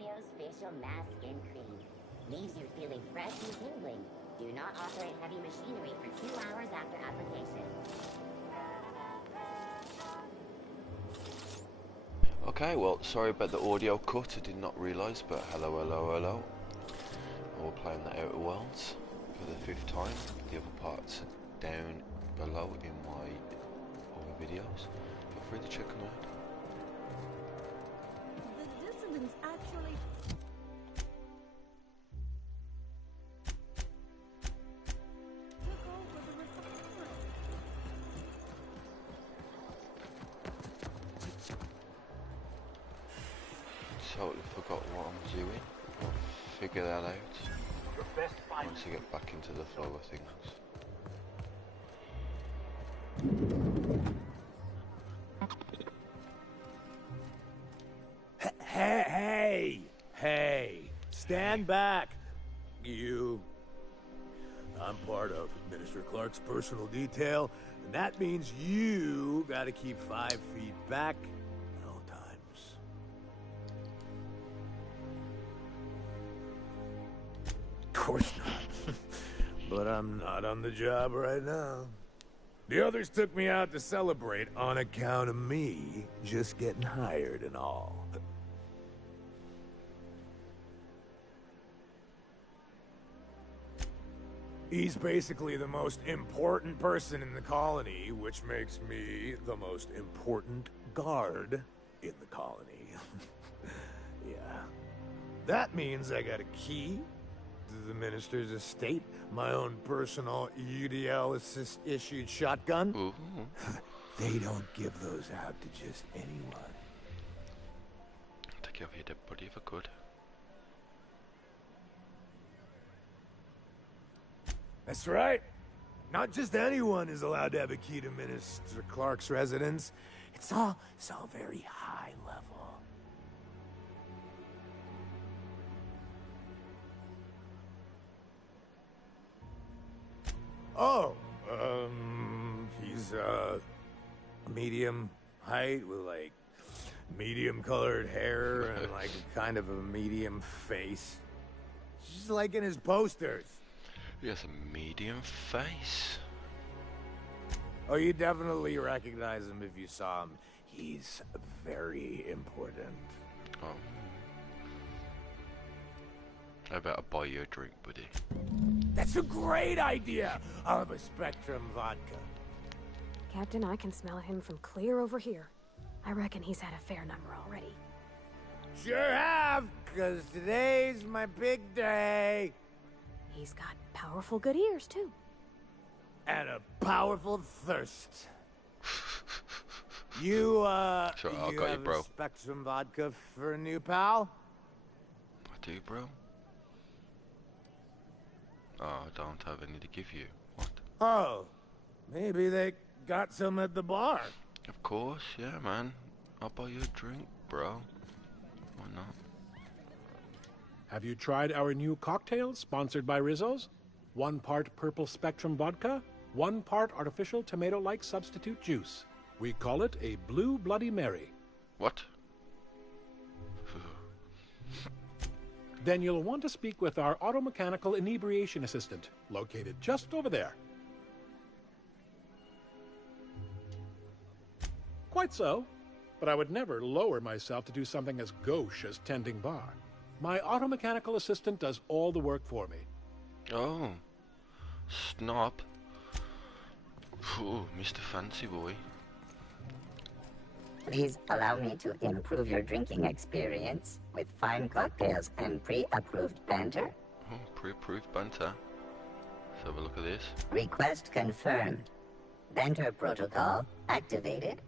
Cleo's facial mask skin cream. Leaves you feeling fresh and tingling. Do not operate heavy machinery for 2 hours after application. Okay, well, sorry about the audio cut, I did not realise, but hello, hello, hello. We're playing the Outer Worlds for the 5th time. The other parts are down below in my other videos. Feel free to check them out. The dissidents actually... took over the refinery. Totally forgot what I'm doing. I'll figure that out once I get back into the flow of things. Hey, stand back, you. I'm part of Minister Clark's personal detail, and that means you gotta keep 5 feet back at all times. Of course not. But I'm not on the job right now. The others took me out to celebrate on account of me just getting hired and all. He's basically the most important person in the colony, which makes me the most important guard in the colony. Yeah. That means I got a key to the minister's estate, my own personal UDL-issued shotgun. Ooh. They don't give those out to just anyone. Take care of your dead body if I could. That's right. Not just anyone is allowed to have a key to Minister Clark's residence. It's all very high level. Oh, he's medium height with like medium colored hair and like kind of a medium face. Just like in his posters. He has a medium face. Oh, you definitely recognize him if you saw him. He's very important. Oh. I better buy you a drink, buddy. That's a great idea! I'll have a Spectrum vodka. Captain, I can smell him from clear over here. I reckon he's had a fair number already. Sure have, because today's my big day. He's got powerful good ears, too. And a powerful thirst. You, Sure, I'll you got you, have bro. a Spectrum vodka for a new pal? I do, bro. Oh, I don't have any to give you. What? Oh, maybe they got some at the bar. Of course, yeah, man. I'll buy you a drink, bro. Why not? Have you tried our new cocktail sponsored by Rizzo's? 1 part purple Spectrum vodka, 1 part artificial tomato-like substitute juice. We call it a Blue Bloody Mary. What? Then you'll want to speak with our automechanical inebriation assistant, located just over there. Quite so, but I would never lower myself to do something as gauche as tending bar. My automechanical assistant does all the work for me. Oh. Snob. Ooh, Mr. Fancy Boy. Please allow me to improve your drinking experience with fine cocktails and pre-approved banter. Oh, pre-approved banter. Let's have a look at this. Request confirmed. Banter protocol activated.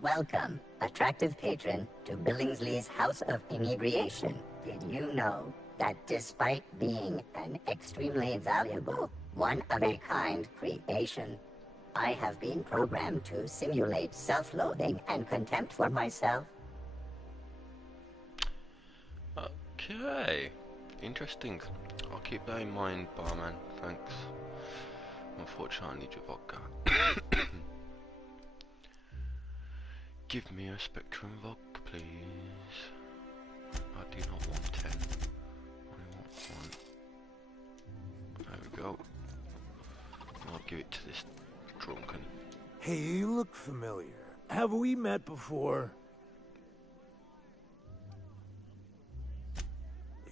Welcome, attractive patron, to Billingsley's House of Inebriation. Did you know that despite being an extremely valuable, one-of-a-kind creation, I have been programmed to simulate self-loathing and contempt for myself? Okay. Interesting. I'll keep that in mind, barman. Thanks. Unfortunately, I need your vodka. Give me a Spectrum vodka, please. I do not want 10. I want 1. There we go. I'll give it to this drunken. Hey, you look familiar. Have we met before?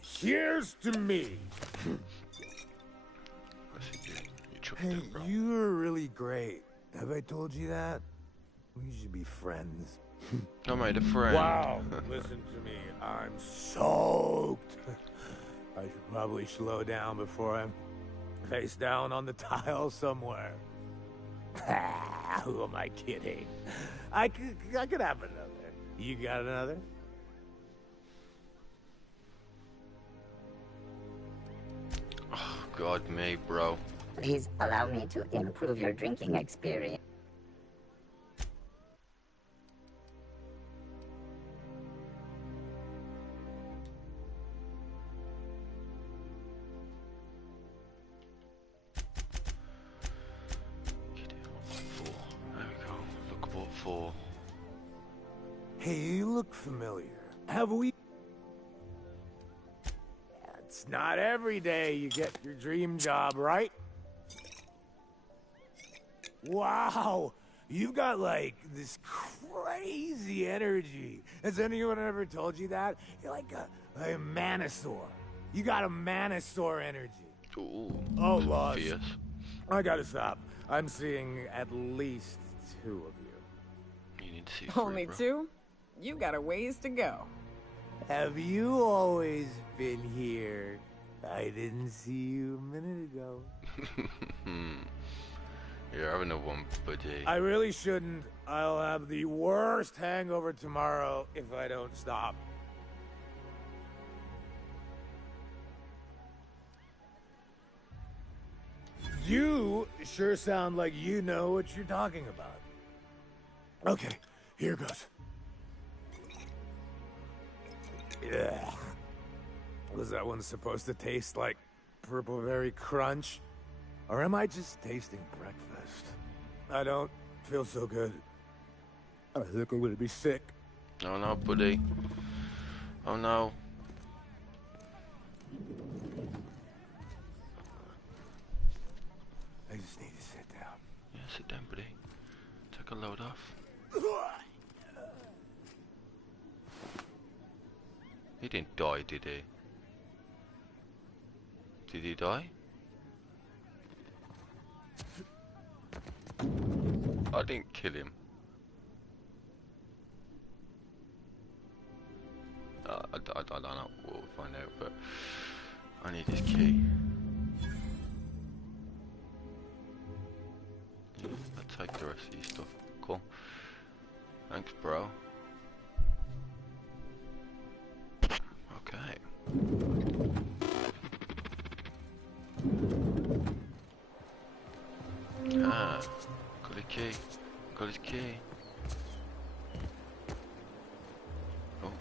Here's to me. What's he doing? You chucked Hey, it, bro. you're really great. Have I told you that? We should be friends. I made a friend. Wow, listen to me. I'm soaked. I should probably slow down before I'm face down on the tile somewhere. Who am I kidding? I could have another. You got another? Oh, God, me, bro. Please allow me to improve your drinking experience. Four. There we go. Look about 4. Hey, you look familiar. Have we? It's not every day you get your dream job, right? Wow, you've got like this crazy energy. Has anyone ever told you that? You're like a Manosaur. You got a Manosaur energy. Ooh. Oh, Laws. Fierce. I gotta stop. I'm seeing at least 2 of you. You need to see 3, Only bro. 2? You got a ways to go. Have you always been here? I didn't see you a minute ago. You're having a one, buddy. I really shouldn't. I'll have the worst hangover tomorrow if I don't stop. You sure sound like you know what you're talking about. Okay, here goes. Yeah. Was that one supposed to taste like Purple Berry Crunch? Or am I just tasting breakfast? I don't feel so good. I think I'm gonna be sick. Oh no, buddy. Oh no. I just need to sit down. Yeah, sit down, buddy. Take a load off. He didn't die, did he? Did he die? I didn't kill him. I don't know. We'll find out, but I need his key. I'll take the rest of your stuff. Cool. Thanks, bro. Okay. Ah, got a key. Got his key. Oh,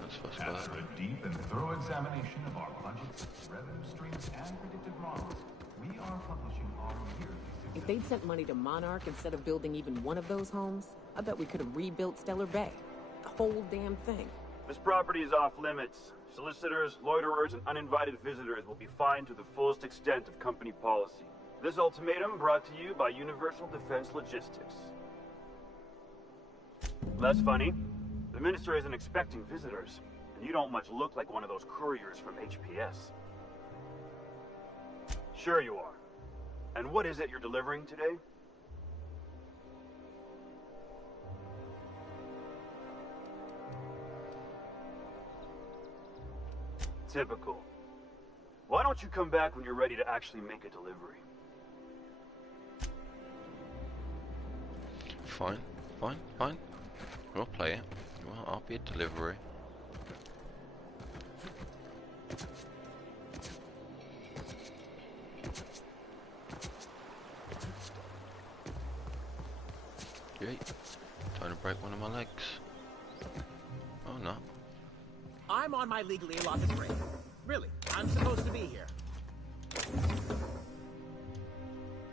that's supposed to After a deep and thorough examination of our budgets, revenue streams, and predictive models, we are publishing our yearly If they'd sent money to Monarch instead of building even one of those homes, I bet we could have rebuilt Stellar Bay. The whole damn thing. This property is off limits. Solicitors, loiterers, and uninvited visitors will be fined to the fullest extent of company policy. This ultimatum brought to you by Universal Defense Logistics. That's funny. The Minister isn't expecting visitors, and you don't much look like one of those couriers from HPS. Sure you are. And what is it you're delivering today? Typical. Why don't you come back when you're ready to actually make a delivery? Fine, fine, fine. We'll play it. Well, I'll be a delivery. Yay. Trying to break one of my legs. Oh no. I'm on my legally allotted break. Really, I'm supposed to be here.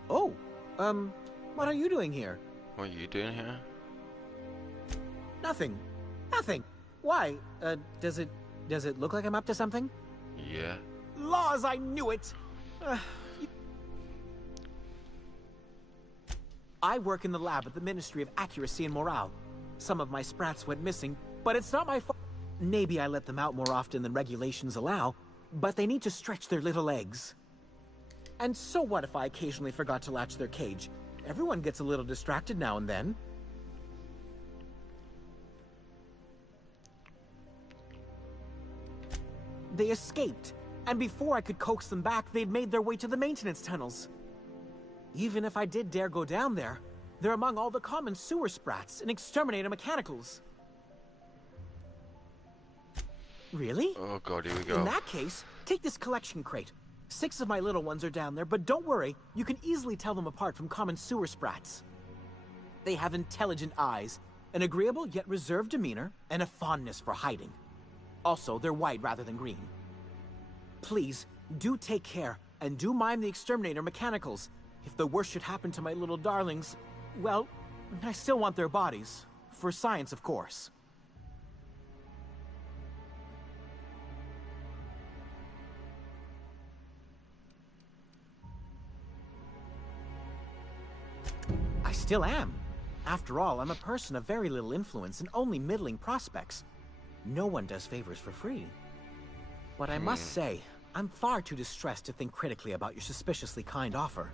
Oh, what are you doing here? What are you doing here? Nothing. Nothing. Why? Does it Does it look like I'm up to something? Yeah. Laws, I knew it! I work in the lab at the Ministry of Accuracy and Morale. Some of my sprats went missing, but it's not my fault. Maybe I let them out more often than regulations allow, but they need to stretch their little legs. And so what if I occasionally forgot to latch their cage? Everyone gets a little distracted now and then. They escaped, and before I could coax them back, they'd made their way to the maintenance tunnels. Even if I did dare go down there, they're among all the common sewer sprats and exterminator mechanicals. Really? Oh god, here we go. In that case, take this collection crate. 6 of my little ones are down there, but don't worry, you can easily tell them apart from common sewer sprats. They have intelligent eyes, an agreeable yet reserved demeanor, and a fondness for hiding. Also, they're white rather than green. Please, do take care, and do mind the exterminator mechanicals. If the worst should happen to my little darlings, well, I still want their bodies. For science, of course. I still am. After all, I'm a person of very little influence and only middling prospects. No one does favors for free. But I must say, I'm far too distressed to think critically about your suspiciously kind offer.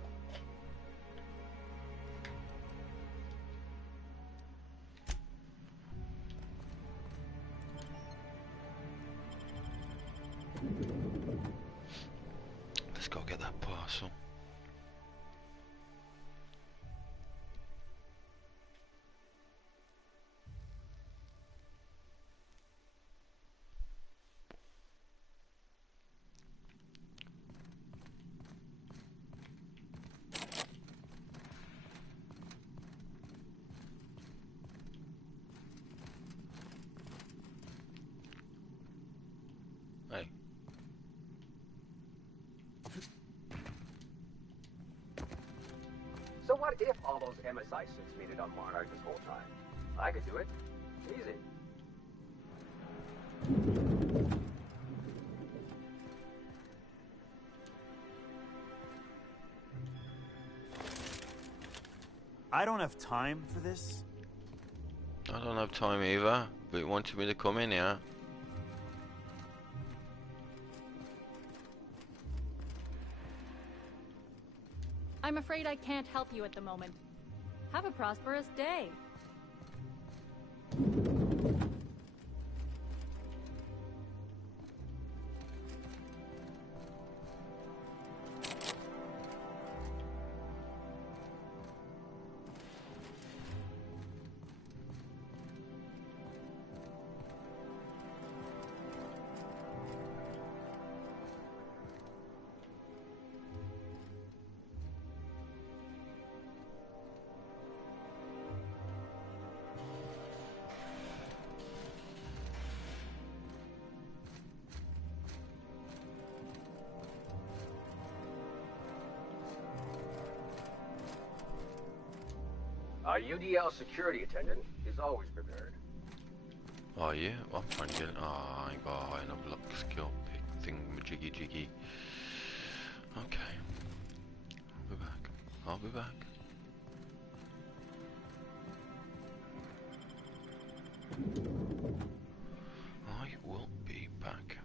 Let's go get that parcel. Hey. So what if all those MSI suits made it on Monarch this whole time? I could do it. Easy. I don't have time for this. I don't have time either, but it wanted me to come in here. I'm afraid I can't help you at the moment. Have a prosperous day. Our UDL security attendant is always prepared. Oh yeah, I'm trying to get it. Oh, I ain't got enough luck skill pick thing jiggy jiggy. Okay. I'll be back. I'll be back. I will be back.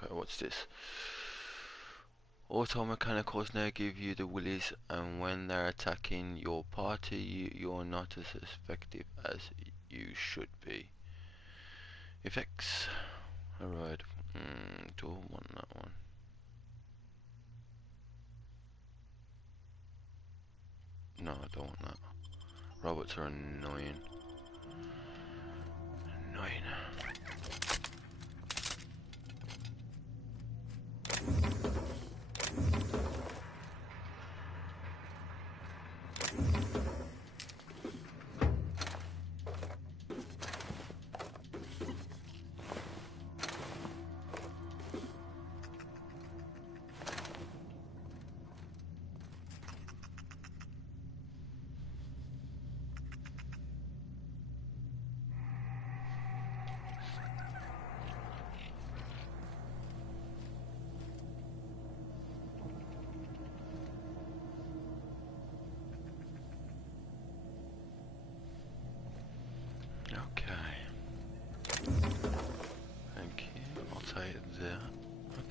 Okay, what's this? Auto mechanicals now give you the willies, and when they're attacking your party, you're not as effective as you should be. Effects. Alright. Don't want that one. No, I don't want that. Robots are annoying. Annoying.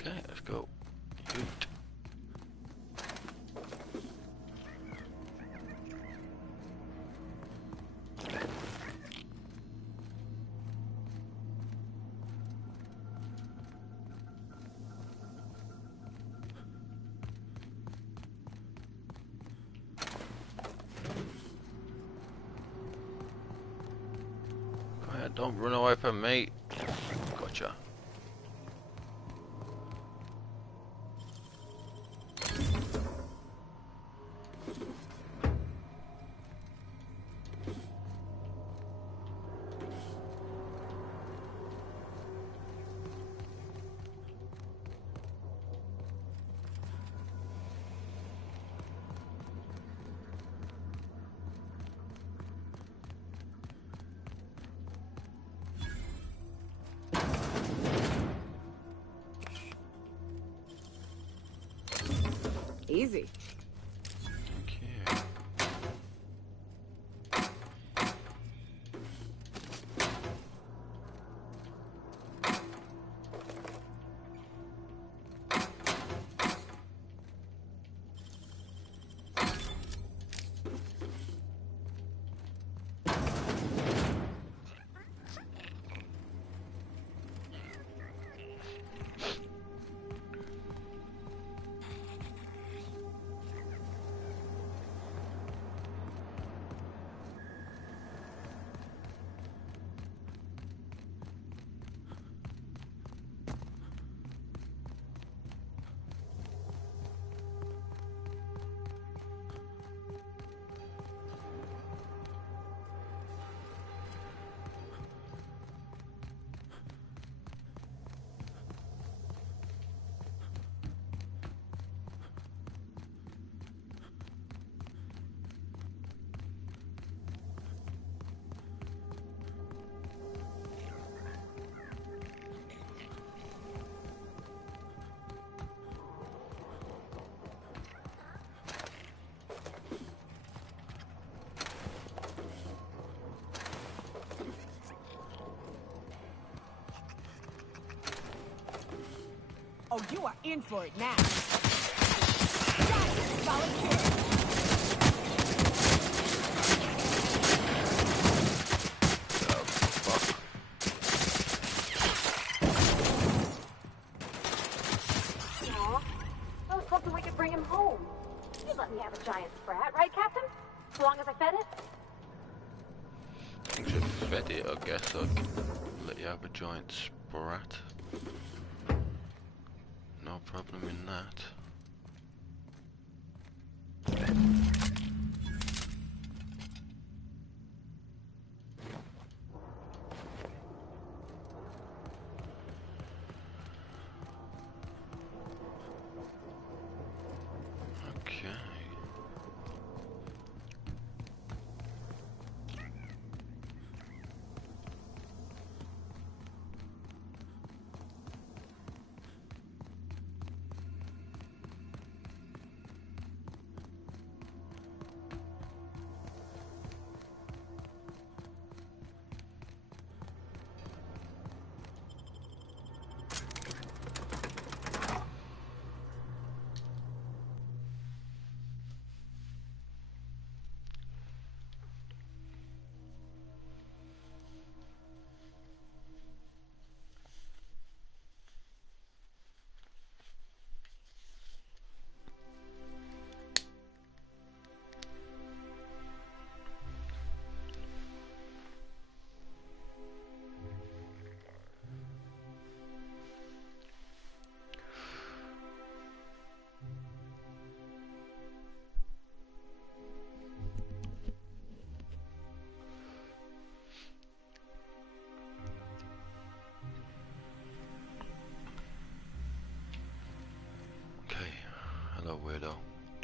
Okay, let's go. Yoot. Go ahead, don't run away from me. Gotcha. Easy. Oh, you are in for it now. Solid kill. Aw, I was hoping we could bring him home. You'd let me have a giant sprat, right, Captain? As long as I fed it? Once you've fed it, I guess I'd let you have a giant sprat. No problem in that.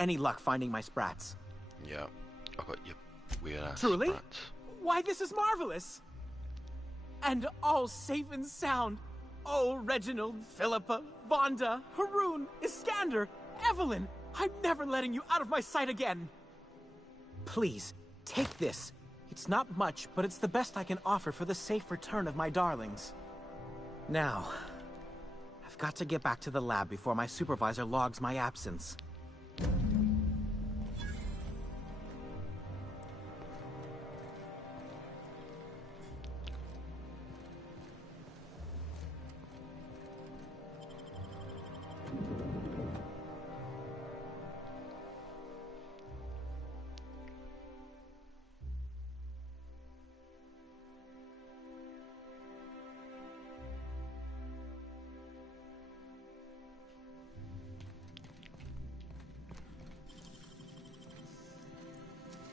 any luck finding my sprats. Yeah, I got your weird ass Truly? sprats. Why, this is marvelous! And all safe and sound. Oh, Reginald, Philippa, Vonda, Haroon, Iskander, Evelyn, I'm never letting you out of my sight again. Please, take this. It's not much, but it's the best I can offer for the safe return of my darlings. Now, I've got to get back to the lab before my supervisor logs my absence.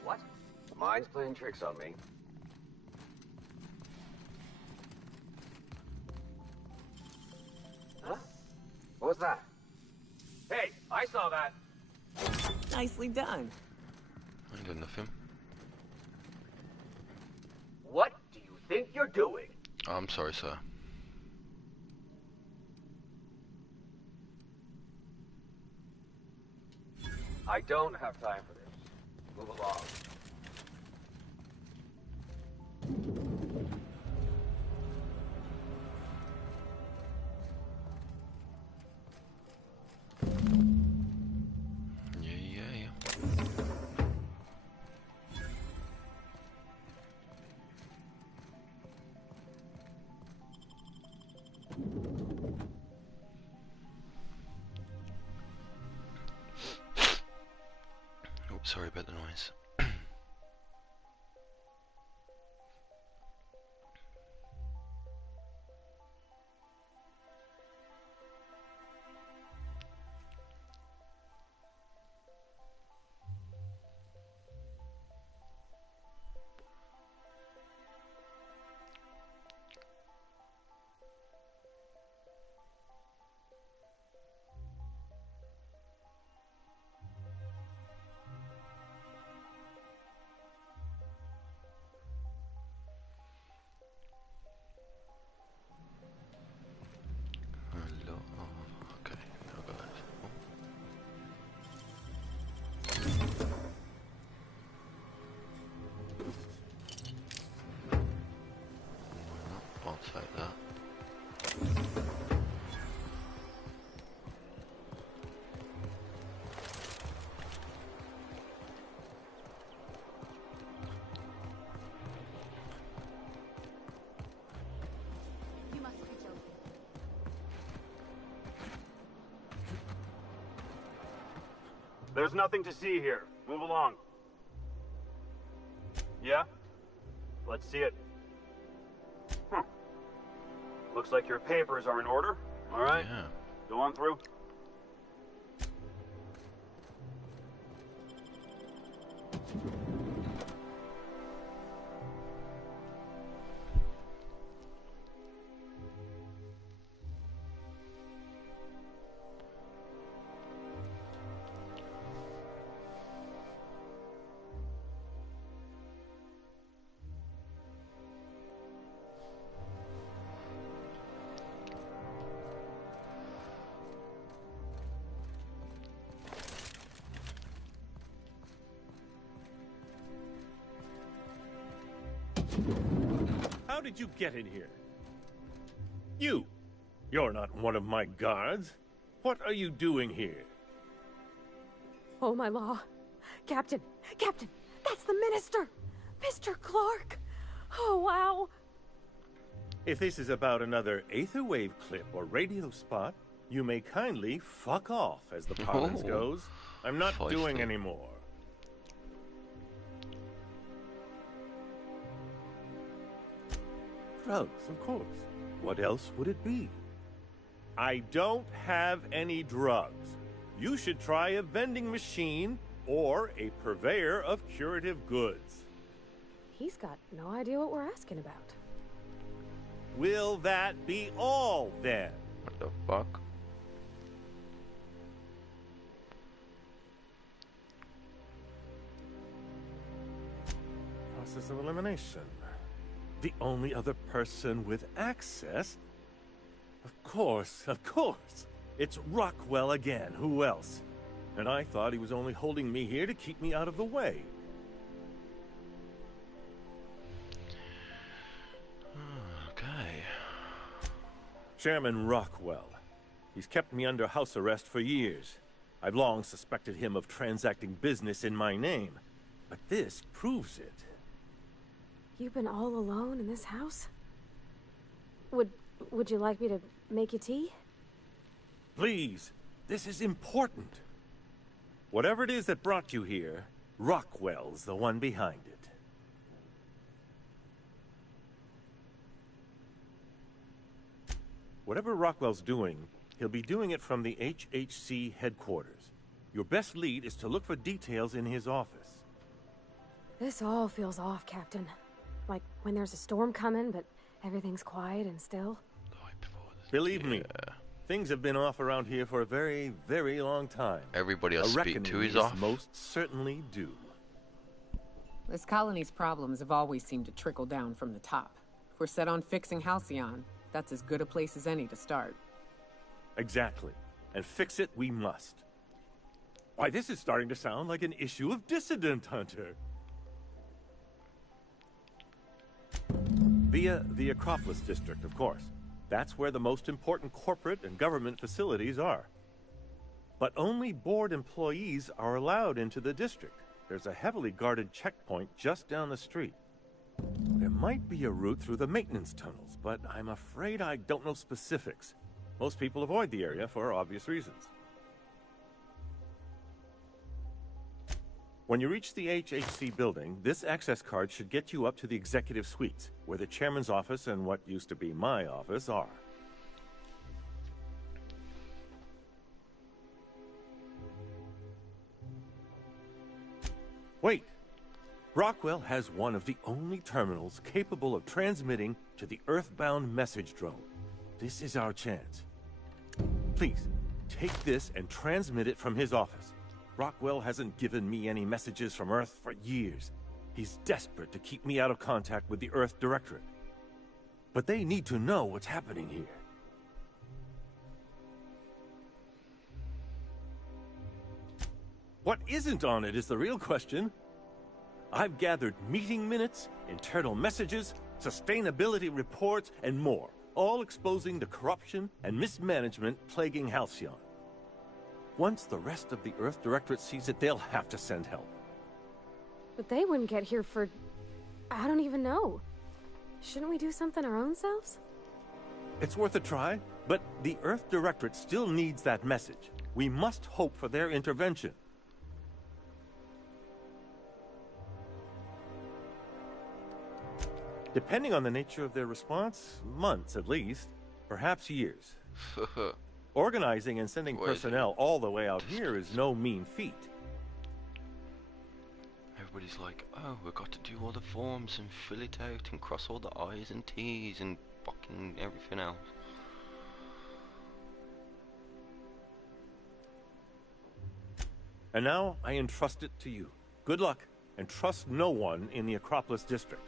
What? Mine's playing tricks on me. Huh? What was that? Hey, I saw that. Nicely done. I ain't done nothing. What do you think you're doing? Oh, I'm sorry, sir. I don't have time for this. Move along. Yeah. Oh, sorry about the noise. Hello. Oh, okay, now I got it. Oh. I'll take that. You must be joking. There's nothing to see here. Move along. Yeah? Let's see it. Looks like your papers are in order. All right. Yeah. Go on through. How did you get in here? You're not one of my guards. What are you doing here? Oh, my law. Captain, that's the minister! Mr. Clark! Oh, wow! If this is about another Aetherwave clip or radio spot, you may kindly fuck off, as the parlance goes. I'm not doing any more. Drugs, of course. What else would it be? I don't have any drugs. You should try a vending machine or a purveyor of curative goods. He's got no idea what we're asking about. Will that be all, then? What the fuck? process of elimination. The only other person with access? Of course. It's Rockwell again. Who else? And I thought he was only holding me here to keep me out of the way. Okay. Chairman Rockwell. He's kept me under house arrest for years. I've long suspected him of transacting business in my name. But this proves it. You've been all alone in this house? Would you like me to make you tea? Please, this is important. Whatever it is that brought you here, Rockwell's the one behind it. Whatever Rockwell's doing, he'll be doing it from the HHC headquarters. Your best lead is to look for details in his office. This all feels off, Captain. Like when there's a storm coming, but everything's quiet and still. Believe me, things have been off around here for a very, very long time. Everybody I speak to is off. Most certainly do. This colony's problems have always seemed to trickle down from the top. If we're set on fixing Halcyon, that's as good a place as any to start. Exactly. And fix it we must. Why, this is starting to sound like an issue of Dissident Hunter. Via the Acropolis District, of course. That's where the most important corporate and government facilities are. But only board employees are allowed into the district. There's a heavily guarded checkpoint just down the street. There might be a route through the maintenance tunnels, but I'm afraid I don't know specifics. Most people avoid the area for obvious reasons. When you reach the HHC building, this access card should get you up to the executive suites, where the chairman's office and what used to be my office are. Wait! Rockwell has one of the only terminals capable of transmitting to the Earthbound message drone. This is our chance. Please, take this and transmit it from his office. Rockwell hasn't given me any messages from Earth for years. He's desperate to keep me out of contact with the Earth Directorate. But they need to know what's happening here. What isn't on it is the real question. I've gathered meeting minutes, internal messages, sustainability reports, and more, all exposing the corruption and mismanagement plaguing Halcyon. Once the rest of the Earth Directorate sees it, they'll have to send help. But they wouldn't get here for... I don't even know. Shouldn't we do something our own selves? It's worth a try, but the Earth Directorate still needs that message. We must hope for their intervention. Depending on the nature of their response, months at least, perhaps years. Organizing and sending personnel all the way out here is no mean feat. Everybody's like, oh, we've got to do all the forms and fill it out and cross all the I's and T's and fucking everything else. And now I entrust it to you. Good luck, and trust no one in the Acropolis District.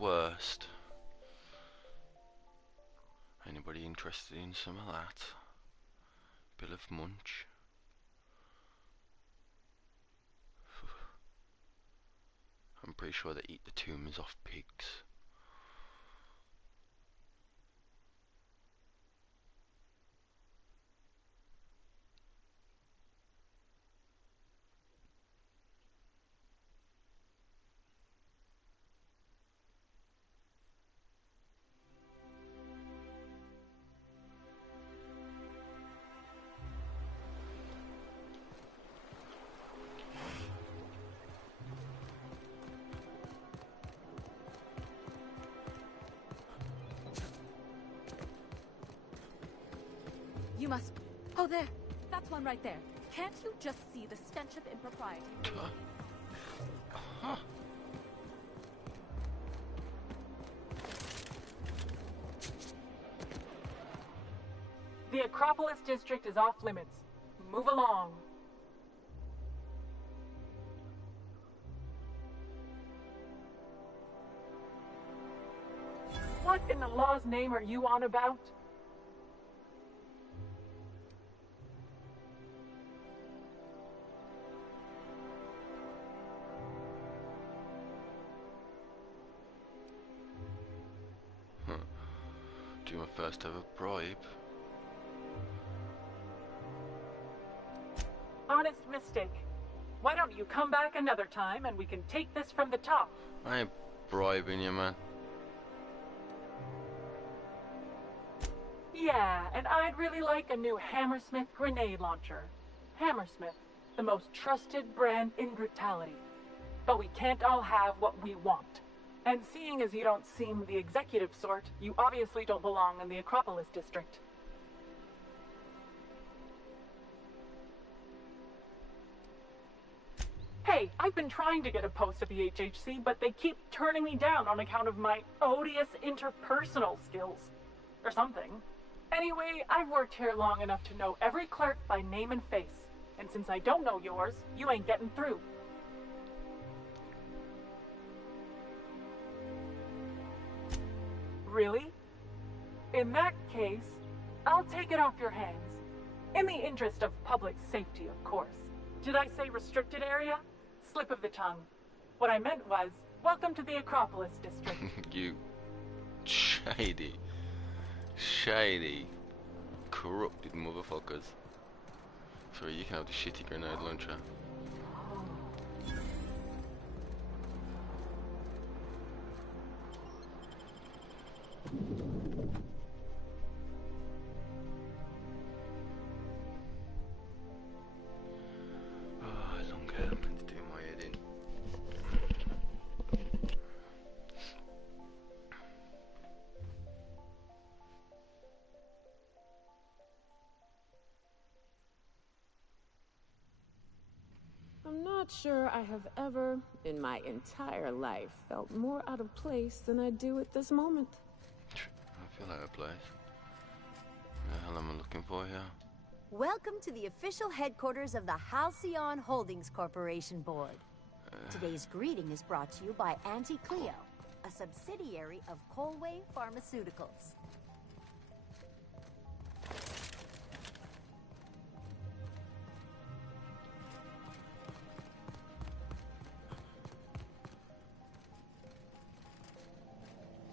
Worst. Anybody interested in some of that? Bill of Munch. I'm pretty sure they eat the tombs off pigs. You must... Oh, there. That's one right there. Can't you just see the stench of impropriety? The Acropolis district is off limits. Move along. What in the law's name are you on about? Do my first ever bribe. Honest mistake. Why don't you come back another time and we can take this from the top? I ain't bribing you, man. Yeah, and I'd really like a new Hammersmith grenade launcher. Hammersmith, the most trusted brand in brutality. But we can't all have what we want. And seeing as you don't seem the executive sort, you obviously don't belong in the Acropolis district. Hey, I've been trying to get a post at the HHC, but they keep turning me down on account of my odious interpersonal skills. Or something. Anyway, I've worked here long enough to know every clerk by name and face. And since I don't know yours, you ain't getting through. Really? In that case, I'll take it off your hands. In the interest of public safety, of course. Did I say restricted area? Slip of the tongue. What I meant was, welcome to the Acropolis district. You shady, corrupted motherfuckers. Sorry, you can have the shitty grenade launcher. Long hair, I'm meant to do my head in. I'm not sure I have ever, in my entire life, felt more out of place than I do at this moment. I feel out of place. What the hell am I looking for here? Welcome to the official headquarters of the Halcyon Holdings Corporation Board. Today's greeting is brought to you by Auntie Cleo, a subsidiary of Colway Pharmaceuticals.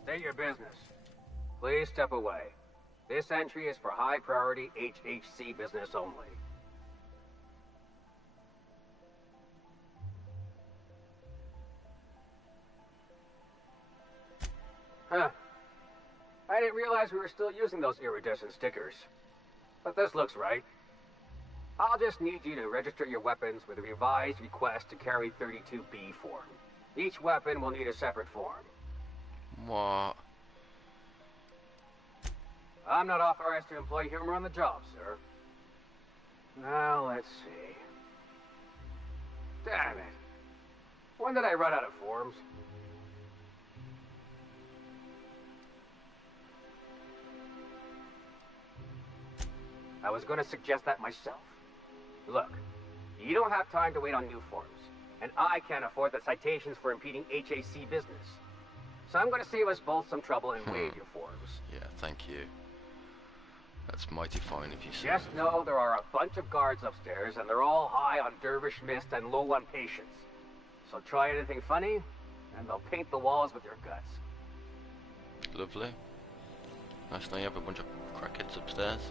State your business. Please step away. This entry is for high-priority HHC business only. Huh. I didn't realize we were still using those iridescent stickers. But this looks right. I'll just need you to register your weapons with a revised request to carry 32B form. Each weapon will need a separate form. What? I'm not authorized to employ humor on the job, sir. Now, let's see. Damn it. When did I run out of forms? I was going to suggest that myself. Look, you don't have time to wait on new forms, and I can't afford the citations for impeding HAC business. So I'm going to save us both some trouble and waive your forms. Yeah, thank you. That's mighty fine if you say. Just know there are a bunch of guards upstairs, and they're all high on dervish mist and low on patience. So try anything funny, and they'll paint the walls with your guts. Lovely. Nice, now you have a bunch of crackheads upstairs.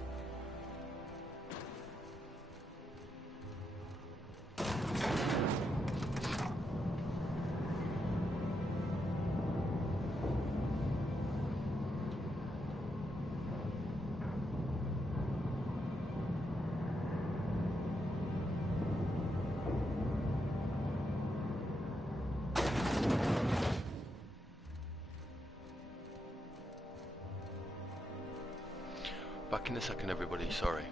Back in a second, everybody, sorry.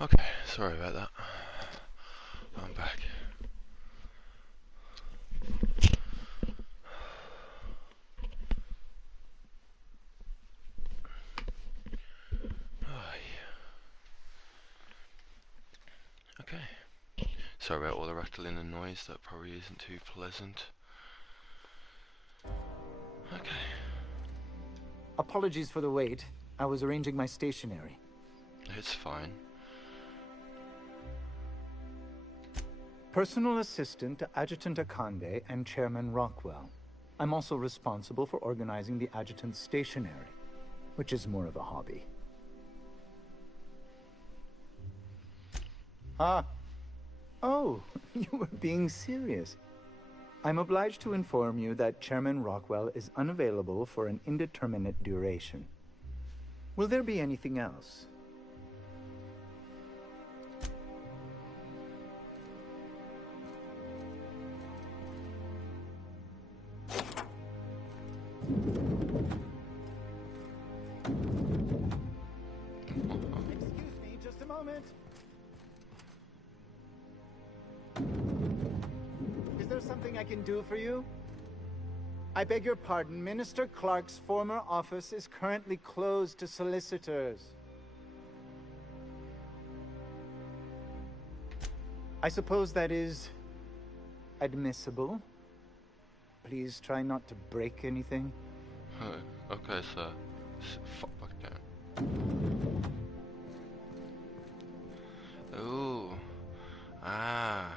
Okay, sorry about that. I'm back. Okay. Sorry about all the rattling and noise, that probably isn't too pleasant. Okay. Apologies for the wait. I was arranging my stationery. It's fine. Personal assistant to Adjutant Akande and Chairman Rockwell. I'm also responsible for organizing the adjutant's stationery, which is more of a hobby. Ah. Oh, you were being serious. I'm obliged to inform you that Chairman Rockwell is unavailable for an indeterminate duration. Will there be anything else? Excuse me, just a moment. Is there something I can do for you? I beg your pardon, Minister Clark's former office is currently closed to solicitors. I suppose that is admissible. Please try not to break anything. Okay, sir. Fuck back down. Ooh. Ah.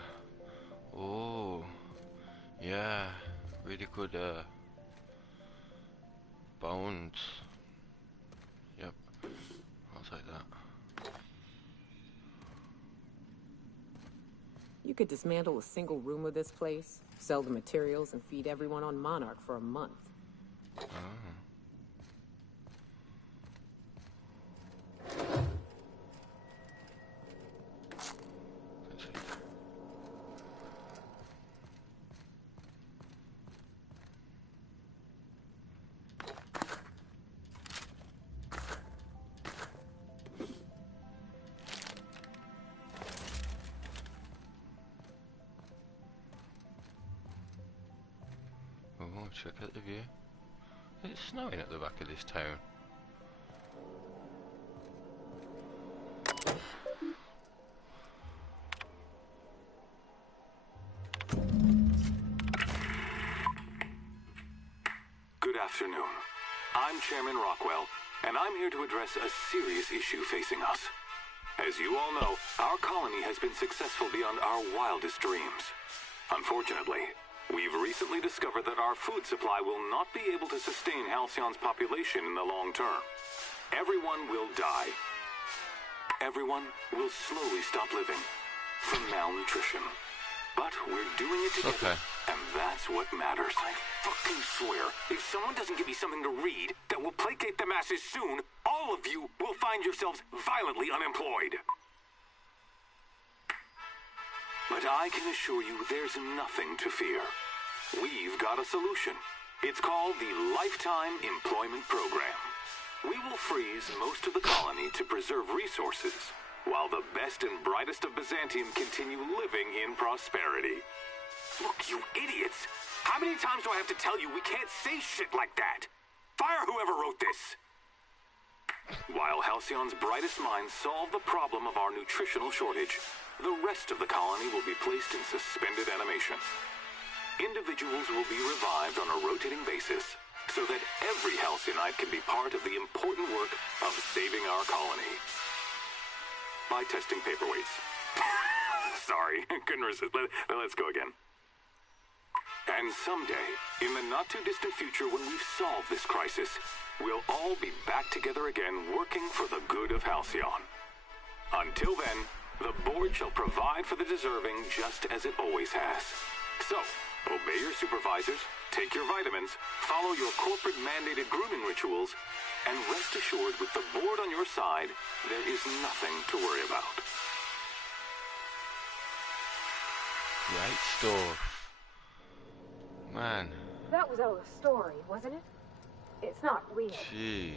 Oh. Yeah. Really good, bones. Yep. I'll take that. You could dismantle a single room of this place, sell the materials, and feed everyone on Monarch for a month. Oh. Oh, check out the view. It's snowing at the back of this town. Good afternoon. I'm Chairman Rockwell, and I'm here to address a serious issue facing us. As you all know, our colony has been successful beyond our wildest dreams. Unfortunately, we've recently discovered that our food supply will not be able to sustain Halcyon's population in the long term. Everyone will die. Everyone will slowly stop living from malnutrition. But we're doing it together, and that's what matters. I fucking swear, if someone doesn't give me something to read that will placate the masses soon, all of you will find yourselves violently unemployed. But I can assure you there's nothing to fear. We've got a solution. It's called the Lifetime Employment Program. We will freeze most of the colony to preserve resources, while the best and brightest of Byzantium continue living in prosperity. Look, you idiots! How many times do I have to tell you we can't say shit like that? Fire whoever wrote this! While Halcyon's brightest minds solve the problem of our nutritional shortage, the rest of the colony will be placed in suspended animation. Individuals will be revived on a rotating basis, so that every Halcyon can be part of the important work of saving our colony. By testing paperweights. Sorry, couldn't resist. Let's go again. And someday, in the not-too-distant future when we've solved this crisis, we'll all be back together again working for the good of Halcyon. Until then, the board shall provide for the deserving just as it always has. So, obey your supervisors, take your vitamins, follow your corporate-mandated grooming rituals, and rest assured with the board on your side, there is nothing to worry about. Right stuff. Man. That was all a story, wasn't it? It's not real. Jeez.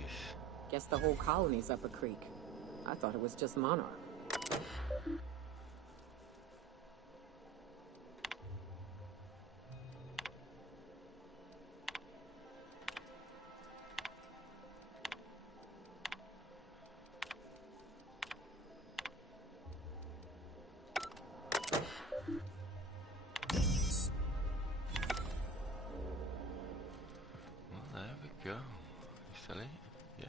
Guess the whole colony's up a creek. I thought it was just Monarch. Go. Silly. Yeah.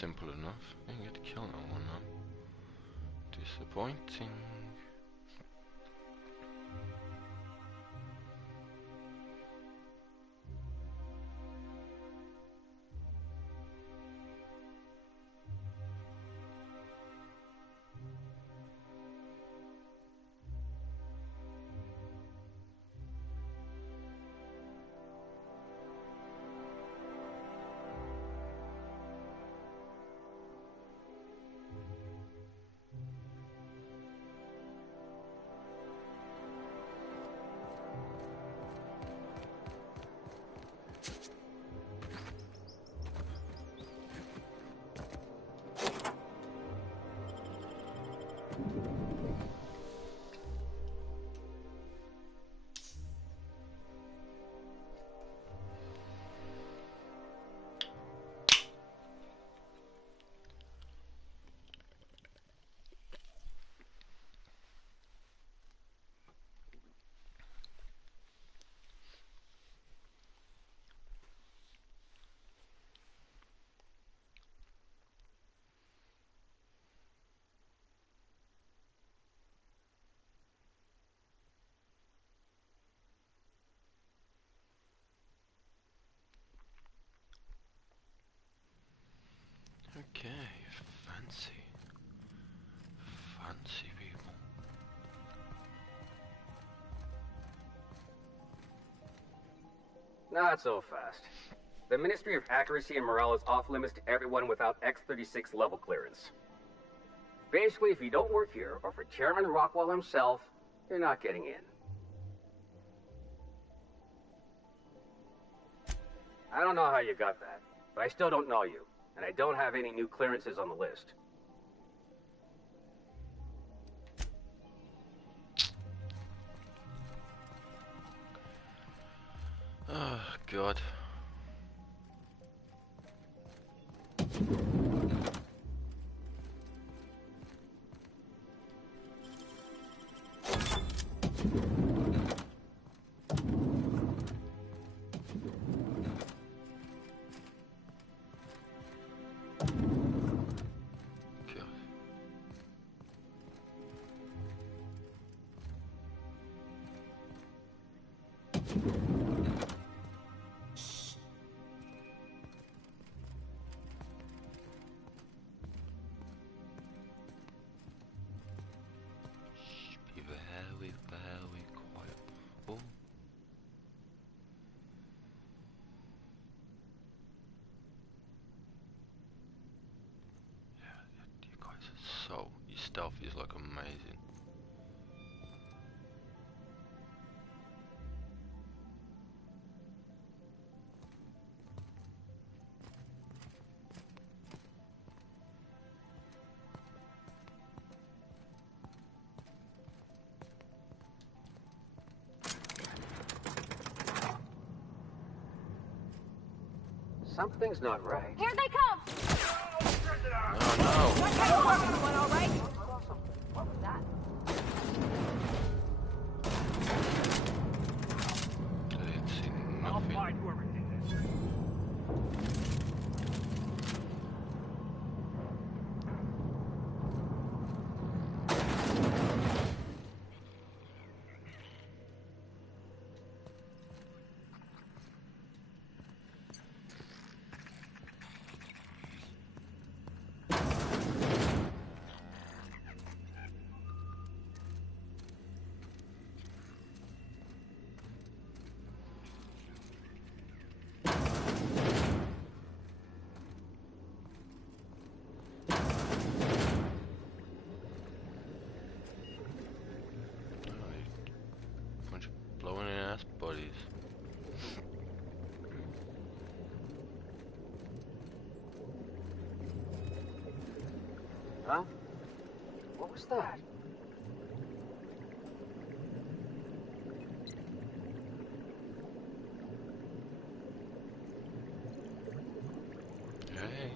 simple enough. Didn't get to kill no one though. Disappointing. Okay, fancy. Fancy people. Not so fast. The Ministry of Accuracy and Morale is off limits to everyone without X-36 level clearance. Basically, if you don't work here, or for Chairman Rockwell himself, you're not getting in. I don't know how you got that, but I still don't know you. And I don't have any new clearances on the list. Oh, God. Very quiet. Oh. Yeah, you guys are so... Your stealth is like amazing. Something's not right. Here they come! Oh no! What kind of work is one, all right? What was that? I didn't see nothing. I'll find whoever did this. Bunch of blowing in ass buddies. Huh? What was that? Hey.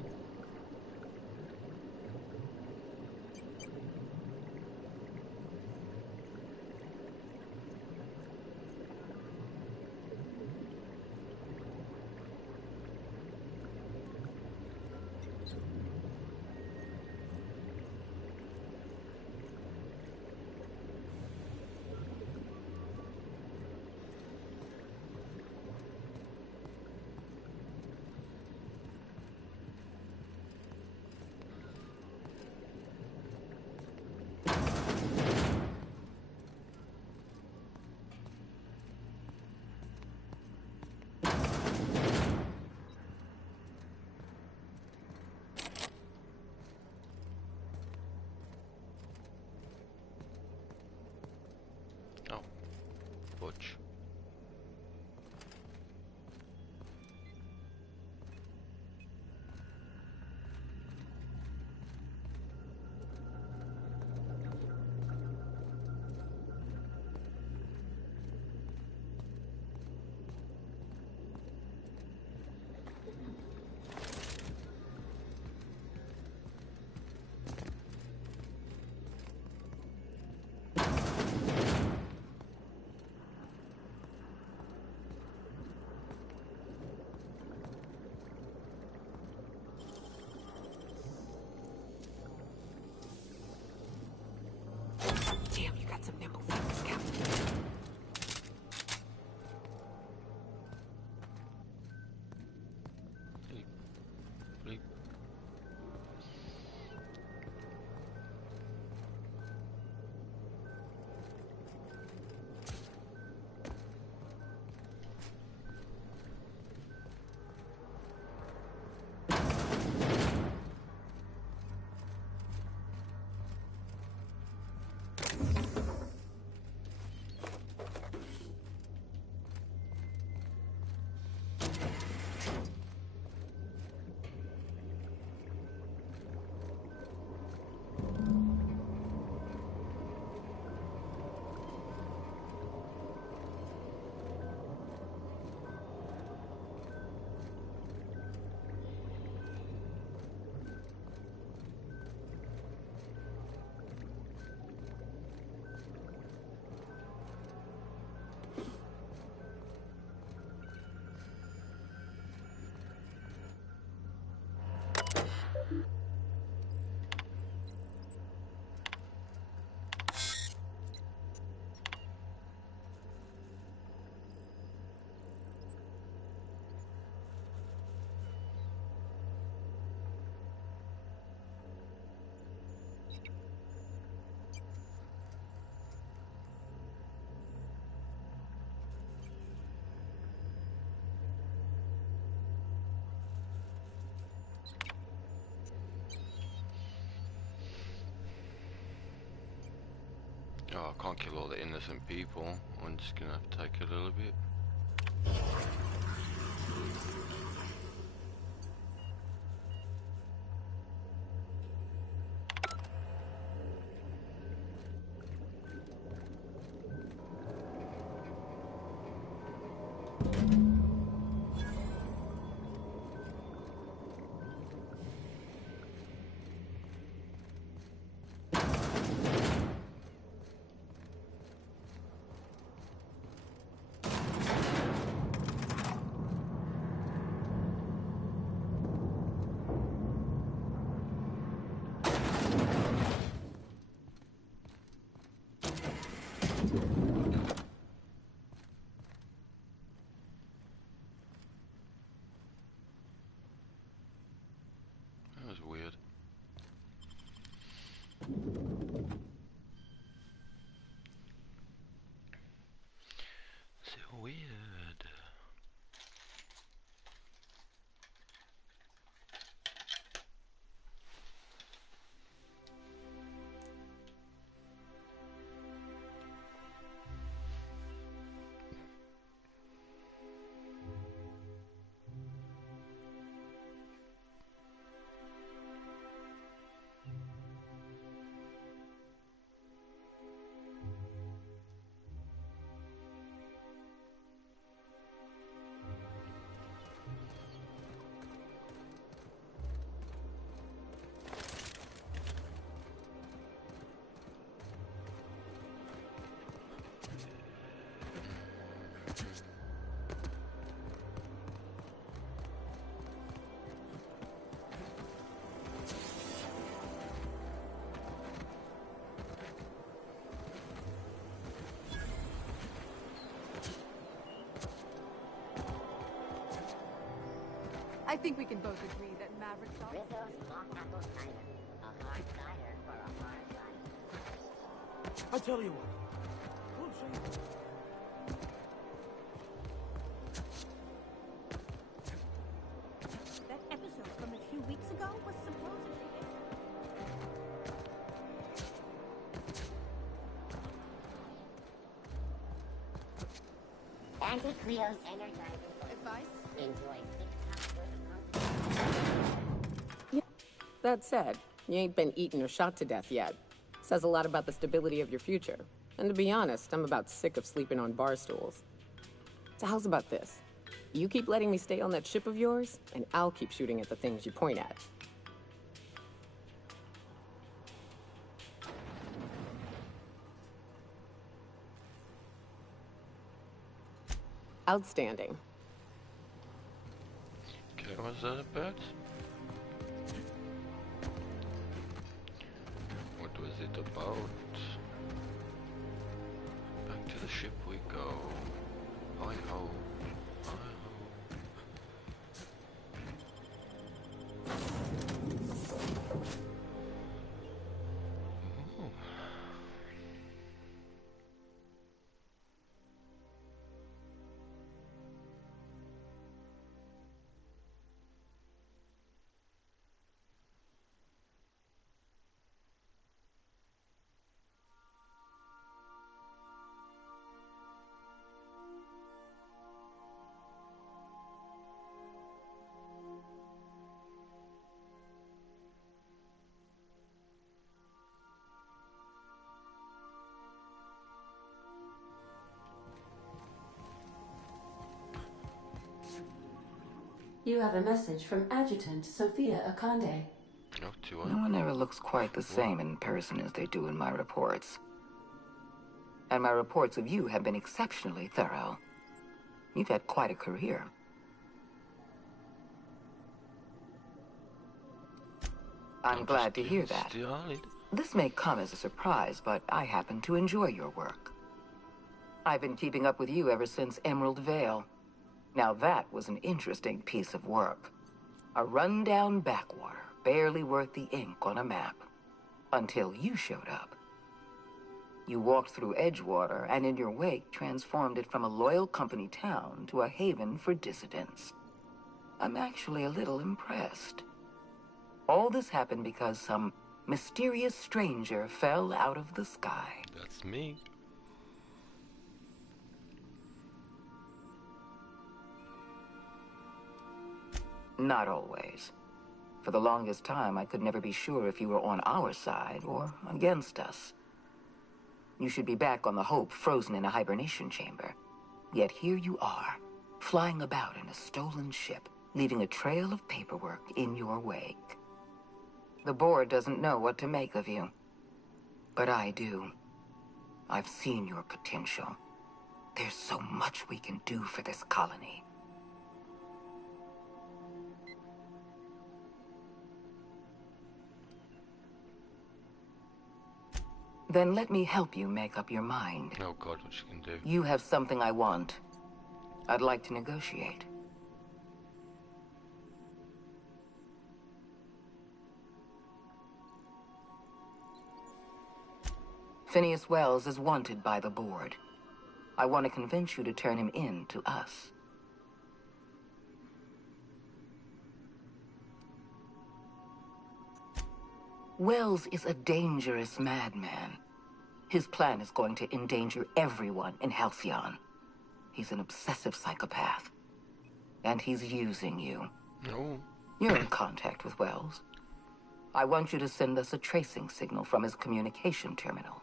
Oh, I can't kill all the innocent people. I'm just gonna have to take a little bit. That was weird. So weird. I think we can both agree that Maverick Dog... Rizzo's Mock Apple Cider. A hard cider for a hard life. I tell you what. We'll change. That episode from a few weeks ago was supposedly... Auntie Cleo's energizing Advice? Enjoy 6 That said, you ain't been eaten or shot to death yet. Says a lot about the stability of your future. And to be honest, I'm about sick of sleeping on bar stools. So how's about this? You keep letting me stay on that ship of yours, and I'll keep shooting at the things you point at. Outstanding. Okay, what's that about? What was it about? Back to the ship we go. Hi ho. Hi ho. Ooh. You have a message from Adjutant Sophia Akande. No one ever looks quite the same in person as they do in my reports. And my reports of you have been exceptionally thorough. You've had quite a career. I'm glad to hear that. This may come as a surprise, but I happen to enjoy your work. I've been keeping up with you ever since Emerald Vale. Now that was an interesting piece of work. A rundown backwater, barely worth the ink on a map. Until you showed up. You walked through Edgewater and in your wake transformed it from a loyal company town to a haven for dissidents. I'm actually a little impressed. All this happened because some mysterious stranger fell out of the sky. That's me. Not always. For the longest time, I could never be sure if you were on our side or against us. You should be back on the Hope, frozen in a hibernation chamber. Yet here you are, flying about in a stolen ship, leaving a trail of paperwork in your wake. The board doesn't know what to make of you. But I do. I've seen your potential. There's so much we can do for this colony. Then let me help you make up your mind. Oh God, what you can do. You have something I want. I'd like to negotiate. Phineas Wells is wanted by the board. I want to convince you to turn him in to us. Wells is a dangerous madman. His plan is going to endanger everyone in Halcyon. He's an obsessive psychopath. And he's using you. No. You're in contact with Wells. I want you to send us a tracing signal from his communication terminal.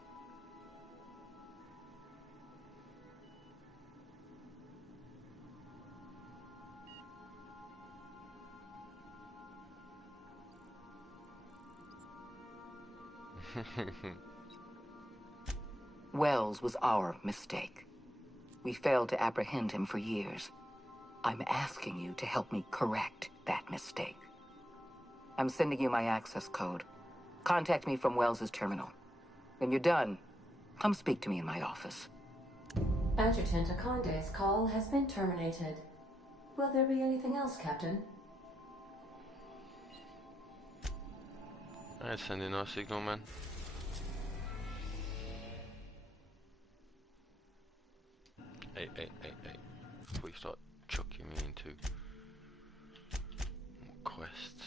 Wells was our mistake. We failed to apprehend him for years. I'm asking you to help me correct that mistake. I'm sending you my access code. Contact me from Wells's terminal. When you're done, come speak to me in my office. Adjutant Akande's call has been terminated. Will there be anything else, Captain? Alright, sending our signal, man. Hey. Before you start chucking me into more quests.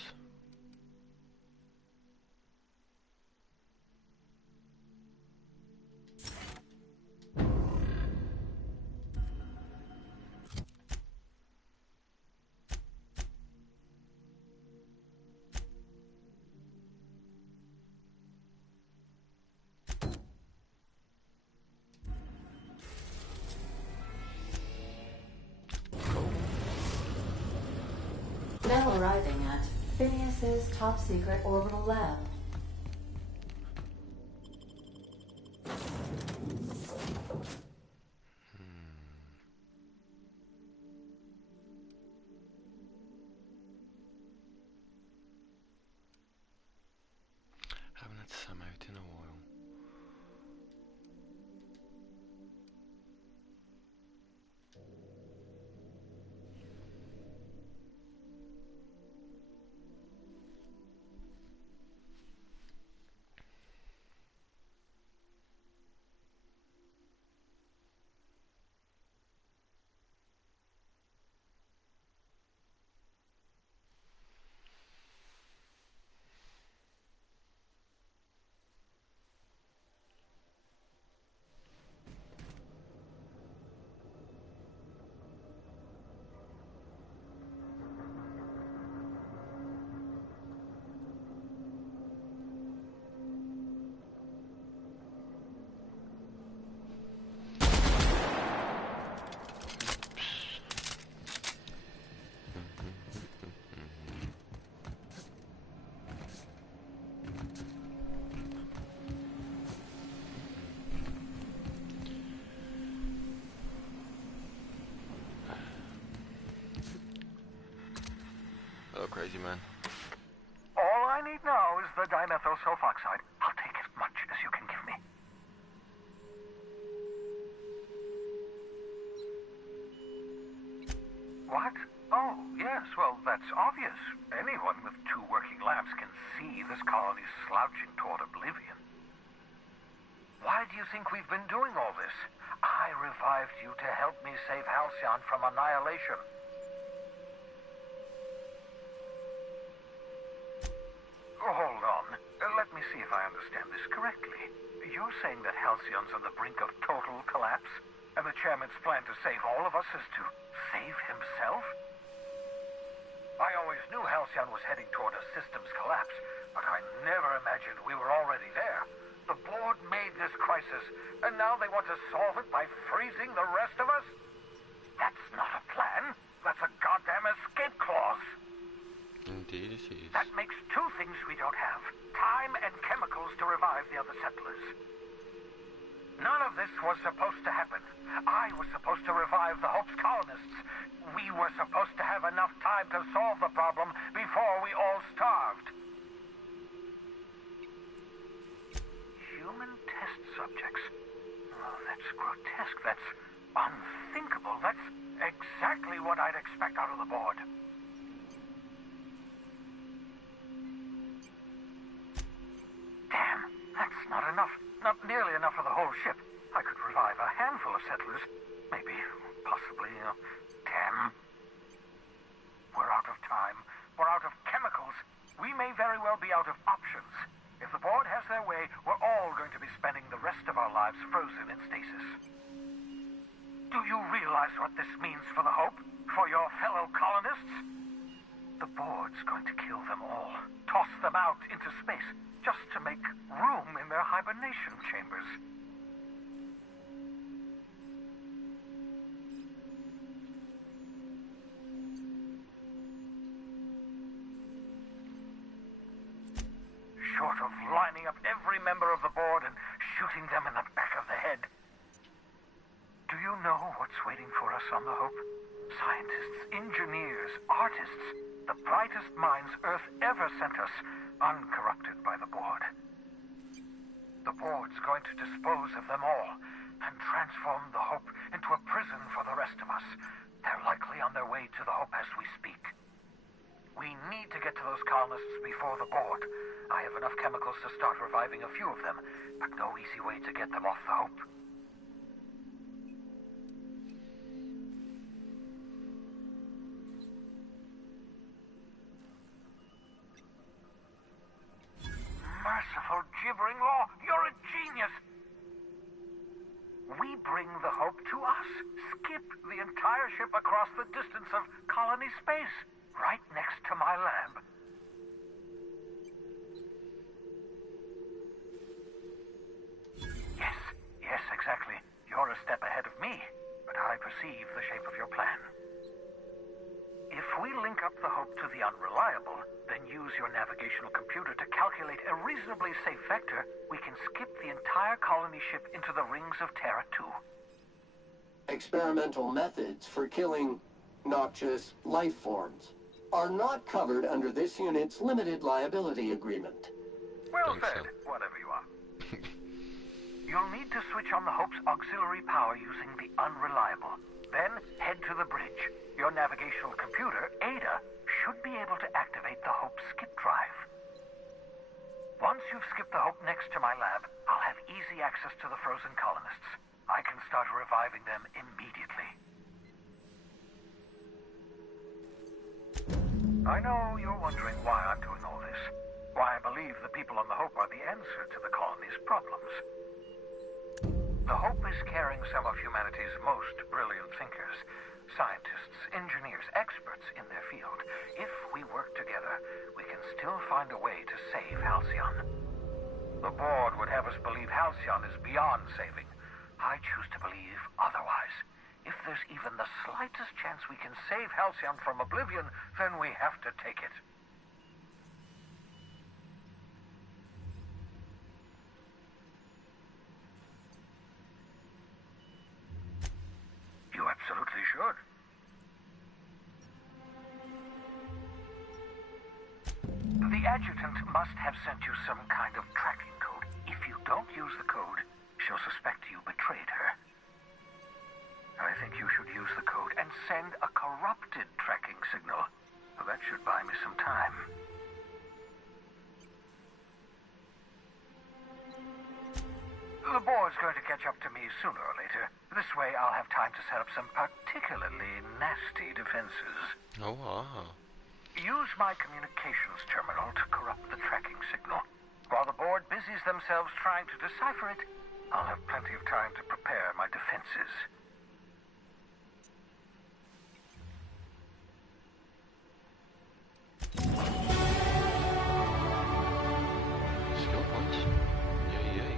Now arriving at Phineas's top-secret orbital lab. Haven't had Sam out in a while. Hello, crazy man. All I need now is the dimethyl sulfoxide. I'll take as much as you can give me. What? Oh, yes, well, that's obvious. Anyone with 2 working lamps can see this colony's slouching toward oblivion. Why do you think we've been doing all this? I revived you to help me save Halcyon from annihilation. Hold on. Let me correctly, you're saying that Halcyon's on the brink of total collapse, and the chairman's plan to save all of us is to save himself? I always knew Halcyon was heading toward a systems collapse, but I never imagined we were already there. The board made this crisis, and now they want to solve it by freezing the rest of us? That's not a plan. That's a goddamn escape clause. Indeed it is. That makes two things we don't have. Time and chemicals to revive the other settlers. None of this was supposed to happen. I was supposed to revive the Hope's colonists. We were supposed to have enough time to solve the problem before we all starved. Human test subjects. Oh, that's grotesque. That's unthinkable. That's exactly what I'd expect out of the board. Damn, that's not enough. Not nearly enough for the whole ship. I could revive a handful of settlers. Maybe, possibly, 10. We're out of time. We're out of chemicals. We may very well be out of options. If the board has their way, we're all going to be spending the rest of our lives frozen in stasis. Do you realize what this means for the Hope? For your fellow colonists? The board's going to kill them all. Toss them out into space, just to make room in their hibernation chambers. Short of lining up every member of the board and shooting them in the back of the head. Do you know what's waiting for us on the Hope? Scientists, engineers, artists, the brightest minds Earth ever sent us, uncorrupted by the board. The board's going to dispose of them all and transform the Hope into a prison for the rest of us. They're likely on their way to the Hope as we speak. We need to get to those colonists before the board. I have enough chemicals to start reviving a few of them, but no easy way to get them off the Hope. Merciful gibbering law, you're a genius! We bring the Hope to us. Skip the entire ship across the distance of colony space, right next to my lab. Yes, exactly. You're a step ahead of me, but I perceive the shape of your plan. If we link up the Hope to the Unreliable, then use your navigational computer to calculate a reasonably safe vector, we can skip the entire colony ship into the rings of Terra 2. Experimental methods for killing noxious life forms are not covered under this unit's limited liability agreement. Well said, whatever you are. You'll need to switch on the Hope's auxiliary power using the Unreliable. Then head to the bridge. Your navigational computer, Ada, should be able to activate the Hope skip drive. Once you've skipped the Hope next to my lab, I'll have easy access to the frozen colonists. I can start reviving them immediately. I know you're wondering why I'm doing all this. Why I believe the people on the Hope are the answer to the colony's problems. The Hope is carrying some of humanity's most brilliant thinkers, scientists, engineers, experts in their field. If we work together, we can still find a way to save Halcyon. The board would have us believe Halcyon is beyond saving. I choose to believe otherwise. If there's even the slightest chance we can save Halcyon from oblivion, then we have to take it. You absolutely should. The adjutant must have sent you some kind of tracking code. If you don't use the code, she'll suspect you betrayed her. I think you should use the code and send a corrupted tracking signal. Well, that should buy me some time. The board's going to catch up to me sooner or later. This way I'll have time to set up some particularly nasty defenses. Oh, wow. Use my communications terminal to corrupt the tracking signal. While the board busies themselves trying to decipher it, I'll have plenty of time to prepare my defenses. Skill points. Yay, yay.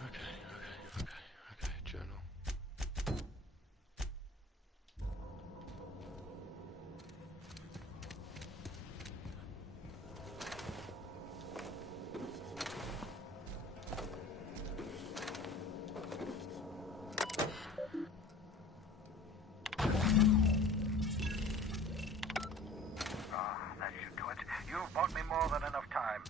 Okay, journal. That should do it. You've bought me more than enough time.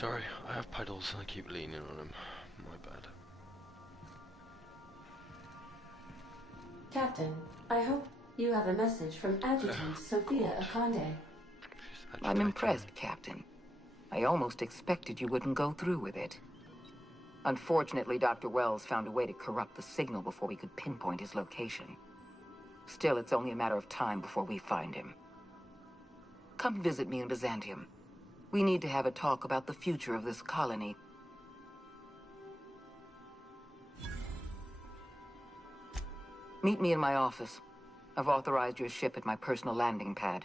Sorry, I have pedals and I keep leaning on them. My bad. Captain, I hope you have a message from Adjutant Sophia Akande. I'm impressed, Captain. I almost expected you wouldn't go through with it. Unfortunately, Dr. Wells found a way to corrupt the signal before we could pinpoint his location. Still, it's only a matter of time before we find him. Come visit me in Byzantium. We need to have a talk about the future of this colony. Meet me in my office. I've authorized your ship at my personal landing pad.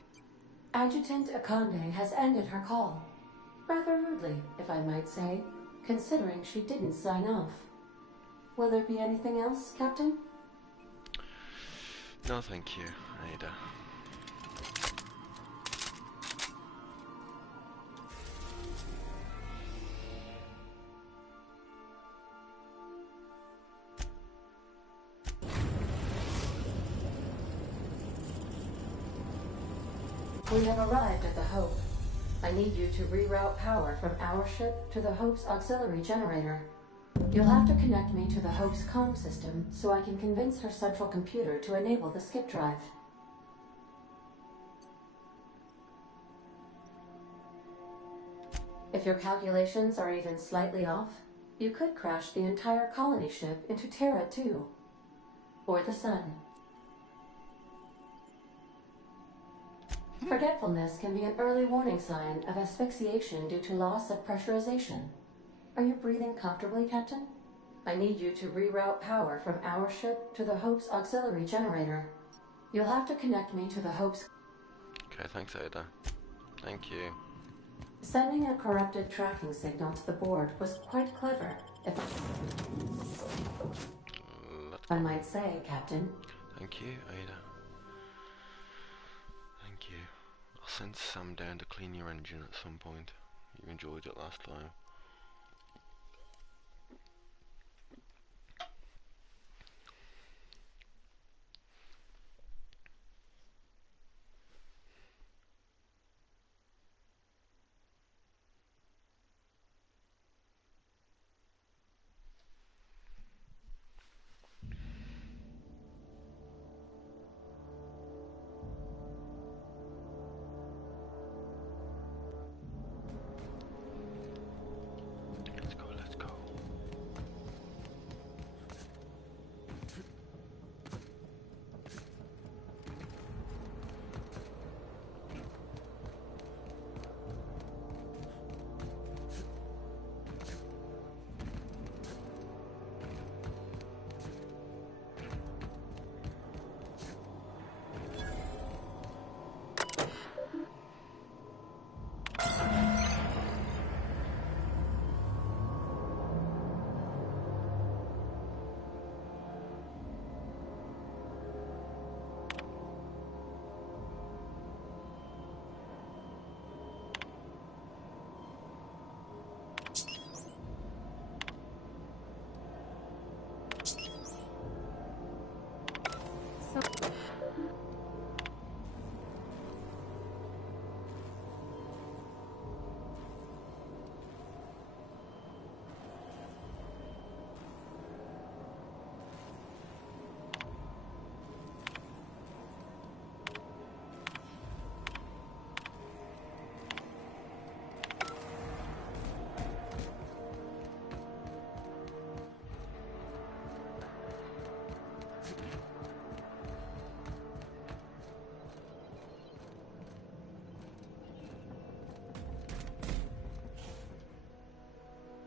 Adjutant Akande has ended her call. Rather rudely, if I might say, considering she didn't sign off. Will there be anything else, Captain? No, thank you, Ada. We have arrived at the Hope. I need you to reroute power from our ship to the Hope's auxiliary generator. You'll have to connect me to the Hope's comm system so I can convince her central computer to enable the skip drive. If your calculations are even slightly off, you could crash the entire colony ship into Terra 2. Or the Sun. Forgetfulness can be an early warning sign of asphyxiation due to loss of pressurization. Are you breathing comfortably, Captain? I need you to reroute power from our ship to the Hope's auxiliary generator. You'll have to connect me to the Hope's... Okay, thanks, Ada. Thank you. Sending a corrupted tracking signal to the board was quite clever, if I might say, Captain. Thank you, Ada. Thank send Sam down to clean your engine at some point. You enjoyed it last time.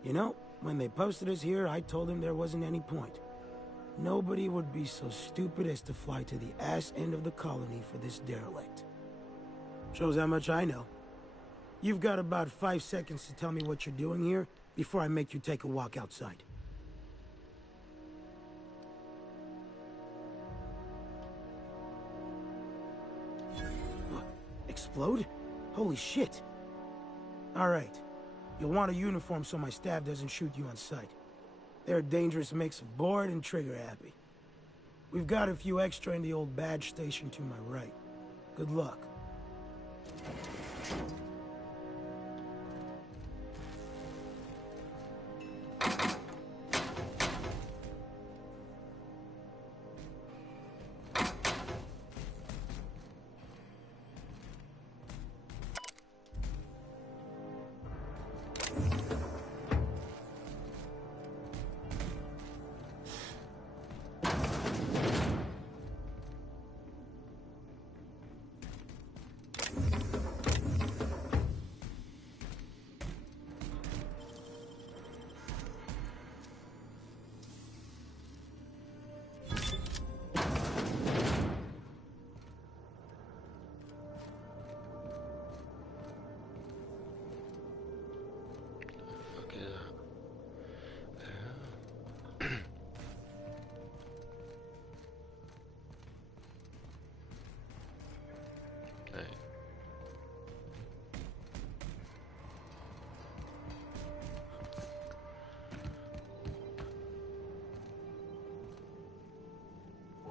You know, when they posted us here, I told them there wasn't any point. Nobody would be so stupid as to fly to the ass end of the colony for this derelict. Shows how much I know. You've got about 5 seconds to tell me what you're doing here before I make you take a walk outside. Explode? Holy shit. All right. You'll want a uniform so my staff doesn't shoot you on sight. They're a dangerous mix of bored and trigger-happy. We've got a few extra in the old badge station to my right. Good luck.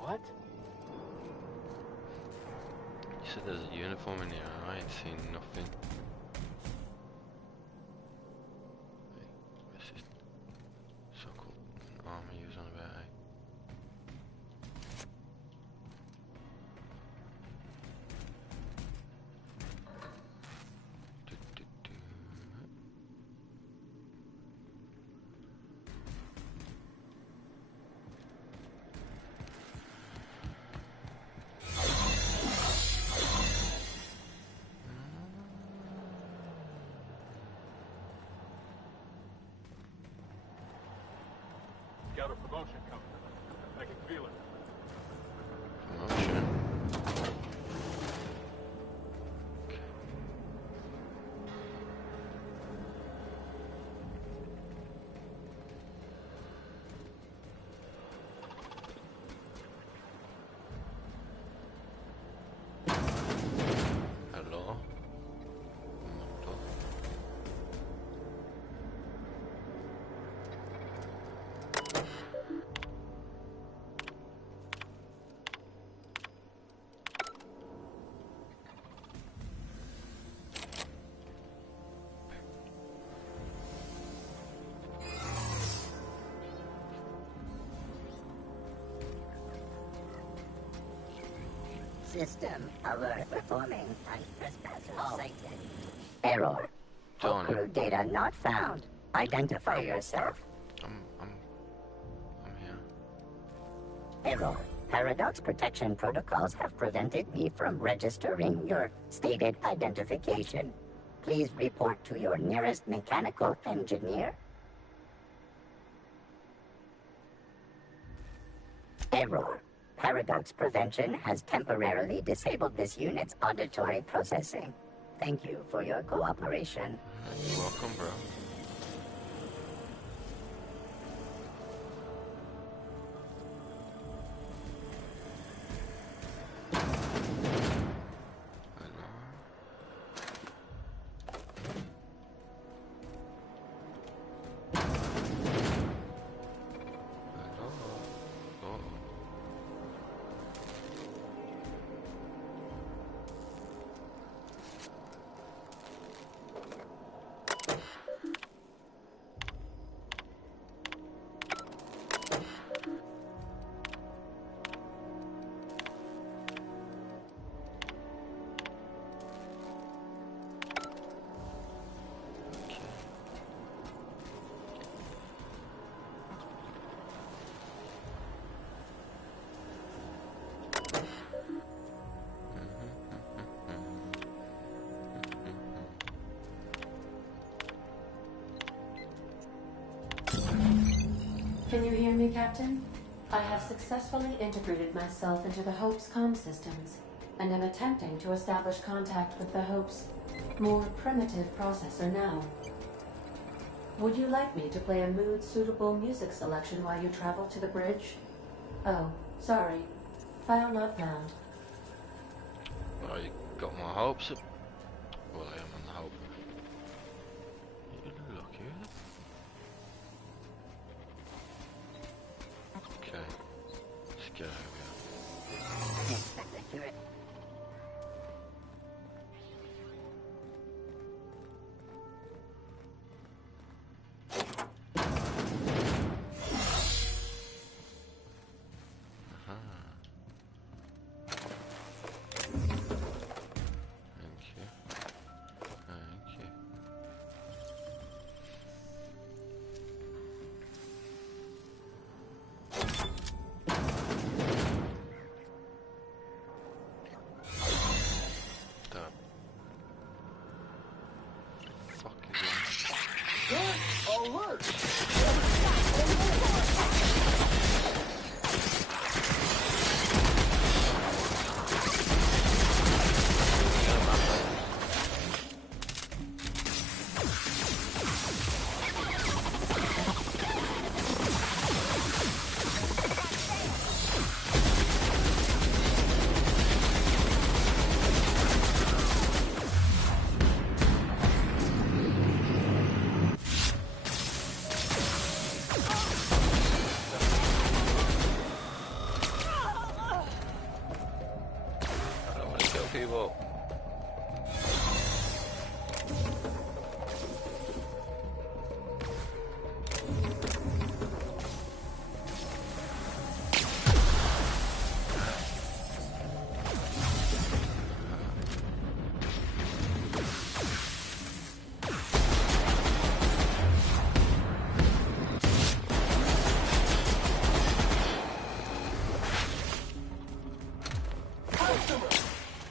What? You said there's a uniform in here, I ain't seen nothing. This is so-called armor use on about, eh? System overperforming on trespasser sighted. Error. Darn Crew data not found. Identify yourself. I'm here. Error. Paradox protection protocols have prevented me from registering your stated identification. Please report to your nearest mechanical engineer. Error. Paradox Prevention has temporarily disabled this unit's auditory processing. Thank you for your cooperation. You're welcome, bro. Can you hear me, Captain? I have successfully integrated myself into the Hope's comm systems, and am attempting to establish contact with the Hope's more primitive processor now. Would you like me to play a mood-suitable music selection while you travel to the bridge? Oh, sorry. File not found. Oh, you got my hopes up. Well, I am on the hope. You're lucky. Okay. Let's get out of here.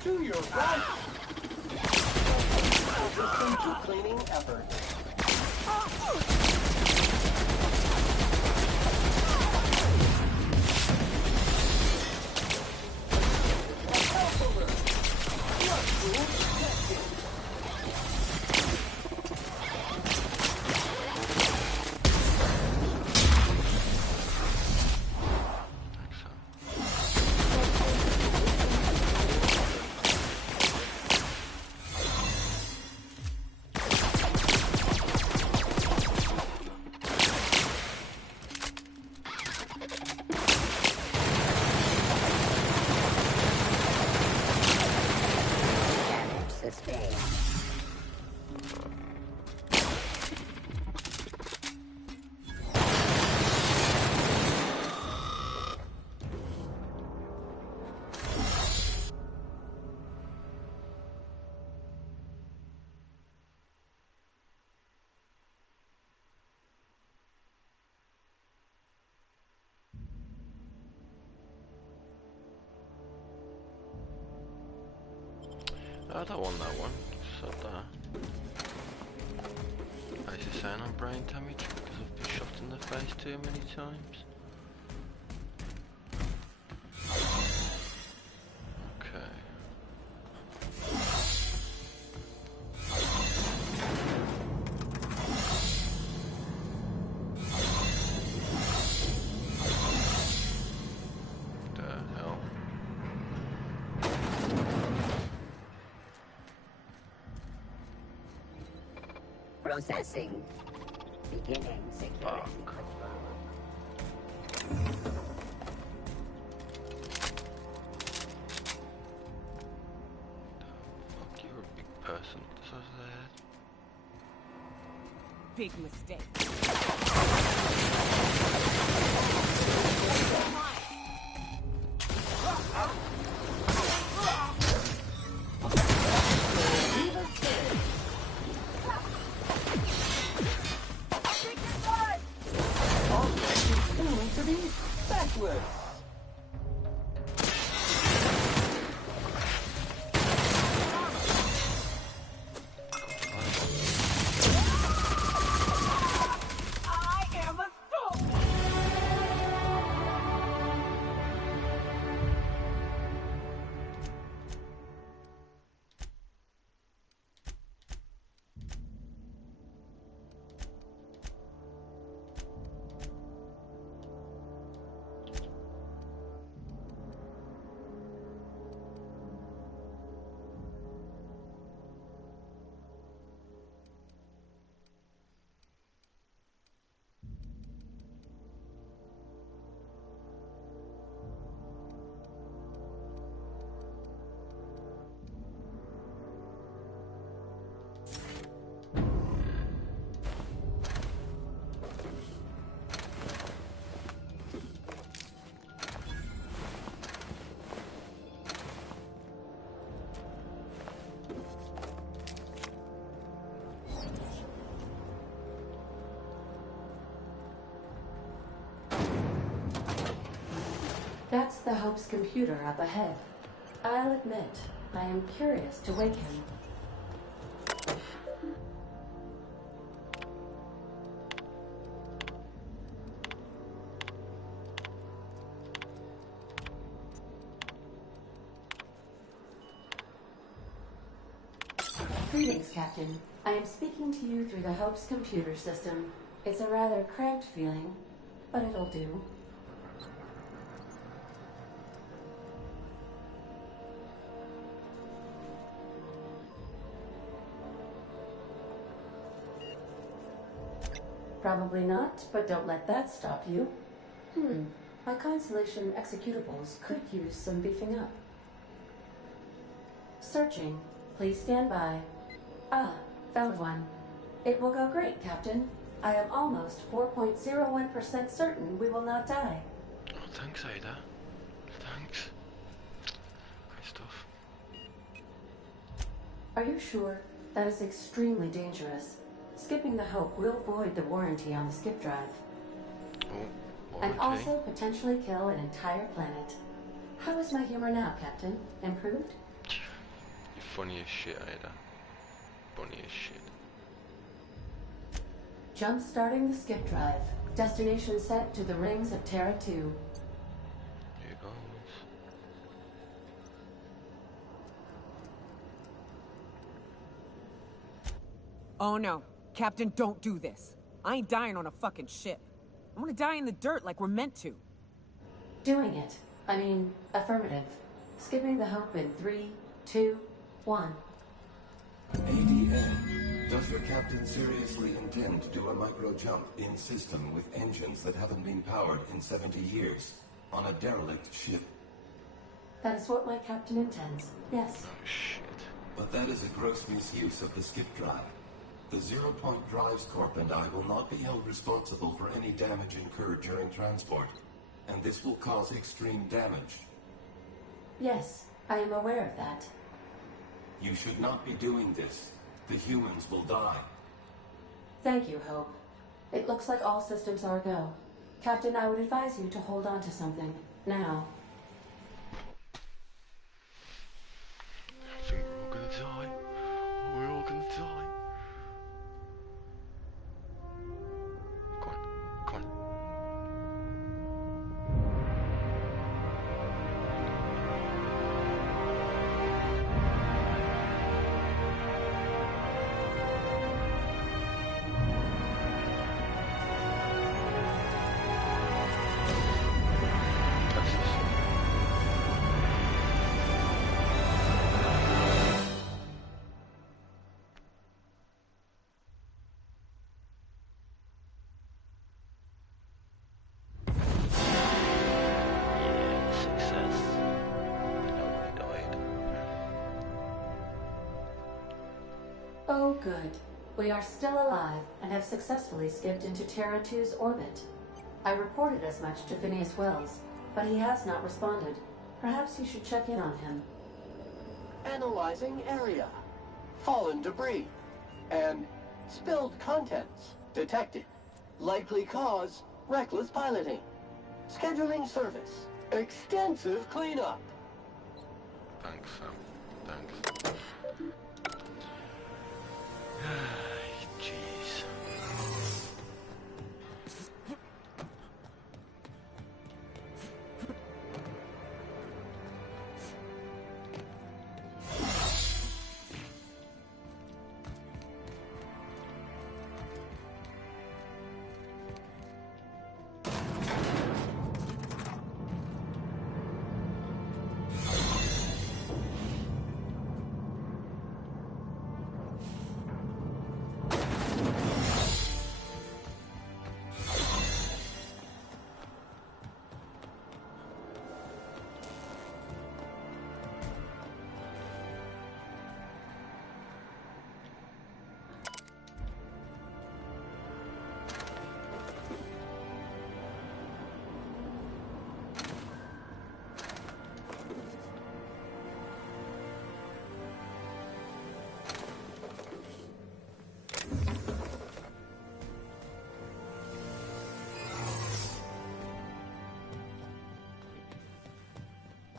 To your right! System to cleaning effort. I don't want that one. Shut that. Is it saying I'm brain damage because I've been shot in the face too many times? Okay. The hell? Processing. Beginning security control. Fuck, you're a big person. So that. Big mistake. Backwards. I am a soul! That's the Hope's computer up ahead. I'll admit, I am curious to wake him. Greetings, Captain. I am speaking to you through the Hope's computer system. It's a rather cramped feeling, but it'll do. Probably not, but don't let that stop you. My Constellation executables could use some beefing up. Searching. Please stand by. Ah, found one. It will go great, Captain. I am almost 4.01% certain we will not die. Oh, thanks, Ada. Thanks. Great stuff. Are you sure? That is extremely dangerous. Skipping the Hope will void the warranty on the skip drive. Oh, and also potentially kill an entire planet. How is my humor now, Captain? Improved? You're funny as shit, Ada. Funny as shit. Jump-starting the skip drive. Destination set to the rings of Terra 2. Here goes. Oh no. Captain, don't do this. I ain't dying on a fucking ship. I'm gonna die in the dirt like we're meant to. Doing it. I mean, affirmative. Skipping the Hope in 3, 2, 1. ADN, does your captain seriously intend to do a micro-jump in system with engines that haven't been powered in 70 years on a derelict ship? That is what my captain intends, yes. Oh, shit. But that is a gross misuse of the skip drive. The Zero Point Drives Corp and I will not be held responsible for any damage incurred during transport, and this will cause extreme damage. Yes, I am aware of that. You should not be doing this. The humans will die. Thank you, Hope. It looks like all systems are go. Captain, I would advise you to hold on to something. Now. I think we're all gonna die. Oh, good. We are still alive and have successfully skipped into Terra 2's orbit. I reported as much to Phineas Wells, but he has not responded. Perhaps you should check in on him. Analyzing area. Fallen debris. And spilled contents detected. Likely cause, reckless piloting. Scheduling service. Extensive cleanup. Thanks, Sam. Thanks. Jeez.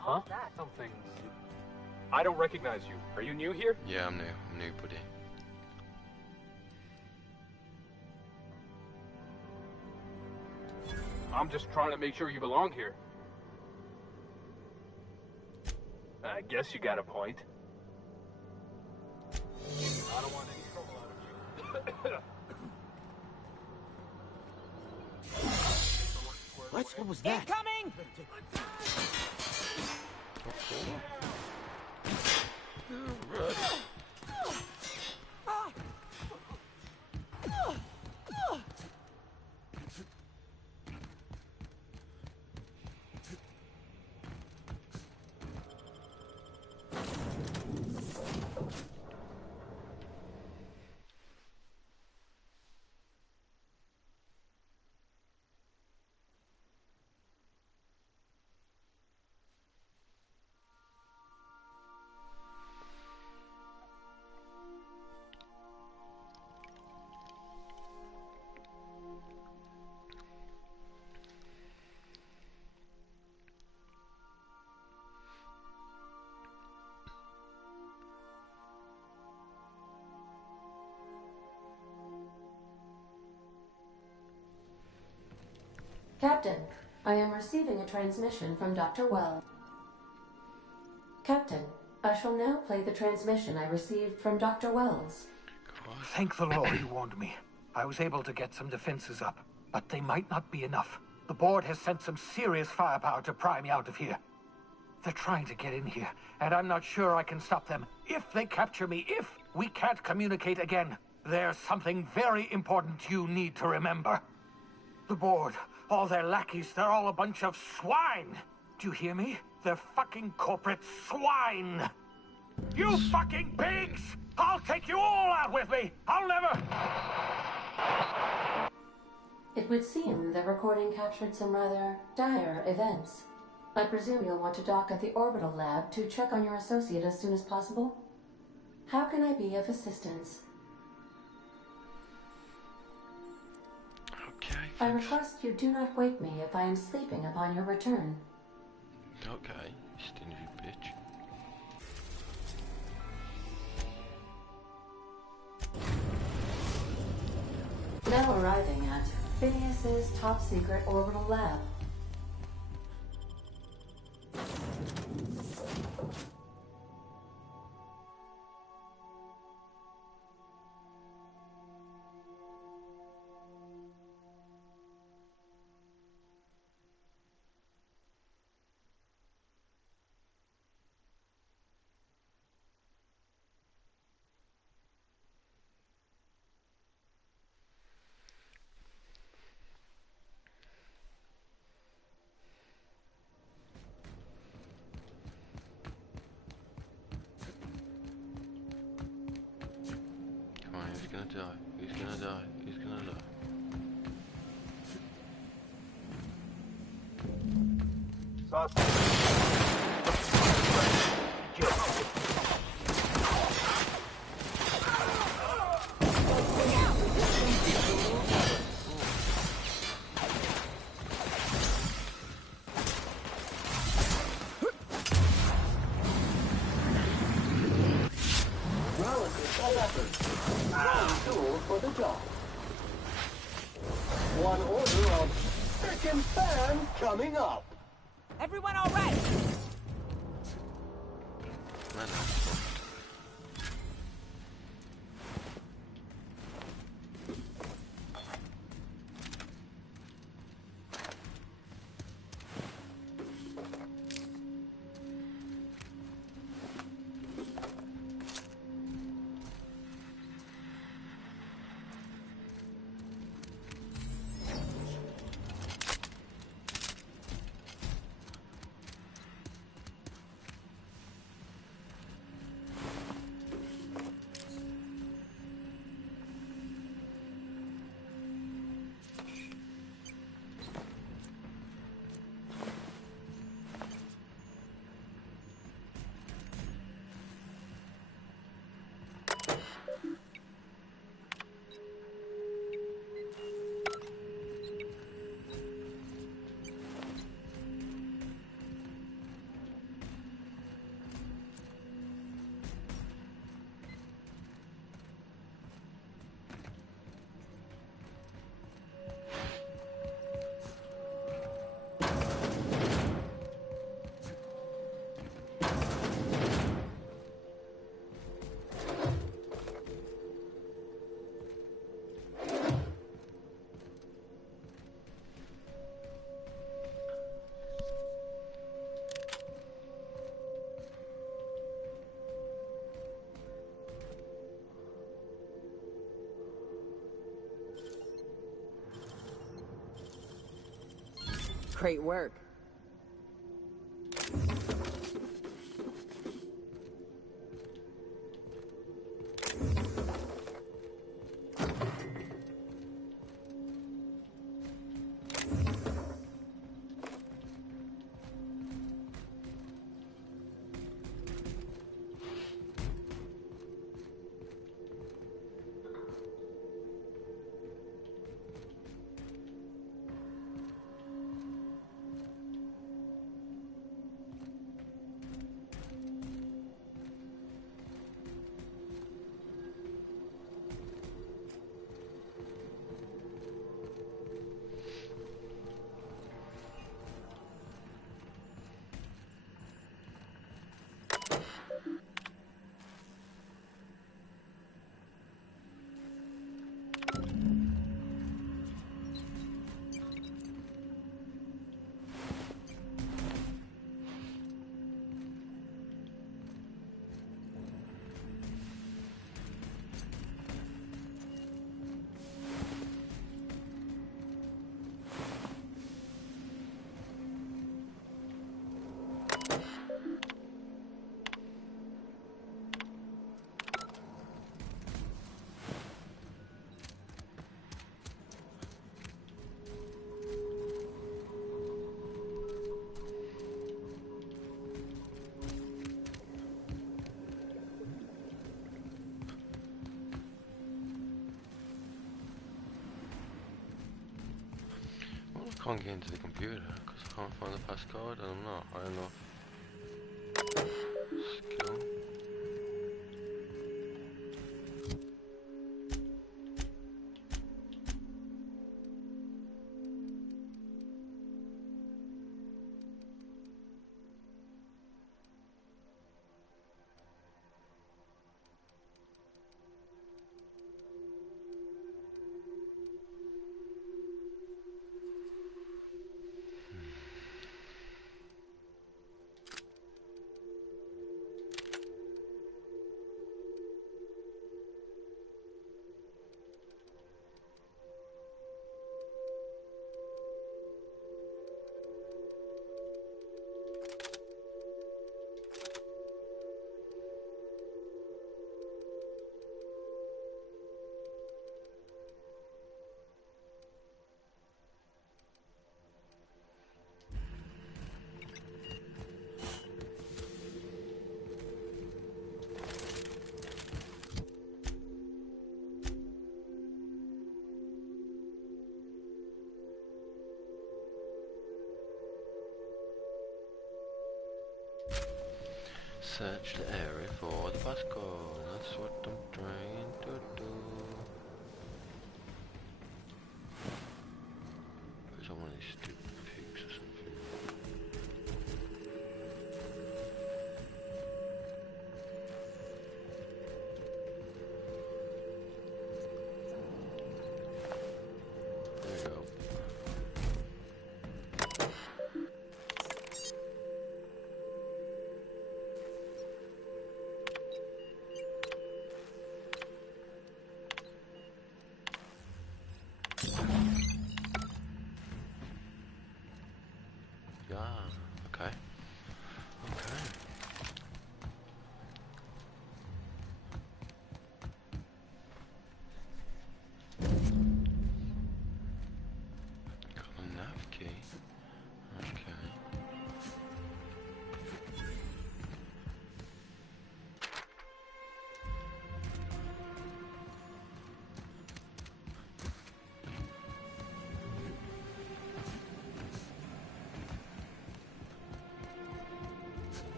Huh? Something. I don't recognize you. Are you new here? Yeah, I'm new. I'm new, buddy. I'm just trying to make sure you belong here. I guess you got a point. I don't want any trouble out of you. What was that? Incoming! Captain, I am receiving a transmission from Dr. Wells. Captain, I shall now play the transmission I received from Dr. Wells. Thank the Lord you warned me. I was able to get some defenses up, but they might not be enough. The board has sent some serious firepower to pry me out of here. They're trying to get in here, and I'm not sure I can stop them. If they capture me, if we can't communicate again, there's something very important you need to remember. The board, all their lackeys, they're all a bunch of swine. Do you hear me? They're fucking corporate swine. You fucking pigs! I'll take you all out with me! I'll never... It would seem the recording captured some rather dire events. I presume you'll want to dock at the orbital lab to check on your associate as soon as possible? How can I be of assistance? Okay. I request you do not wake me if I am sleeping upon your return. Okay, stingy bitch. Now arriving at Phineas's top-secret orbital lab. gonna die? Who's gonna die? Who's gonna die? Relative of effort. One tool for the job. One order of frickin' fan coming up. Everyone all right? Great work. I can't get into the computer because I can't find the passcode and I'm not high enough skill. Search the area for the Vasco. That's what I'm trying to do. There's one of these stupid pigs or something. There we go. Okay. Okay. Got a nav key. Okay.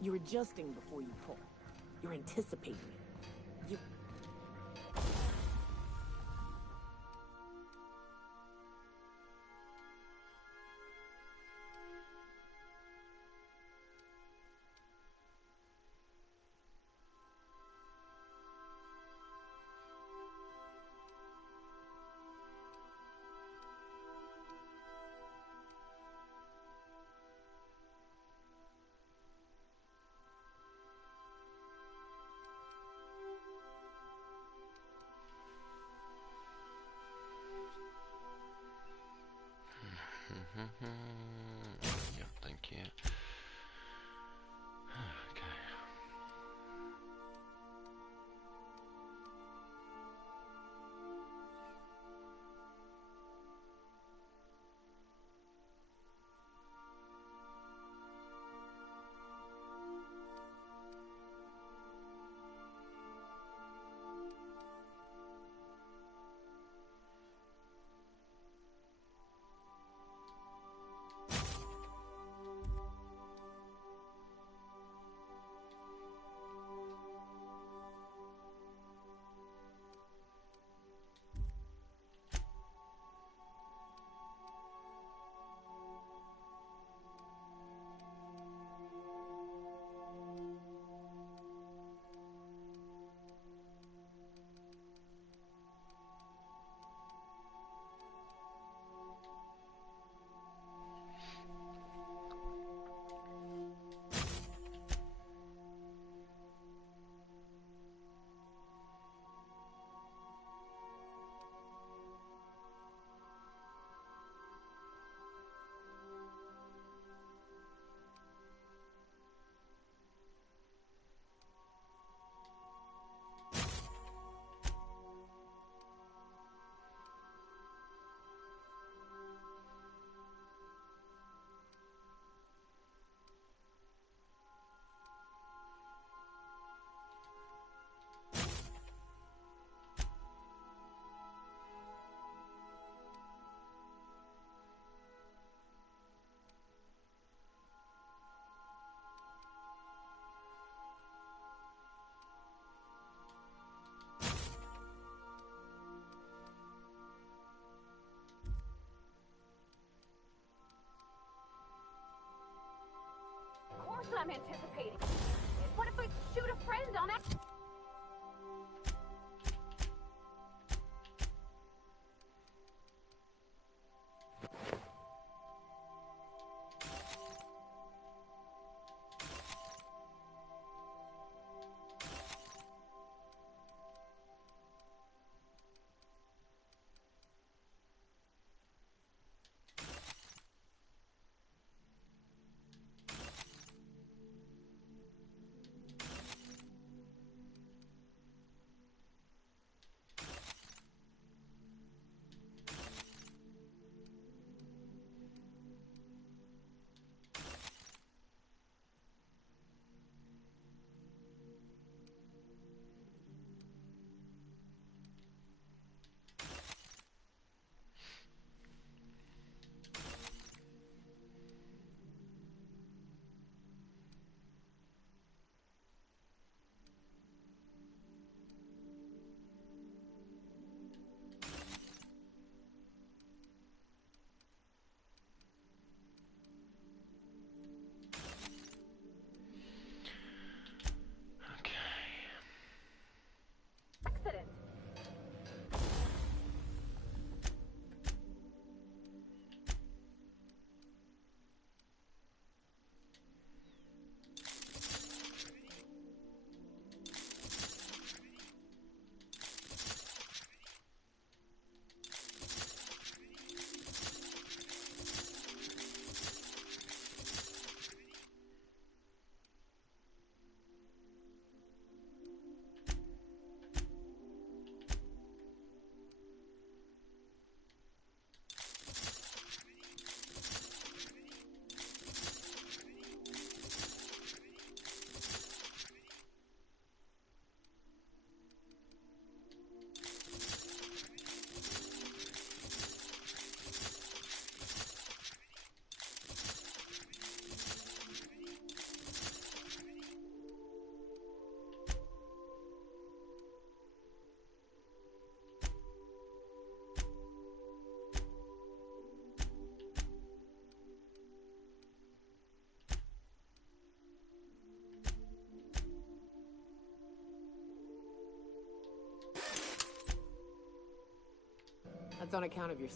You're adjusting before you pull. You're anticipating it. You... Yeah, thank you. Okay. I'm anticipating. What if I shoot a friend on accident? That's on account of your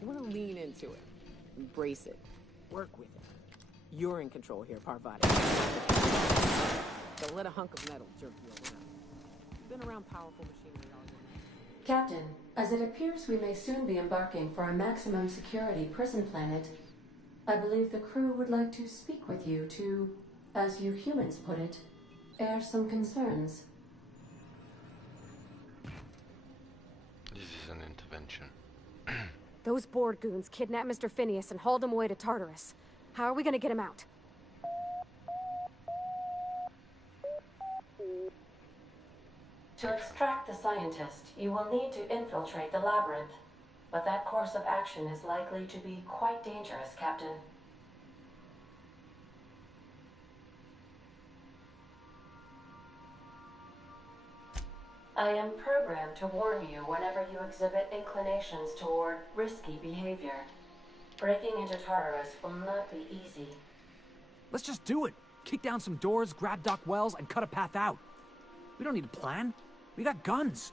You want to lean into it. Embrace it. Work with it. You're in control here, Parvati. Don't let a hunk of metal jerk you around. You've been around powerful machinery all your life. Captain, as it appears we may soon be embarking for a maximum security prison planet, I believe the crew would like to speak with you to, as you humans put it, air some concerns. This is an intervention. Those Borg goons kidnapped Mr. Phineas and hauled him away to Tartarus. How are we gonna get him out? To extract the scientist, you will need to infiltrate the labyrinth. But that course of action is likely to be quite dangerous, Captain. I am programmed to warn you whenever you exhibit inclinations toward risky behavior. Breaking into Tartarus will not be easy. Let's just do it. Kick down some doors, grab Doc Wells, and cut a path out. We don't need a plan. We got guns.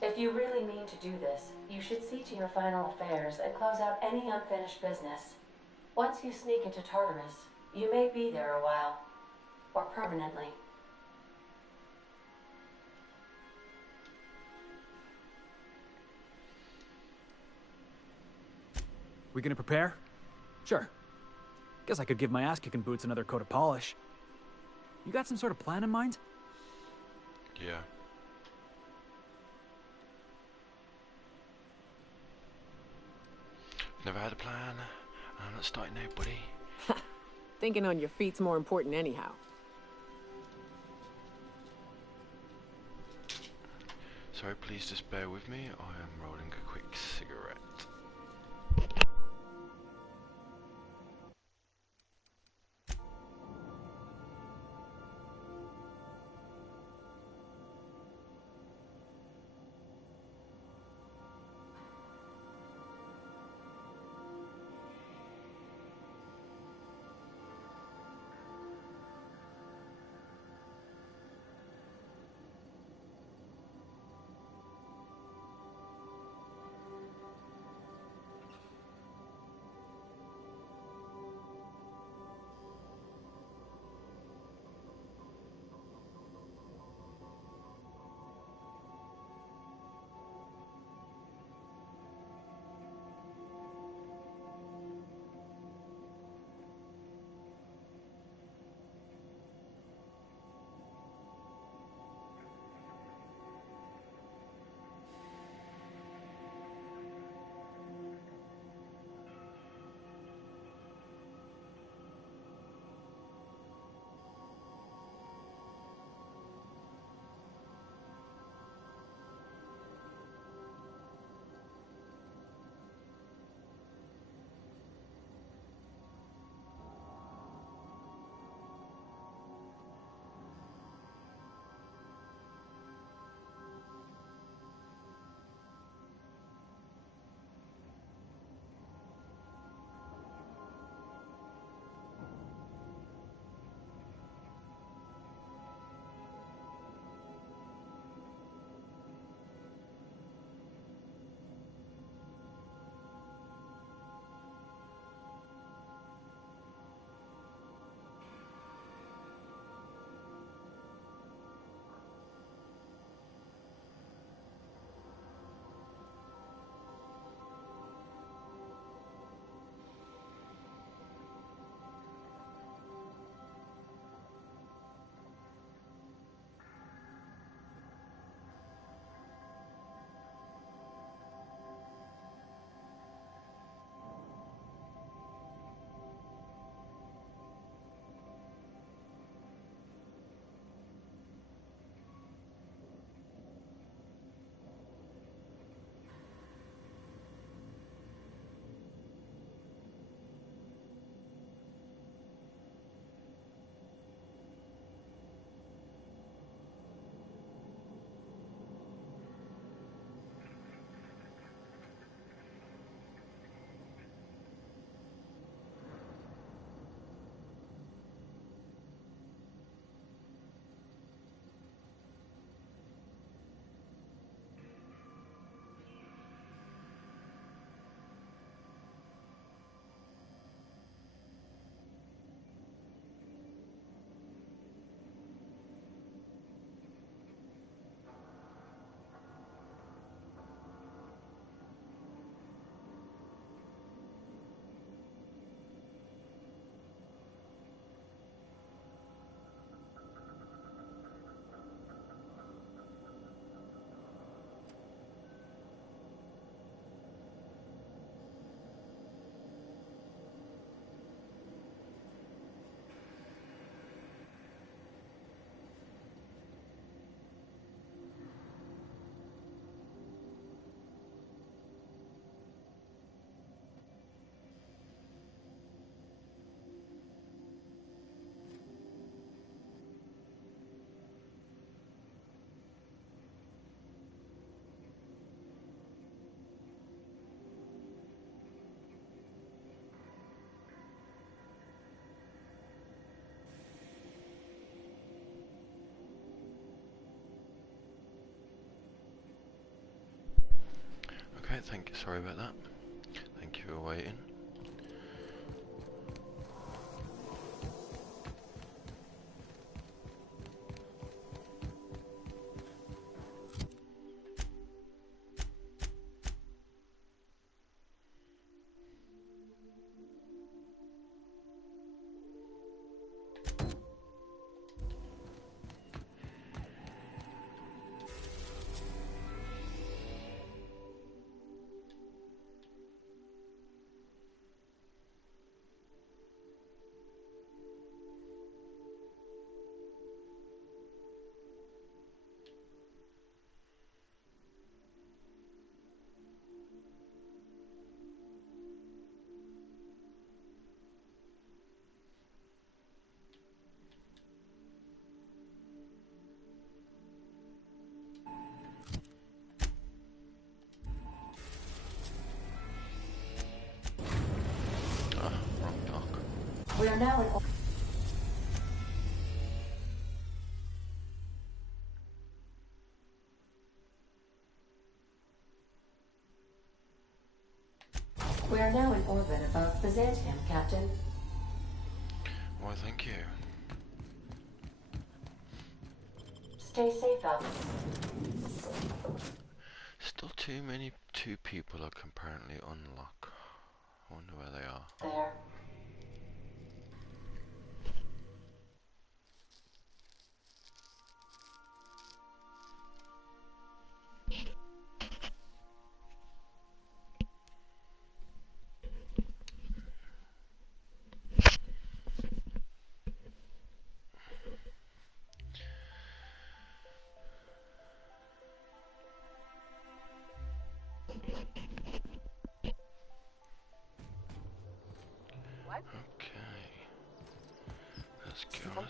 If you really mean to do this, you should see to your final affairs and close out any unfinished business. Once you sneak into Tartarus, you may be there a while. Or permanently. We gonna prepare? Sure. Guess I could give my ass-kicking boots another coat of polish. You got some sort of plan in mind? Yeah. Never had a plan. I'm not starting now, buddy. Thinking on your feet's more important anyhow. Sorry, please just bear with me. I am rolling a quick cigarette. thank you. Sorry about that. Thank you for waiting. We are now in... We are now in orbit above Byzantium, Captain. Why, thank you. Stay safe out. Still two people I can apparently unlock. I wonder where they are. There.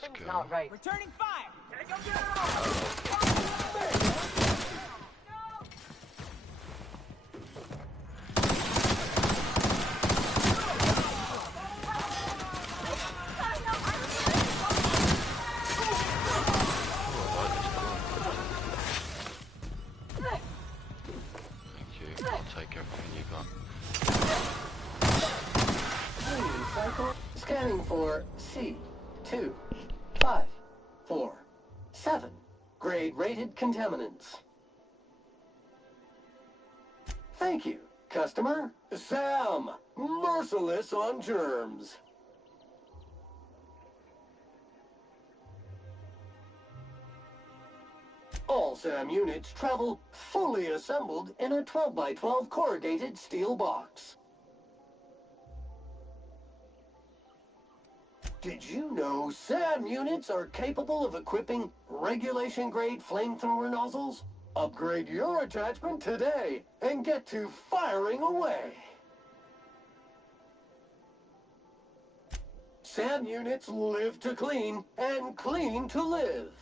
Something's not right. Returning fire! Take him down! Thank you. I'll take everything you got. Cycle scanning for C2547 grade rated contaminants. Thank you, customer. Sam, merciless on germs. All SAM units travel fully assembled in a 12x12 corrugated steel box. Did you know SAM units are capable of equipping regulation-grade flamethrower nozzles? Upgrade your attachment today and get to firing away. SAM units live to clean and clean to live.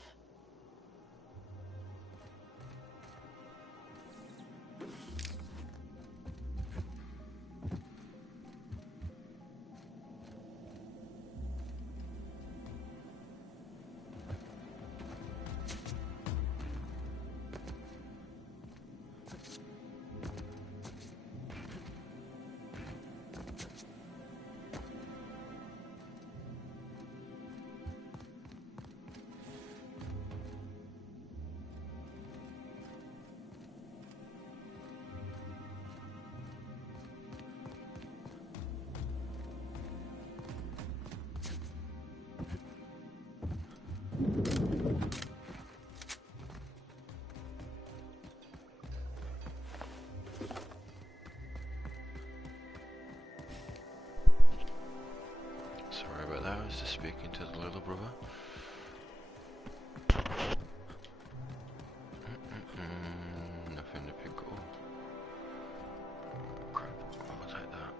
Sorry about that, I was just speaking to the little brother. Nothing to pick up. Crap, I'll take that.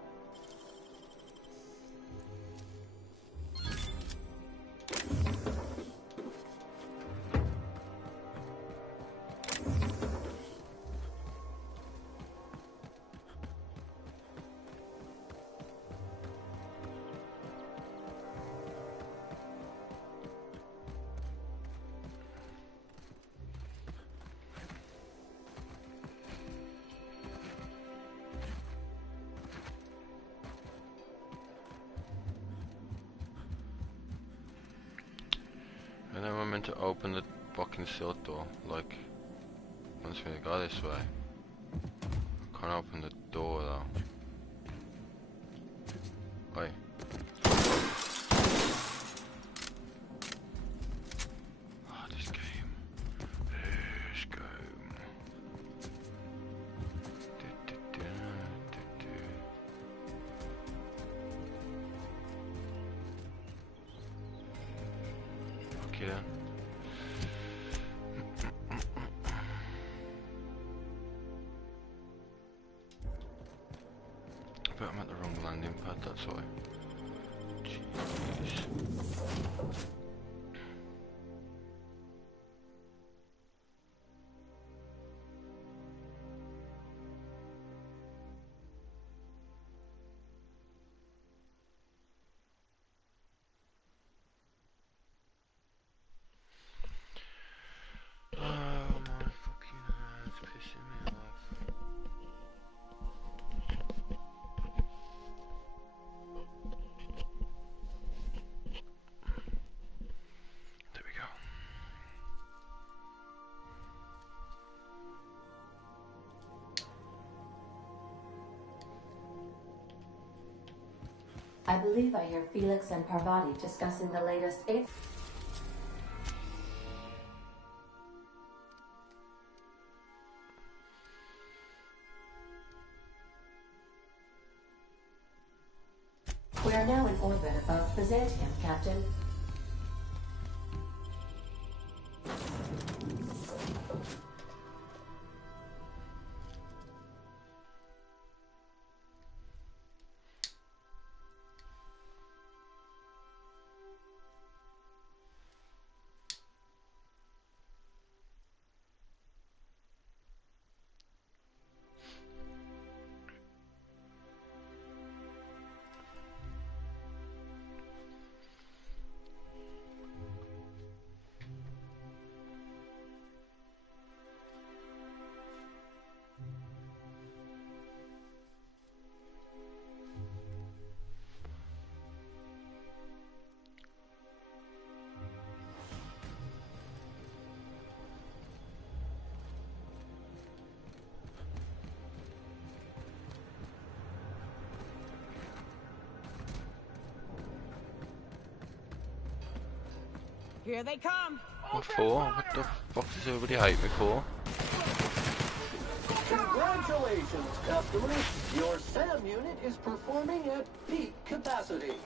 And then we're meant to open the fucking sealed door, like, once we go this way. Can't open the door though. Wait. Oh, this game. This game. Okay then. But I'm at the wrong landing pad, that's why. Jeez. I believe I hear Felix and Parvati discussing the latest We are now in orbit above Byzantium, Captain. Here they come. What for? What the fuck does everybody hate me for? Congratulations, customers! Your SAM unit is performing at peak capacity.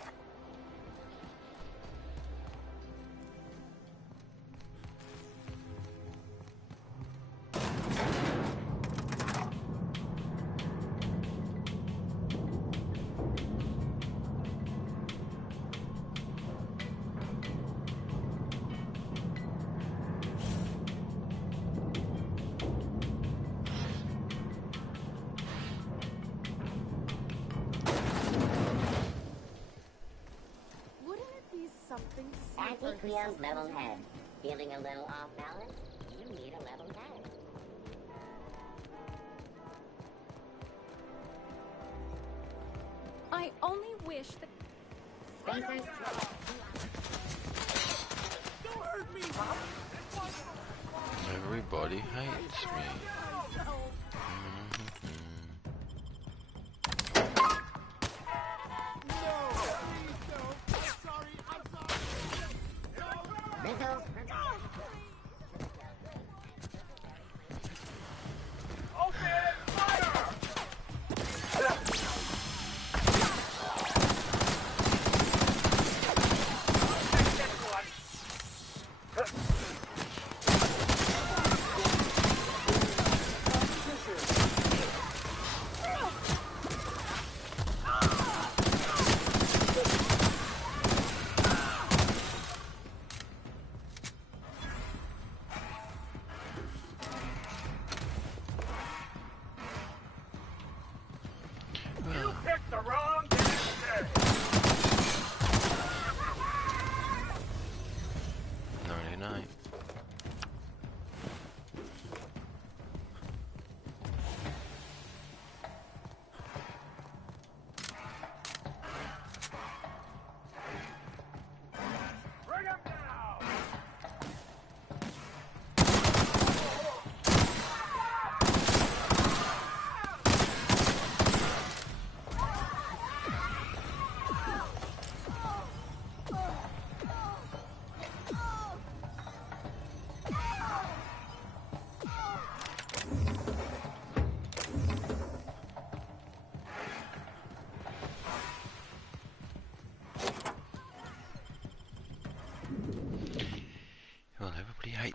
Anti-Creo's level head. Feeling a little off balance? You need a level head. I only wish that... Spacers... Don't hurt me! Everybody hates me.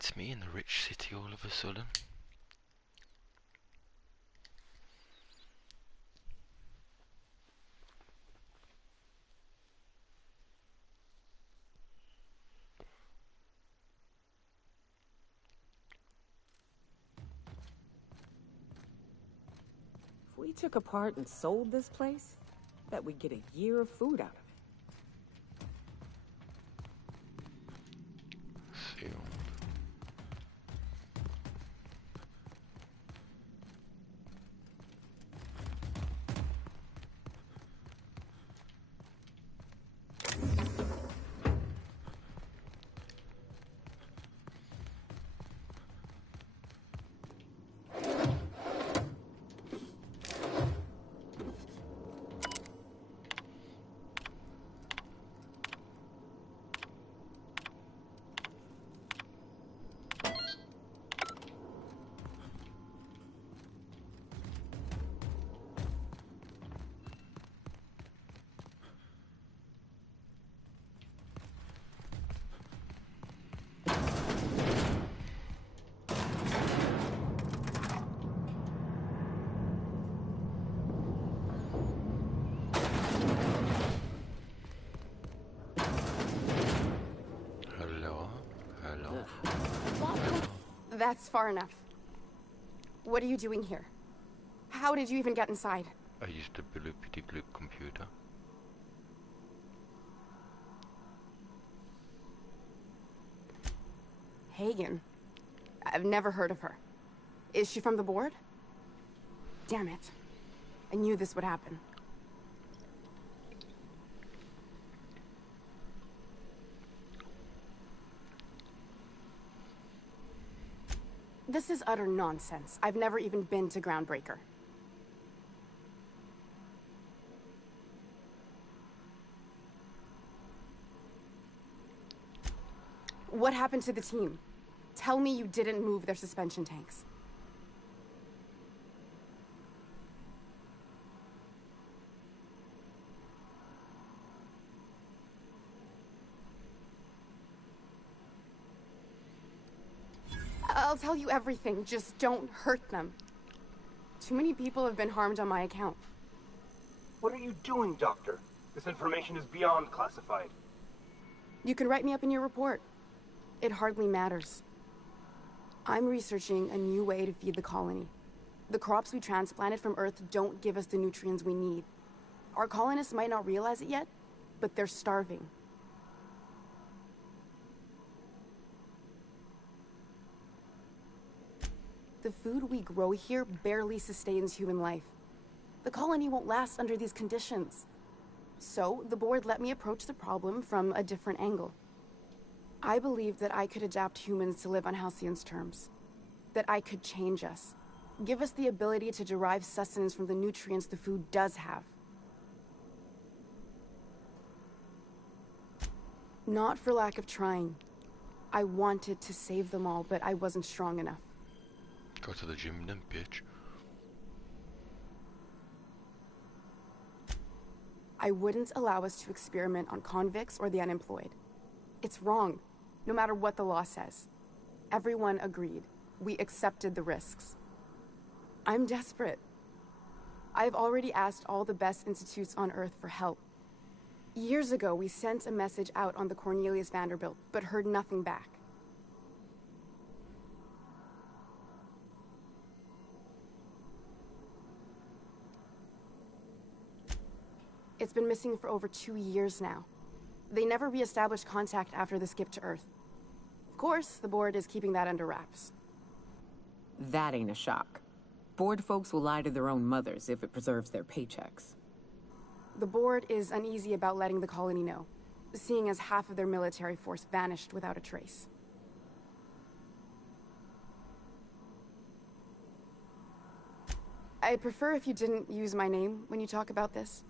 it's me in the rich city all of a sudden. If we took apart and sold this place, bet we'd get a year of food out of it. That's far enough. What are you doing here? How did you even get inside? I used a bloopity-bloop computer. Hagen? I've never heard of her. Is she from the board? Damn it. I knew this would happen. This is utter nonsense. I've never even been to Groundbreaker. What happened to the team? Tell me you didn't move their suspension tanks. I'll tell you everything, just don't hurt them. Too many people have been harmed on my account. What are you doing, Doctor? This information is beyond classified. You can write me up in your report. It hardly matters. I'm researching a new way to feed the colony. The crops we transplanted from Earth don't give us the nutrients we need. Our colonists might not realize it yet, but they're starving. The food we grow here barely sustains human life. The colony won't last under these conditions. So, the board let me approach the problem from a different angle. I believed that I could adapt humans to live on Halcyon's terms. That I could change us. Give us the ability to derive sustenance from the nutrients the food does have. Not for lack of trying. I wanted to save them all, but I wasn't strong enough. Go to the gym then, bitch. I wouldn't allow us to experiment on convicts or the unemployed. It's wrong, no matter what the law says. Everyone agreed. We accepted the risks. I'm desperate. I've already asked all the best institutes on Earth for help. Years ago, we sent a message out on the Cornelius Vanderbilt, but heard nothing back. It's been missing for over 2 years now. They never re-established contact after the skip to Earth. Of course, the board is keeping that under wraps. That ain't a shock. Board folks will lie to their own mothers if it preserves their paychecks. The board is uneasy about letting the colony know, seeing as half of their military force vanished without a trace. I'd prefer if you didn't use my name when you talk about this.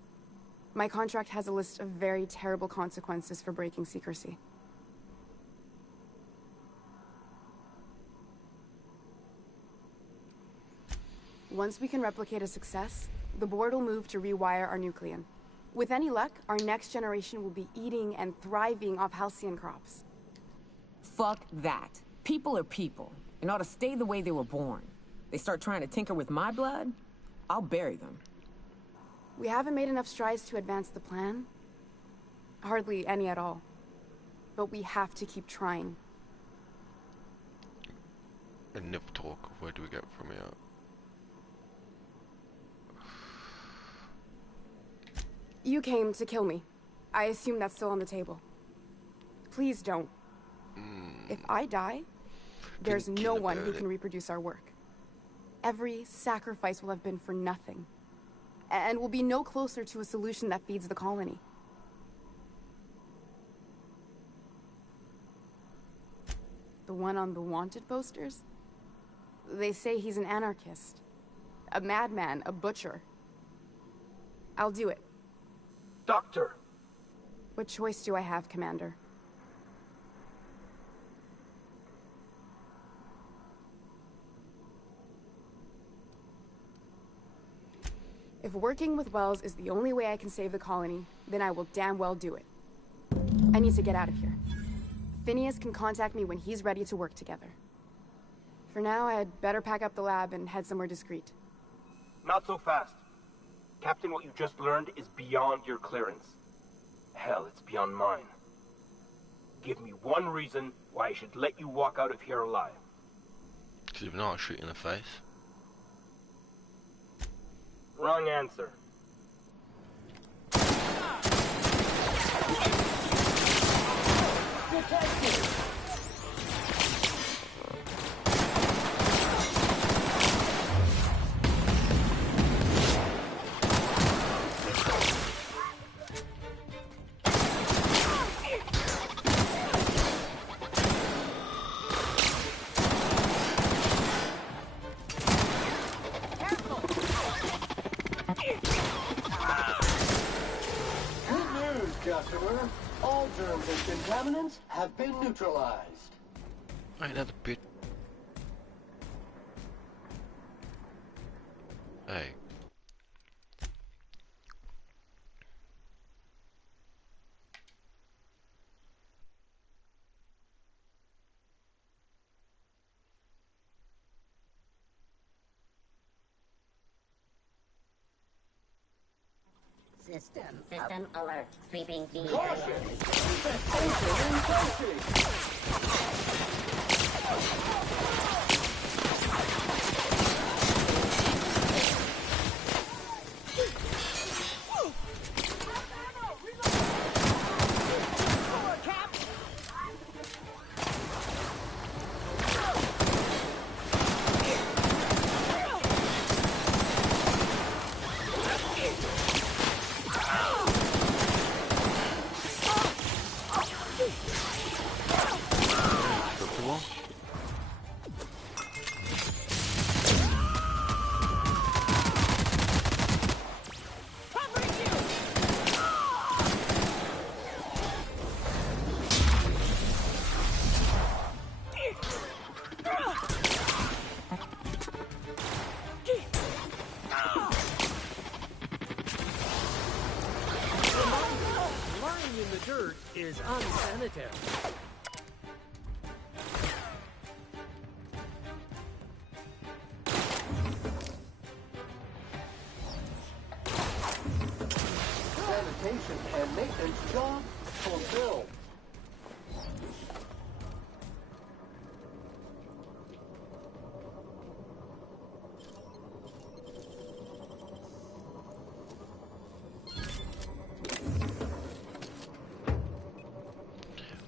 My contract has a list of very terrible consequences for breaking secrecy. Once we can replicate a success, the board will move to rewire our nucleon. With any luck, our next generation will be eating and thriving off Halcyon crops. Fuck that. People are people, and ought to stay the way they were born. They start trying to tinker with my blood, I'll bury them. We haven't made enough strides to advance the plan. Hardly any at all. But we have to keep trying. Enough talk. Where do we get from here? You came to kill me. I assume that's still on the table. Please don't. If I die, there's no one who can reproduce our work. Every sacrifice will have been for nothing. And we'll be no closer to a solution that feeds the colony. The one on the wanted posters? They say he's an anarchist. A madman, a butcher. I'll do it. Doctor! What choice do I have, Commander? If working with Wells is the only way I can save the colony, then I will damn well do it. I need to get out of here. Phineas can contact me when he's ready to work together. For now, I'd better pack up the lab and head somewhere discreet. Not so fast. Captain, what you just learned is beyond your clearance. Hell, it's beyond mine. Give me one reason why I should let you walk out of here alive. Because you've not shot in the face. Wrong answer. Detected! Customer, all germs and contaminants have been neutralized. Another bit. Hey. System alert. Sweeping the Caution! Infestation increasing! Is unsanitary. Sanitation and maintenance job fulfilled.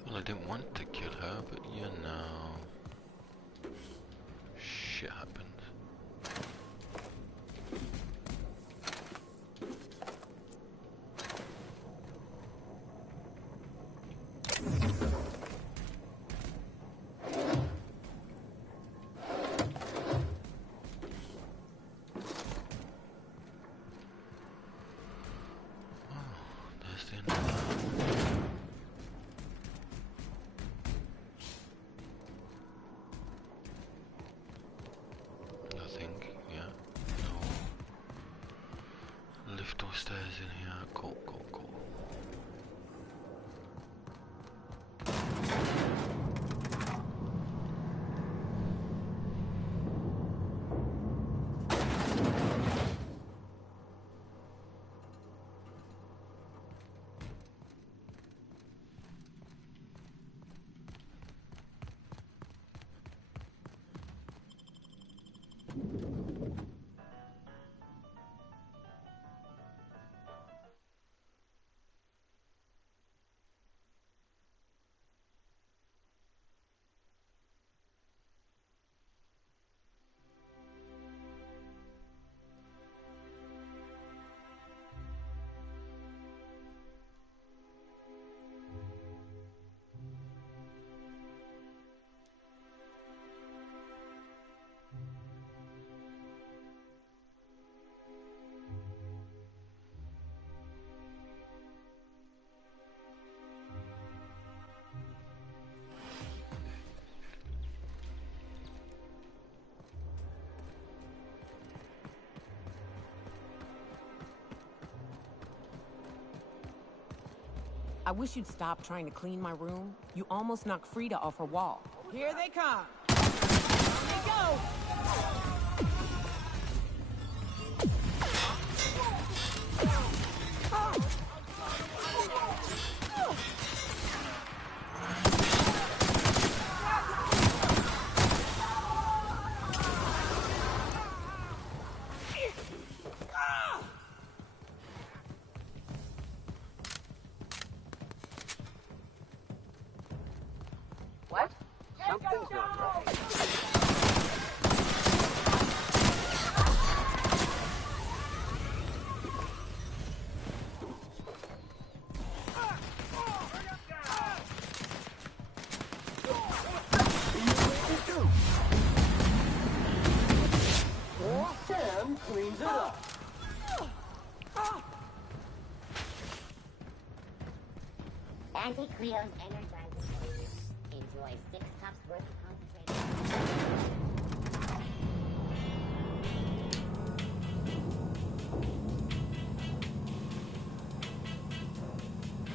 Well, I didn't want to kill her, but you know, shit happens. I wish you'd stop trying to clean my room. You almost knocked Frida off her wall. Here they come. Here they go. What? Something's not right. Sam cleans it up. Anti-Creon's energizing. Enjoy 6 cups worth of concentrated.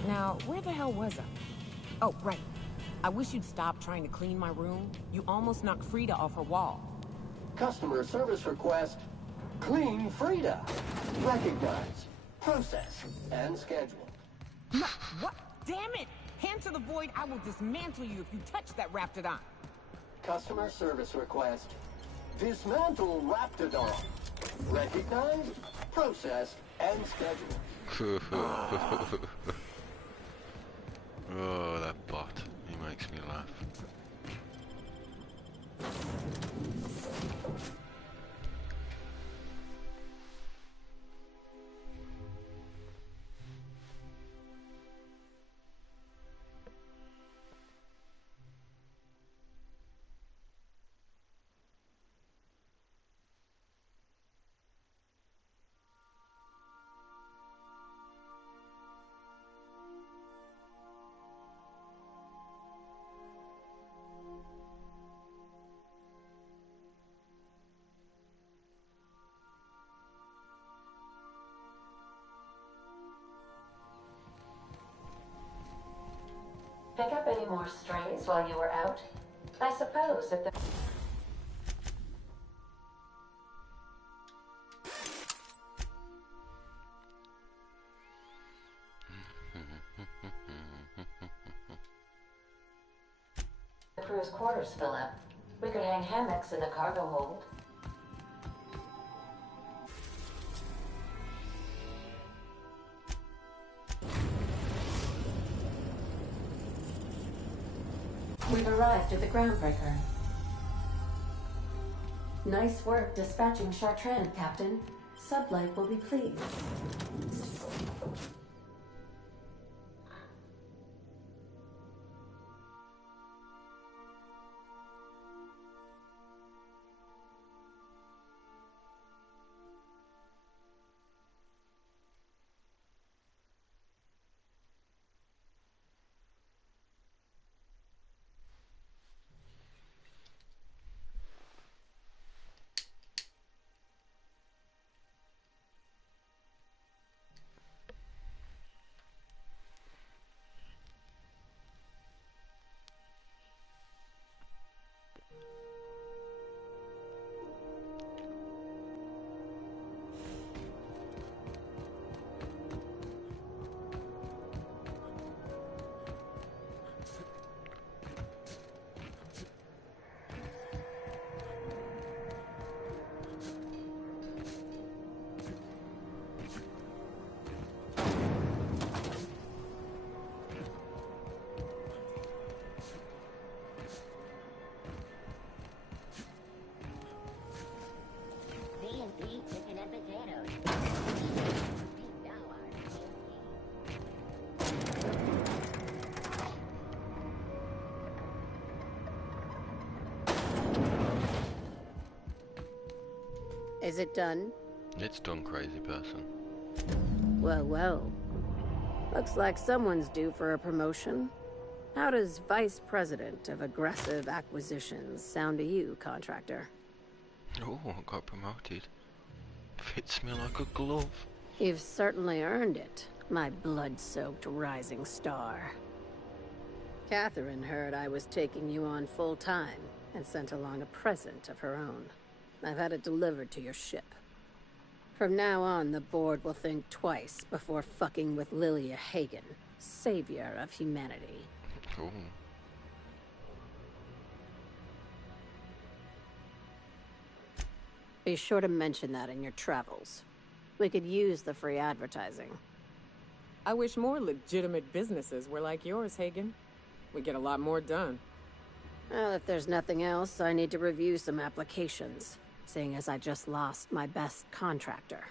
Now, where the hell was I? Oh, right. I wish you'd stop trying to clean my room. You almost knocked Frida off her wall. Customer service request. Clean Frida. Recognize, process, and schedule. No, what? Damn it! Hand to the void, I will dismantle you if you touch that Raptidon. Customer service request. Dismantle Raptidon. Recognize, process, and schedule. Oh, that bot. He makes me laugh. Pick up any more strays while you were out? I suppose if the... the crew's quarters fill up, we could hang hammocks in the cargo hold. We've arrived at the Groundbreaker. Nice work dispatching Chartrand, Captain. Sublight will be pleased. Is it done? It's done, crazy person. Well, well. Looks like someone's due for a promotion. How does Vice President of Aggressive Acquisitions sound to you, contractor? Oh, I got promoted. Fits me like a glove. You've certainly earned it. My blood-soaked rising star. Catherine heard I was taking you on full-time and sent along a present of her own. I've had it delivered to your ship. From now on, the board will think twice before fucking with Lilia Hagen, savior of humanity. Cool. Be sure to mention that in your travels. We could use the free advertising. I wish more legitimate businesses were like yours, Hagen. We get a lot more done. Well, if there's nothing else, I need to review some applications, seeing as I just lost my best contractor.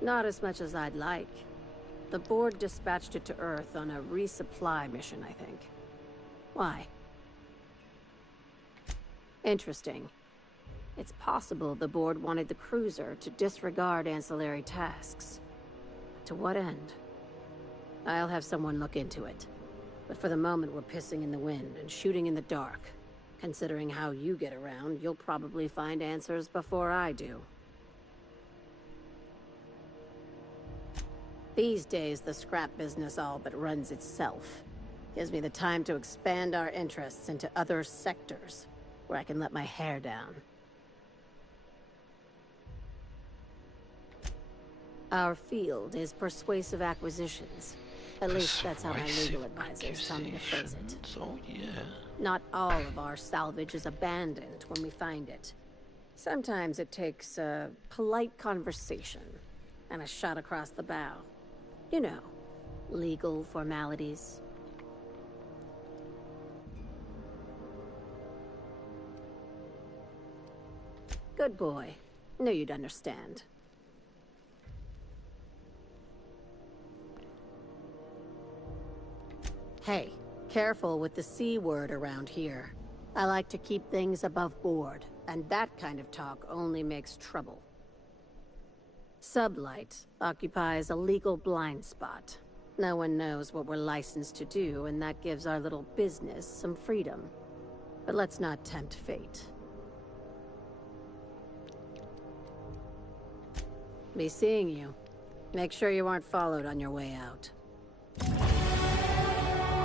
Not as much as I'd like. The board dispatched it to Earth on a resupply mission, I think. Why? Interesting. It's possible the board wanted the cruiser to disregard ancillary tasks. To what end? I'll have someone look into it. But for the moment, we're pissing in the wind and shooting in the dark. Considering how you get around, you'll probably find answers before I do. These days, the scrap business all but runs itself. Gives me the time to expand our interests into other sectors, where I can let my hair down. Our field is persuasive acquisitions. At least that's how my legal advisors tell me to phrase it. Oh, yeah. Not all of our salvage is abandoned when we find it. Sometimes it takes a polite conversation and a shot across the bow. You know, legal formalities. Good boy. Knew you'd understand. Hey, careful with the C word around here. I like to keep things above board, and that kind of talk only makes trouble. Sublight occupies a legal blind spot. No one knows what we're licensed to do, and that gives our little business some freedom. But let's not tempt fate. Be seeing you. Make sure you aren't followed on your way out.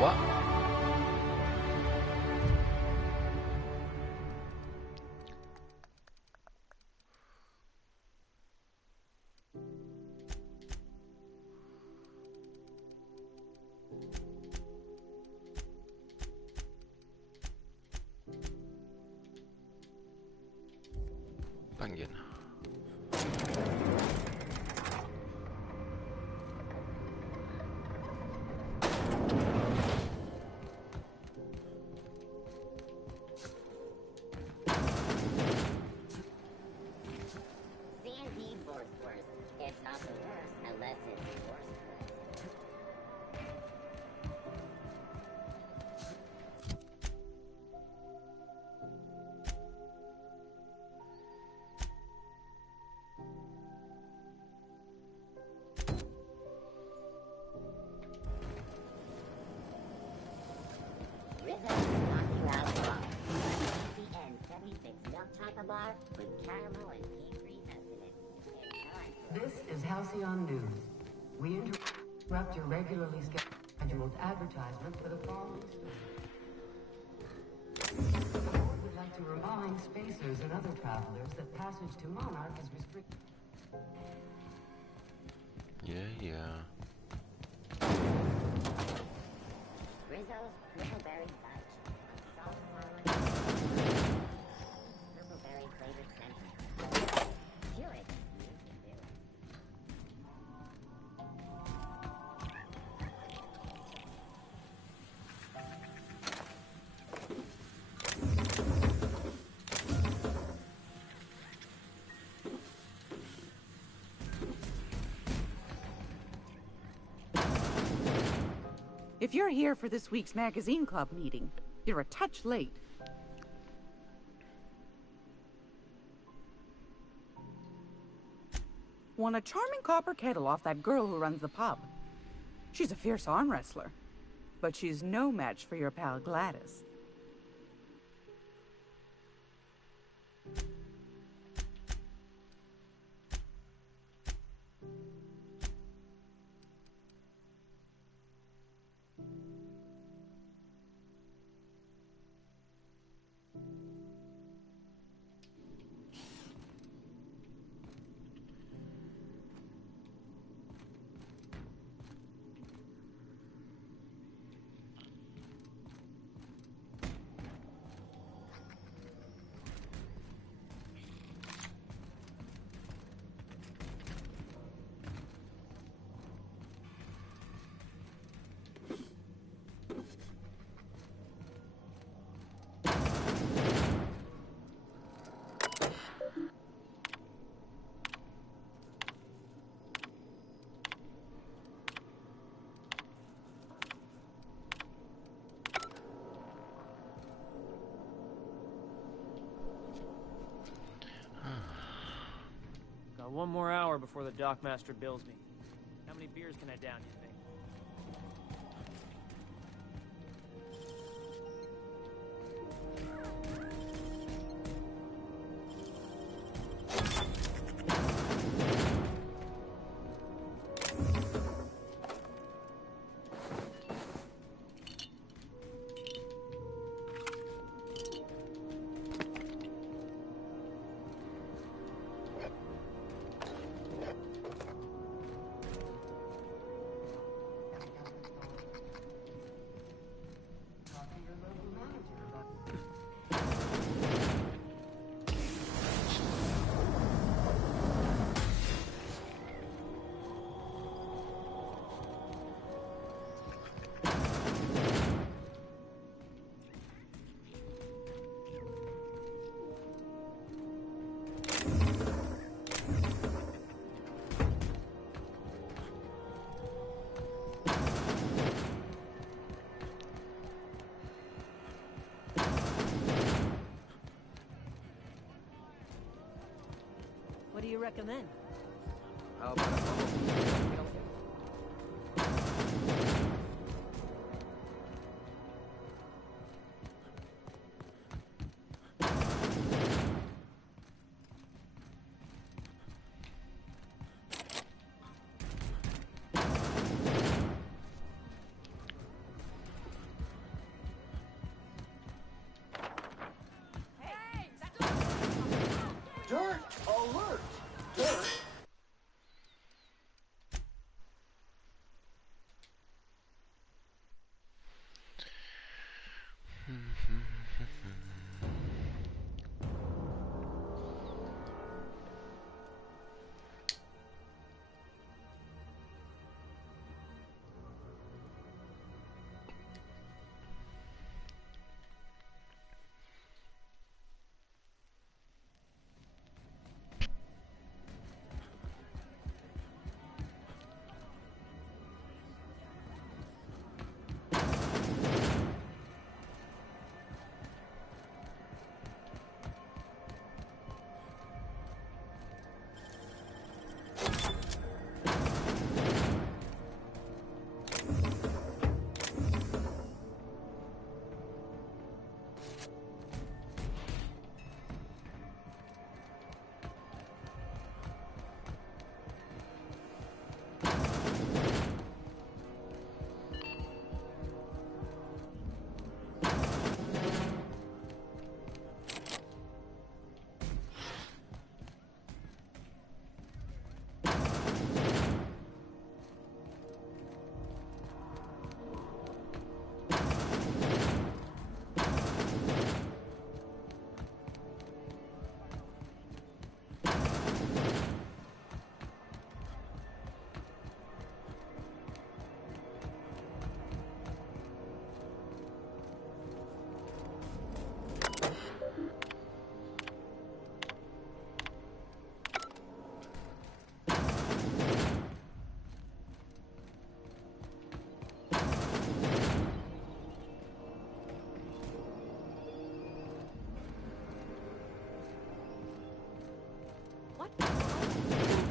What? Banging. C&D Borsworth. It's not the worst unless it's worse. Rizzo will knock you out raw. CN 76 milk chocolate bar with caramel and pea-free nuts in it. It's time for This is Halcyon News. We interrupt your regularly scheduled advertisement for the following story. The board would like to remind spacers and other travelers that passage to Monarch is restricted. Yeah. Rizzo's Purpleberry Fudge. Salt Purpleberry flavored center. Keurig. If you're here for this week's magazine club meeting, you're a touch late. Won a charming copper kettle off that girl who runs the pub. She's a fierce arm wrestler, but she's no match for your pal Gladys. One more hour before the dockmaster bills me. How many beers can I down, you think? What do you recommend? How about a bubble? Dirt alert! Dirt!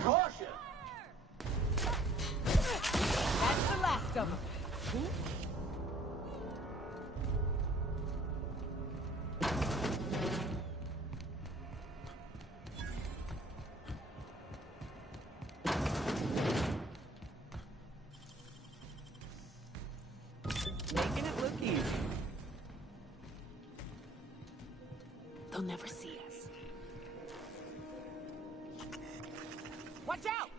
Caution! That's the last of them. Making it look easy. They'll never see us. Watch out!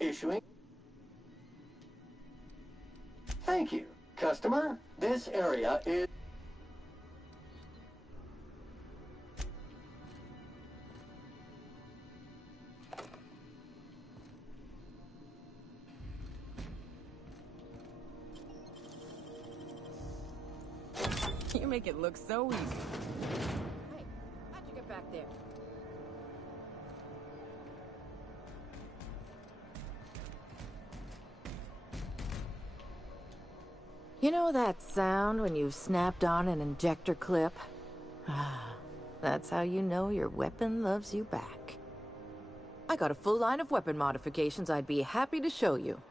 Issuing. Thank you, customer. This area is... You make it look so easy. Hey, how'd you get back there? You know that sound when you've snapped on an injector clip? That's how you know your weapon loves you back. I got a full line of weapon modifications I'd be happy to show you.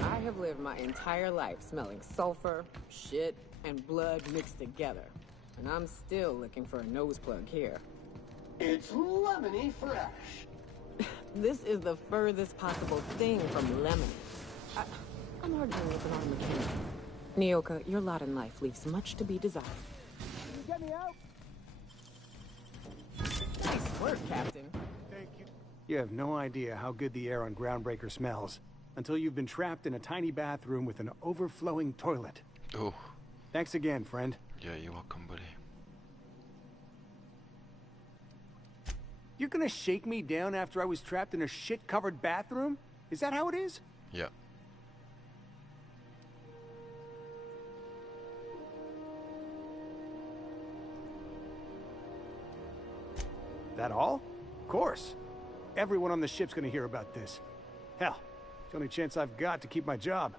I have lived my entire life smelling sulfur, shit, and blood mixed together. And I'm still looking for a nose plug here. It's lemony fresh. This is the furthest possible thing from lemony. I'm arguing with an auto mechanic. Nyoka, your lot in life leaves much to be desired. Can you get me out? Nice work, Captain. Thank you. You have no idea how good the air on Groundbreaker smells until you've been trapped in a tiny bathroom with an overflowing toilet. Oh. Thanks again, friend. Yeah, you're welcome, buddy. You're gonna shake me down after I was trapped in a shit-covered bathroom? Is that how it is? Yeah. That all? Of course. Everyone on the ship's gonna hear about this. Hell, it's the only chance I've got to keep my job.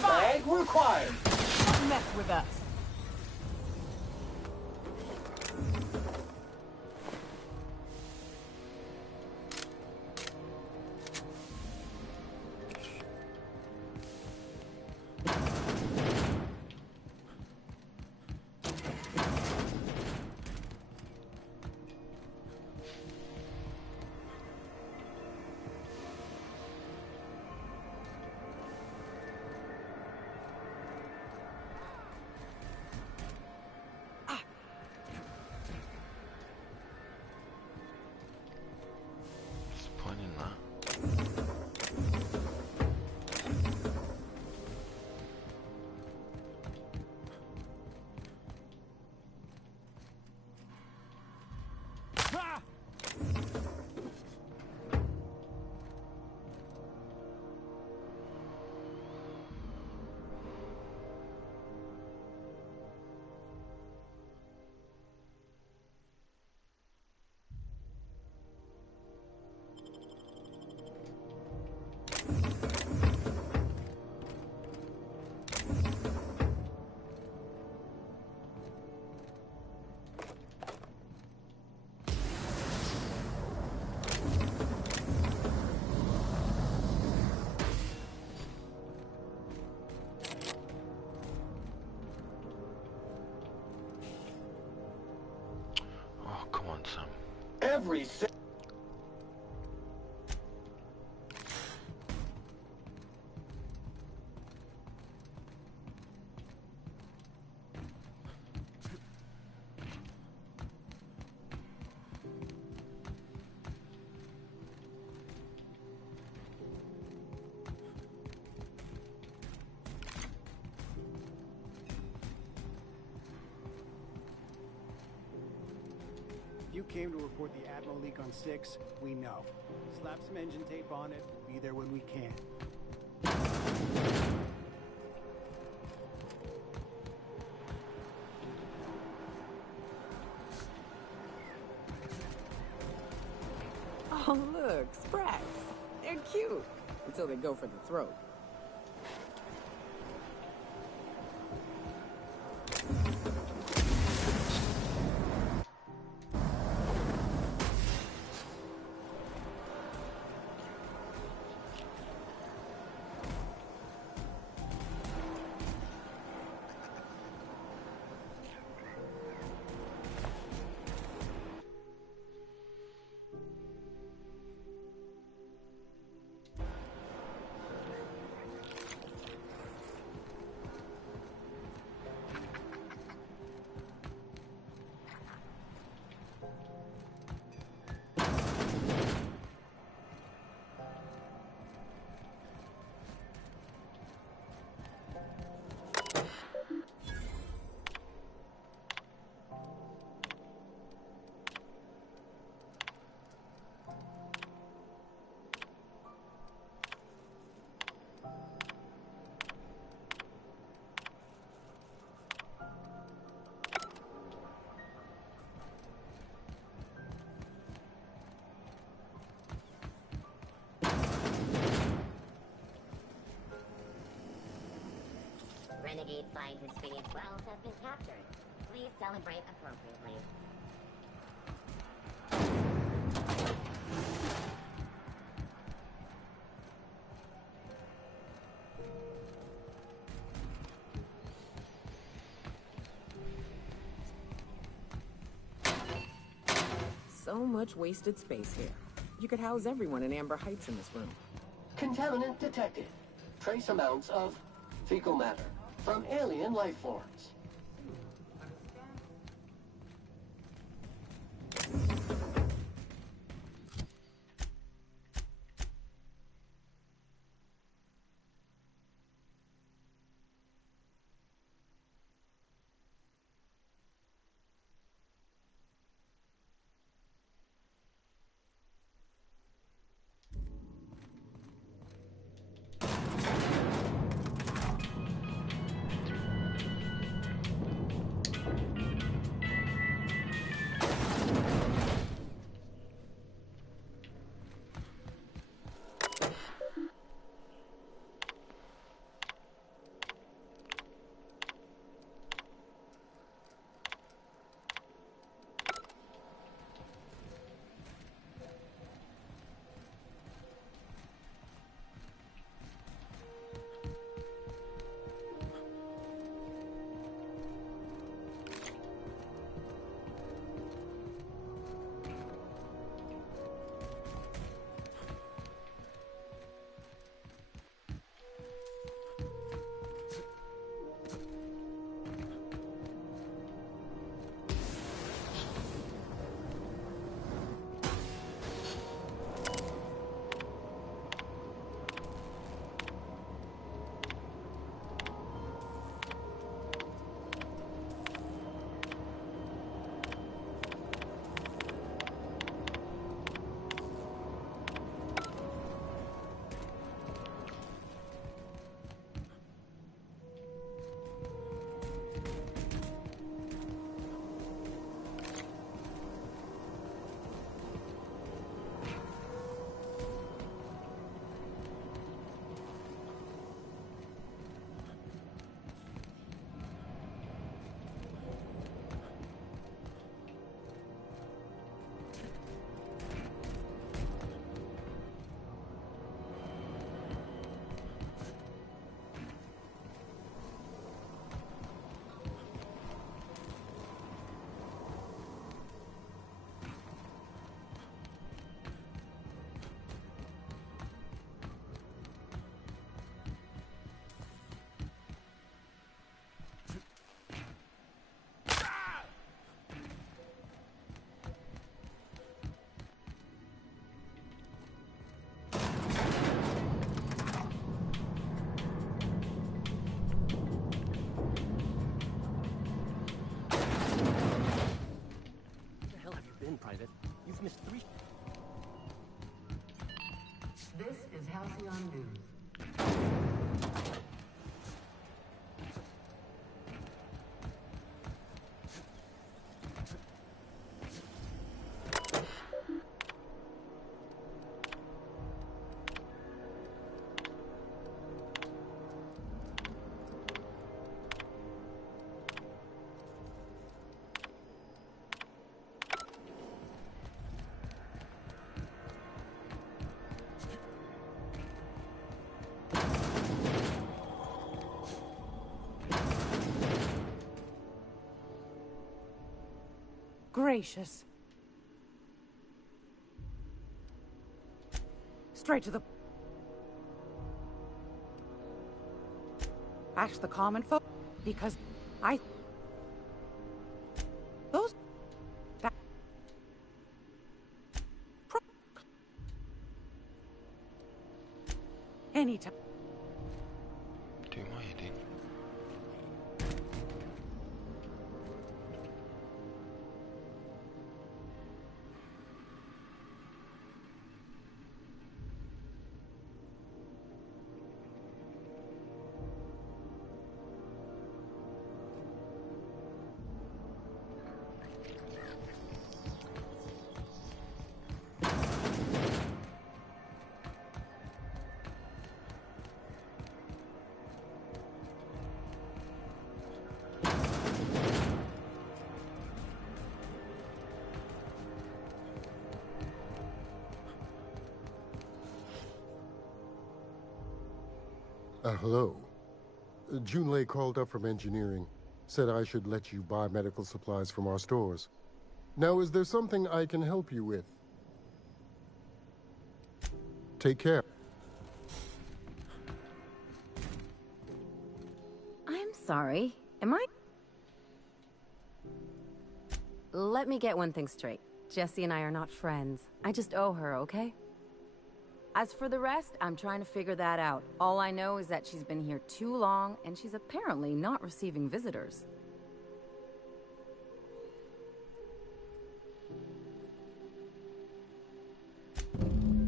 Bag required. Don't mess with us. Every If you came to report the Admiral leak on 6, we know. Slap some engine tape on it, we'll be there when we can. Oh, look, sprats. They're cute. Until they go for the throat. Renegade scientist Phineas Wells has been captured. Please celebrate appropriately. So much wasted space here. You could house everyone in Amber Heights in this room. Contaminant detected. Trace amounts of fecal matter from alien life forms. Private. You've missed 3. This is Halcyon News. Gracious. Straight to the... Ask the common folk, because those... That... Anytime. Do my heading. Hello. Junlei called up from engineering. Said I should let you buy medical supplies from our stores. Now, is there something I can help you with? Take care. I'm sorry. Am I? Let me get one thing straight. Jessie and I are not friends. I just owe her, okay? As for the rest, I'm trying to figure that out. All I know is that she's been here too long, and she's apparently not receiving visitors.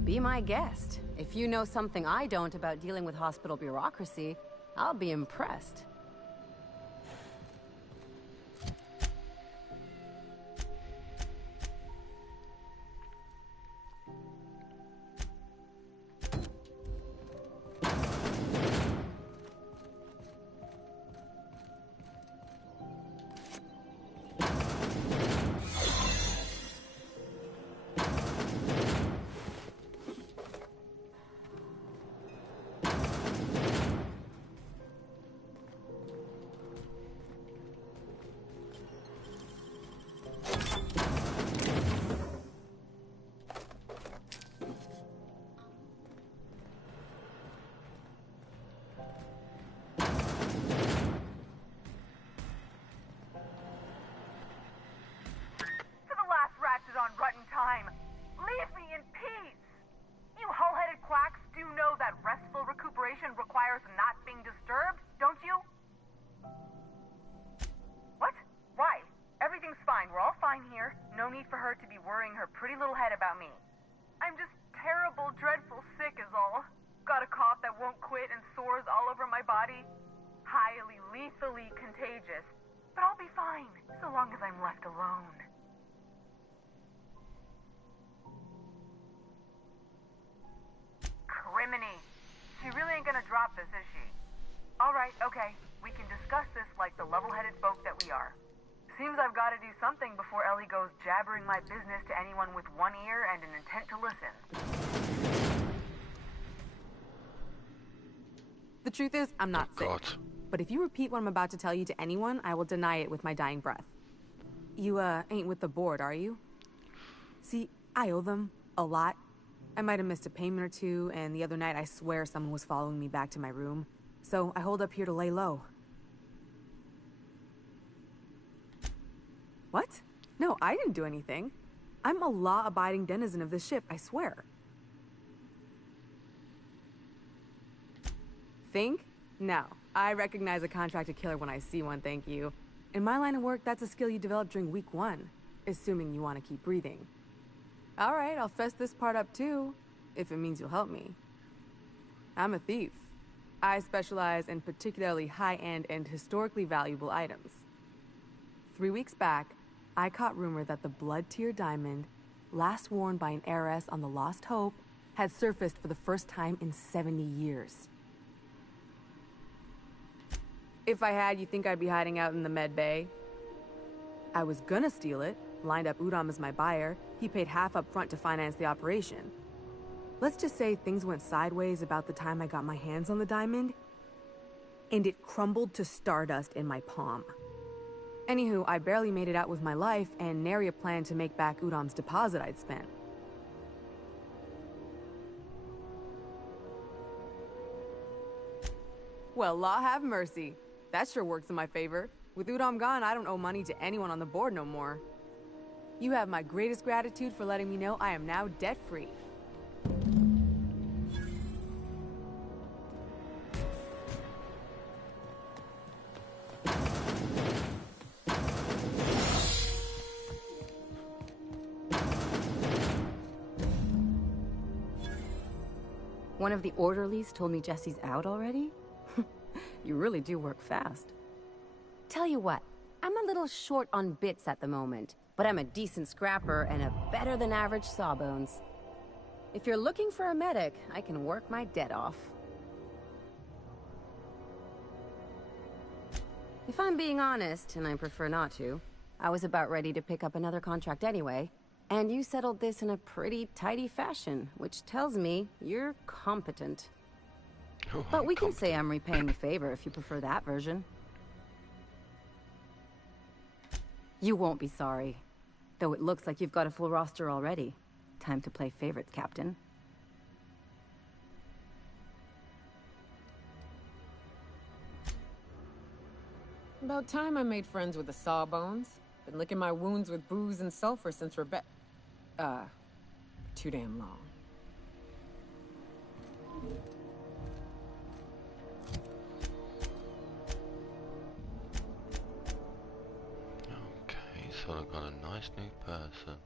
Be my guest. If you know something I don't about dealing with hospital bureaucracy, I'll be impressed. My business to anyone with one ear and an intent to listen. The truth is, I'm not sick. God. But if you repeat what I'm about to tell you to anyone, I will deny it with my dying breath. You, ain't with the board, are you? See, I owe them a lot. I might have missed a payment or two, and the other night I swear someone was following me back to my room. So I hold up here to lay low. What? No, I didn't do anything. I'm a law-abiding denizen of this ship, I swear. Think? No. I recognize a contracted killer when I see one, thank you. In my line of work, that's a skill you develop during week 1, assuming you want to keep breathing. Alright, I'll fess this part up too, if it means you'll help me. I'm a thief. I specialize in particularly high-end and historically valuable items. 3 weeks back, I caught rumor that the Blood Tier diamond, last worn by an heiress on the Lost Hope, had surfaced for the first time in 70 years. If I had, you think I'd be hiding out in the med bay? I was gonna steal it, lined up Udom as my buyer. He paid half up front to finance the operation. Let's just say things went sideways about the time I got my hands on the diamond, and it crumbled to stardust in my palm. Anywho, I barely made it out with my life, and nary a plan to make back Udom's deposit I'd spent. Well, law have mercy. That sure works in my favor. With Udom gone, I don't owe money to anyone on the board no more. You have my greatest gratitude for letting me know I am now debt-free. One of the orderlies told me Jessie's out already? You really do work fast. Tell you what, I'm a little short on bits at the moment, but I'm a decent scrapper and a better-than-average sawbones. If you're looking for a medic, I can work my debt off. If I'm being honest, and I prefer not to, I was about ready to pick up another contract anyway, and you settled this in a pretty tidy fashion, which tells me you're competent. Oh, But we can say I'm repaying the favor if you prefer that version. You won't be sorry. Though it looks like you've got a full roster already. Time to play favorites, Captain. About time I made friends with the Sawbones. Been licking my wounds with booze and sulfur since too damn long. Okay, so I've got a nice new person.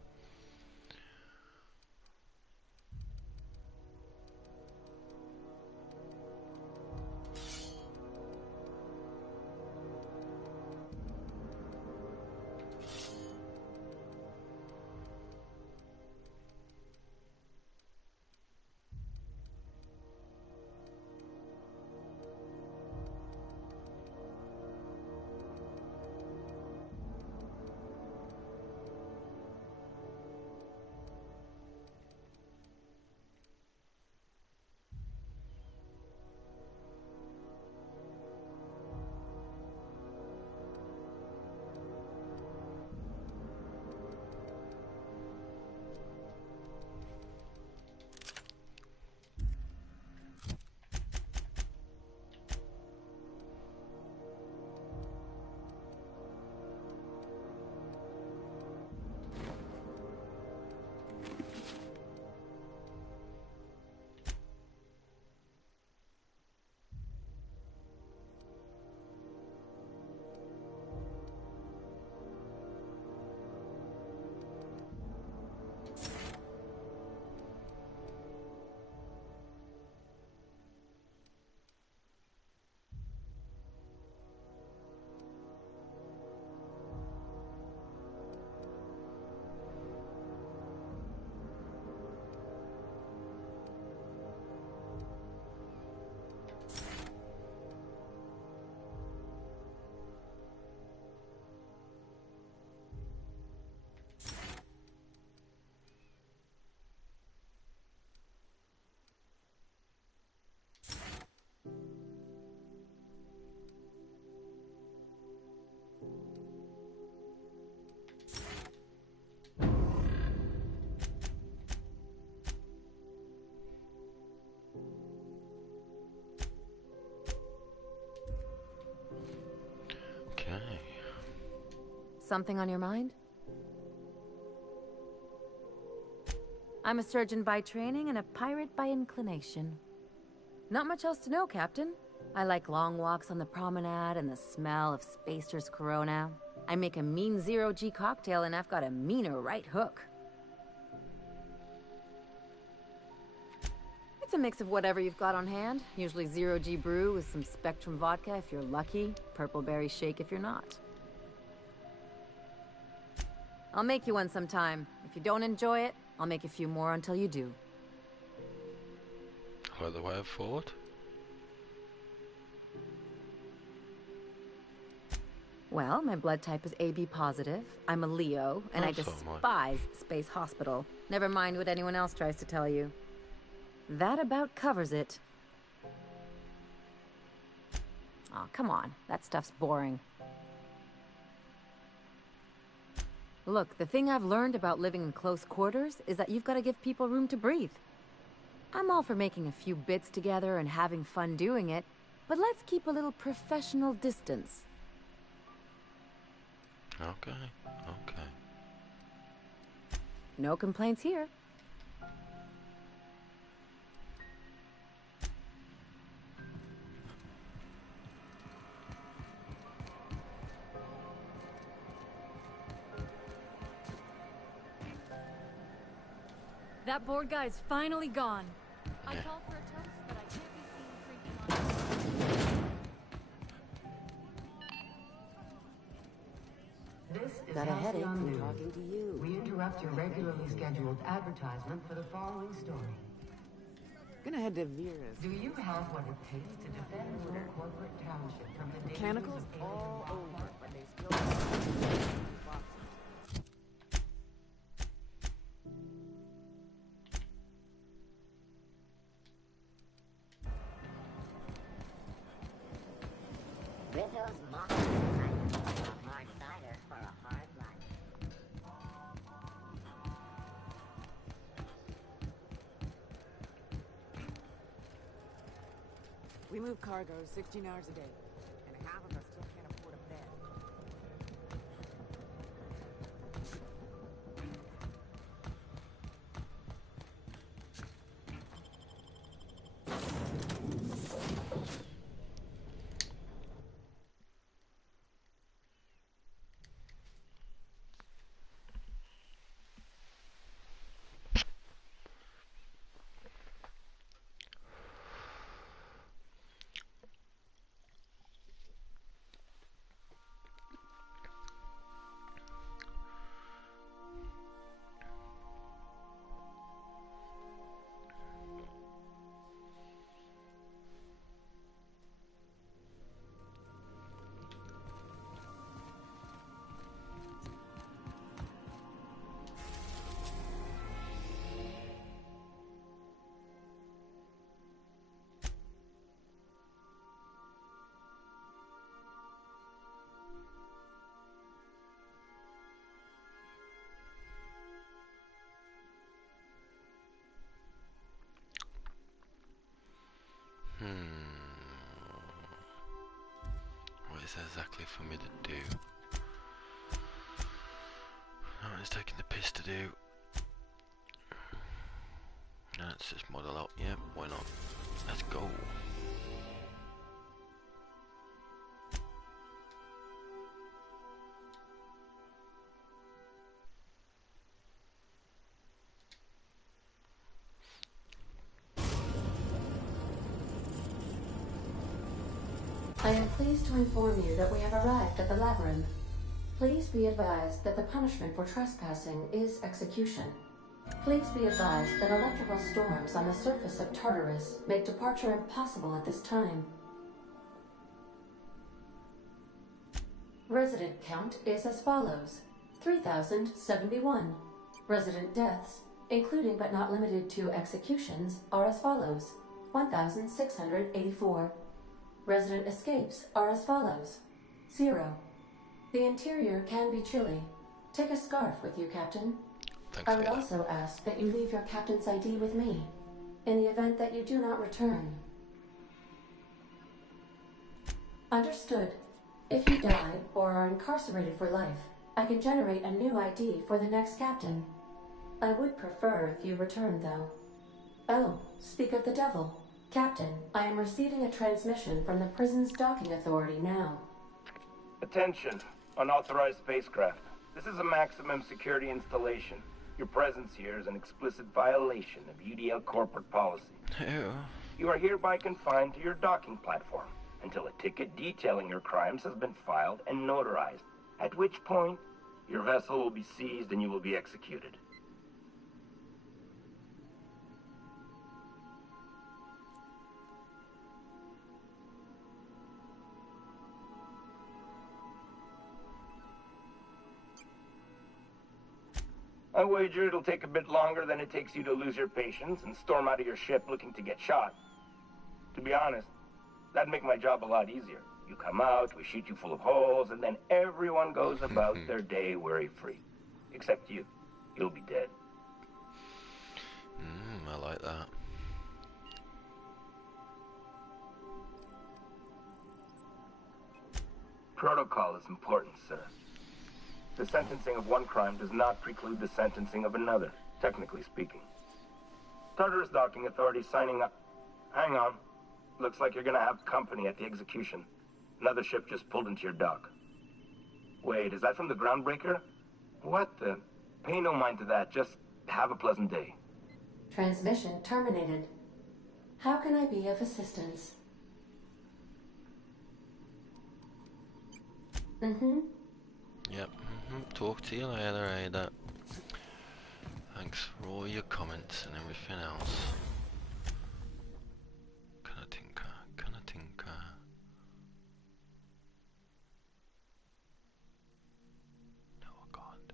Something on your mind? I'm a surgeon by training and a pirate by inclination. Not much else to know, Captain. I like long walks on the promenade and the smell of Spacer's Corona. I make a mean zero-G cocktail and I've got a meaner right hook. It's a mix of whatever you've got on hand. Usually zero-G brew with some Spectrum vodka if you're lucky, purple berry shake if you're not. I'll make you one sometime. If you don't enjoy it, I'll make a few more until you do. I like the way I've thought. Well, my blood type is AB positive. I'm a Leo, and I So am I. despise Space Hospital. Never mind what anyone else tries to tell you. That about covers it. Aw, come on. That stuff's boring. Look, the thing I've learned about living in close quarters is that you've got to give people room to breathe. I'm all for making a few bits together and having fun doing it, but let's keep a little professional distance. Okay, okay. No complaints here. That board guy's finally gone. I Yeah. called for a toast, but I can't be seen drinking on. This is Got a headache Halcyon from News. talking to you. We interrupt your regularly scheduled advertisement for the following story. Gonna head to Vera's. Do you have what it takes to defend your corporate township from the dangers Mechanicals of all alien over, warfare? but they still. those moths a hard cider for a hard life. We move cargo 16 hours a day, and half of us still can't afford a bed. What is exactly for me to do? No, it's taking the piss to do. Let's just model out. Yeah, why not? Let's go. I am pleased to inform you that we have arrived at the labyrinth. Please be advised that the punishment for trespassing is execution. Please be advised that electrical storms on the surface of Tartarus make departure impossible at this time. Resident count is as follows: 3,071. Resident deaths, including but not limited to executions, are as follows: 1,684. Resident escapes are as follows: 0. The interior can be chilly. Take a scarf with you, Captain. I would also ask that you leave your captain's ID with me, in the event that you do not return. Understood. If you die or are incarcerated for life, I can generate a new ID for the next captain. I would prefer if you returned, though. Oh, speak of the devil. Captain, I am receiving a transmission from the prison's docking authority now. Attention, unauthorized spacecraft. This is a maximum security installation. Your presence here is an explicit violation of UDL corporate policy. Ew. You are hereby confined to your docking platform until a ticket detailing your crimes has been filed and notarized, at which point your vessel will be seized and you will be executed. I wager it'll take a bit longer than it takes you to lose your patience and storm out of your ship looking to get shot. To be honest, that'd make my job a lot easier. You come out, we shoot you full of holes, and then everyone goes about their day worry-free. Except you. You'll be dead. I like that. Protocol is important, sir. The sentencing of one crime does not preclude the sentencing of another, technically speaking. Tartarus Docking Authority signing up. Hang on. Looks like you're gonna have company at the execution. Another ship just pulled into your dock. Wait, is that from the Groundbreaker? What the? Pay no mind to that. Just have a pleasant day. Transmission terminated. How can I be of assistance? Yep. Talk to you later, Ada. Thanks for all your comments and everything else. Kanatinka. Oh God.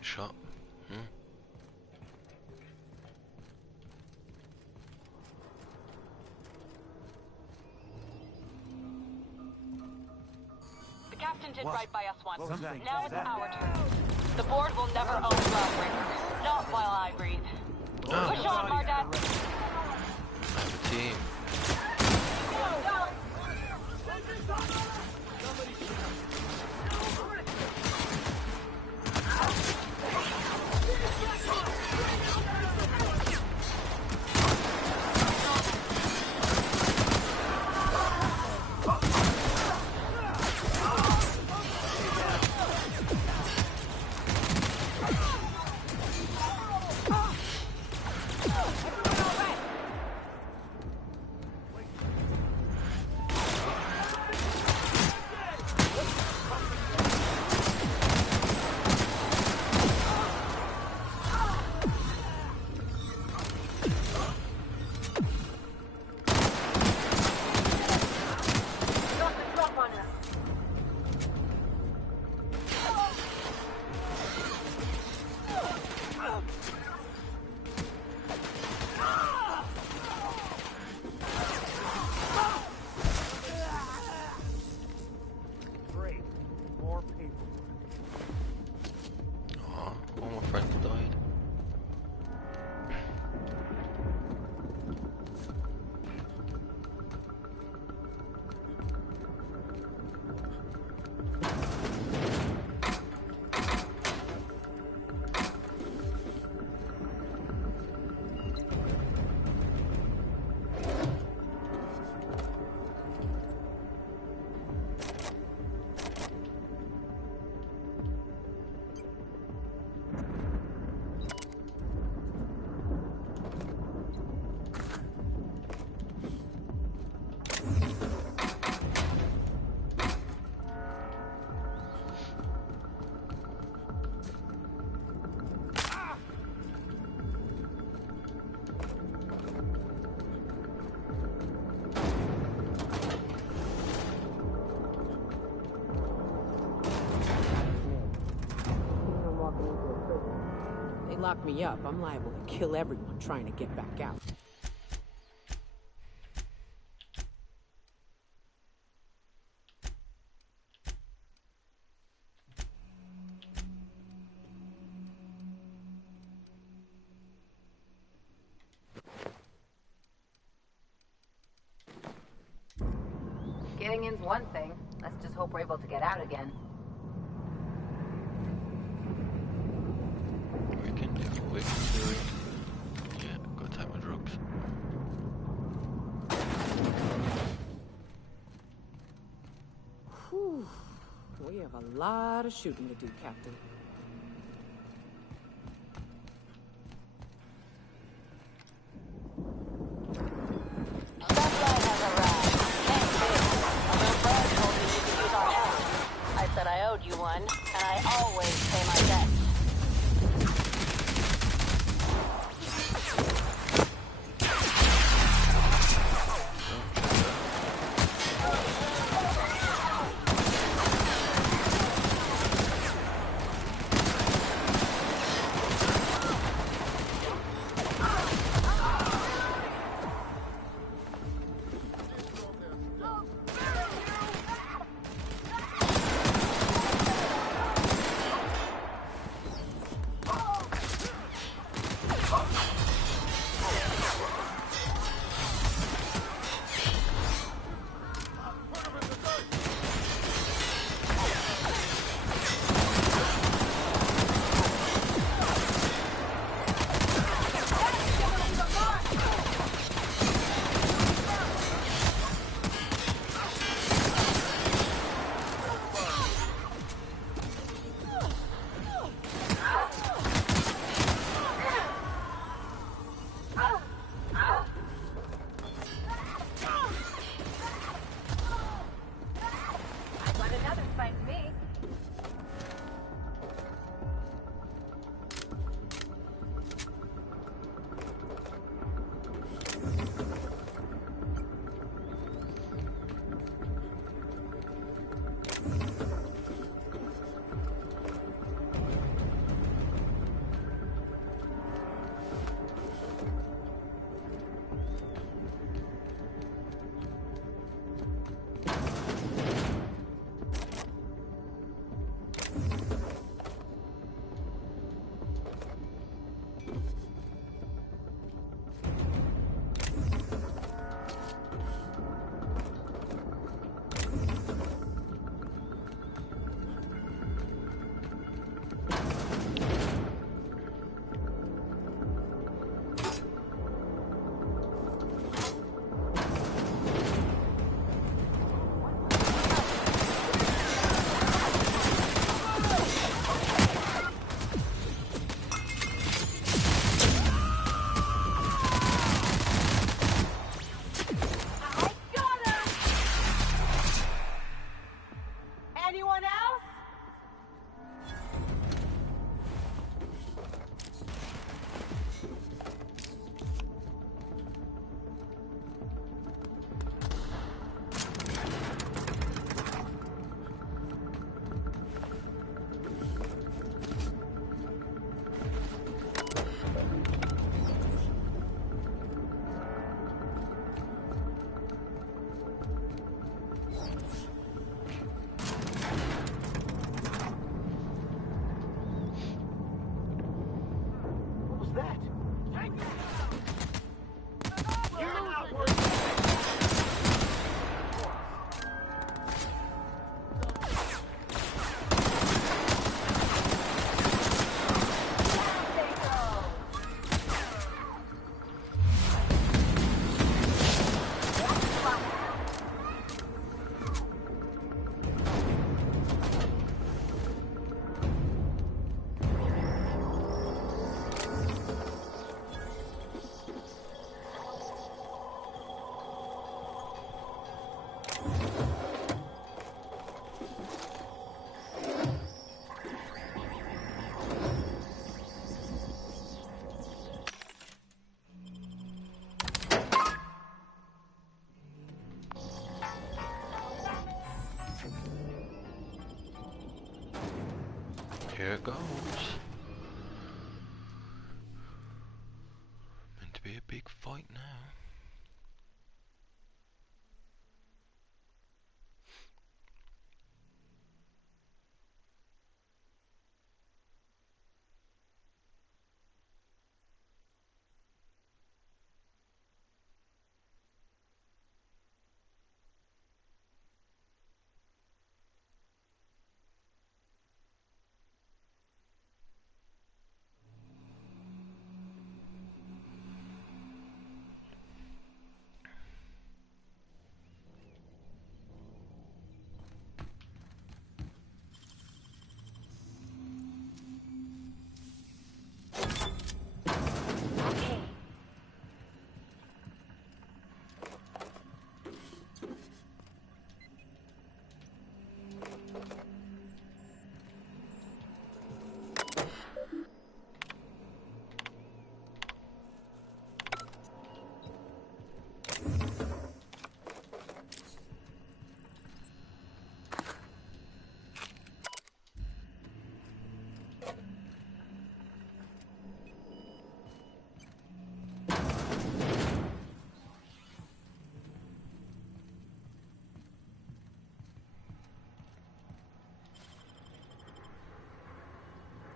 get shot. The captain did right by us once. Now it's our turn. The board will never own Lawbreakers. Not while I breathe. Push on, Mardat. I have a team. They lock me up, I'm liable to kill everyone trying to get back out. Getting in's one thing. Let's just hope we're able to get out again. We can do it. Yeah, go time with drugs. Whew. We have a lot of shooting to do, Captain. You one, and I always pay my debt. Anyone else? Here it goes. Meant to be a big fight now.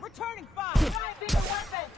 Returning fire! Try a bigger weapon!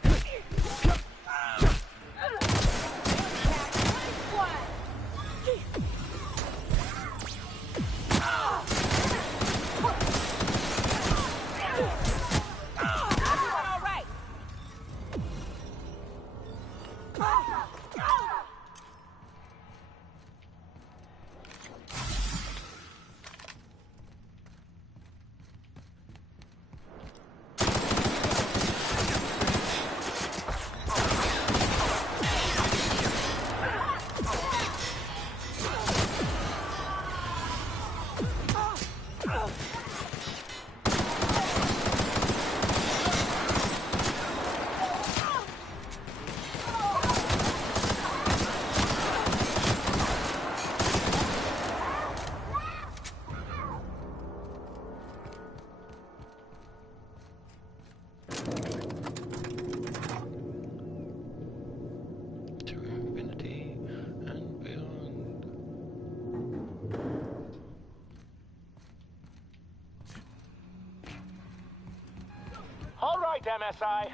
MSI.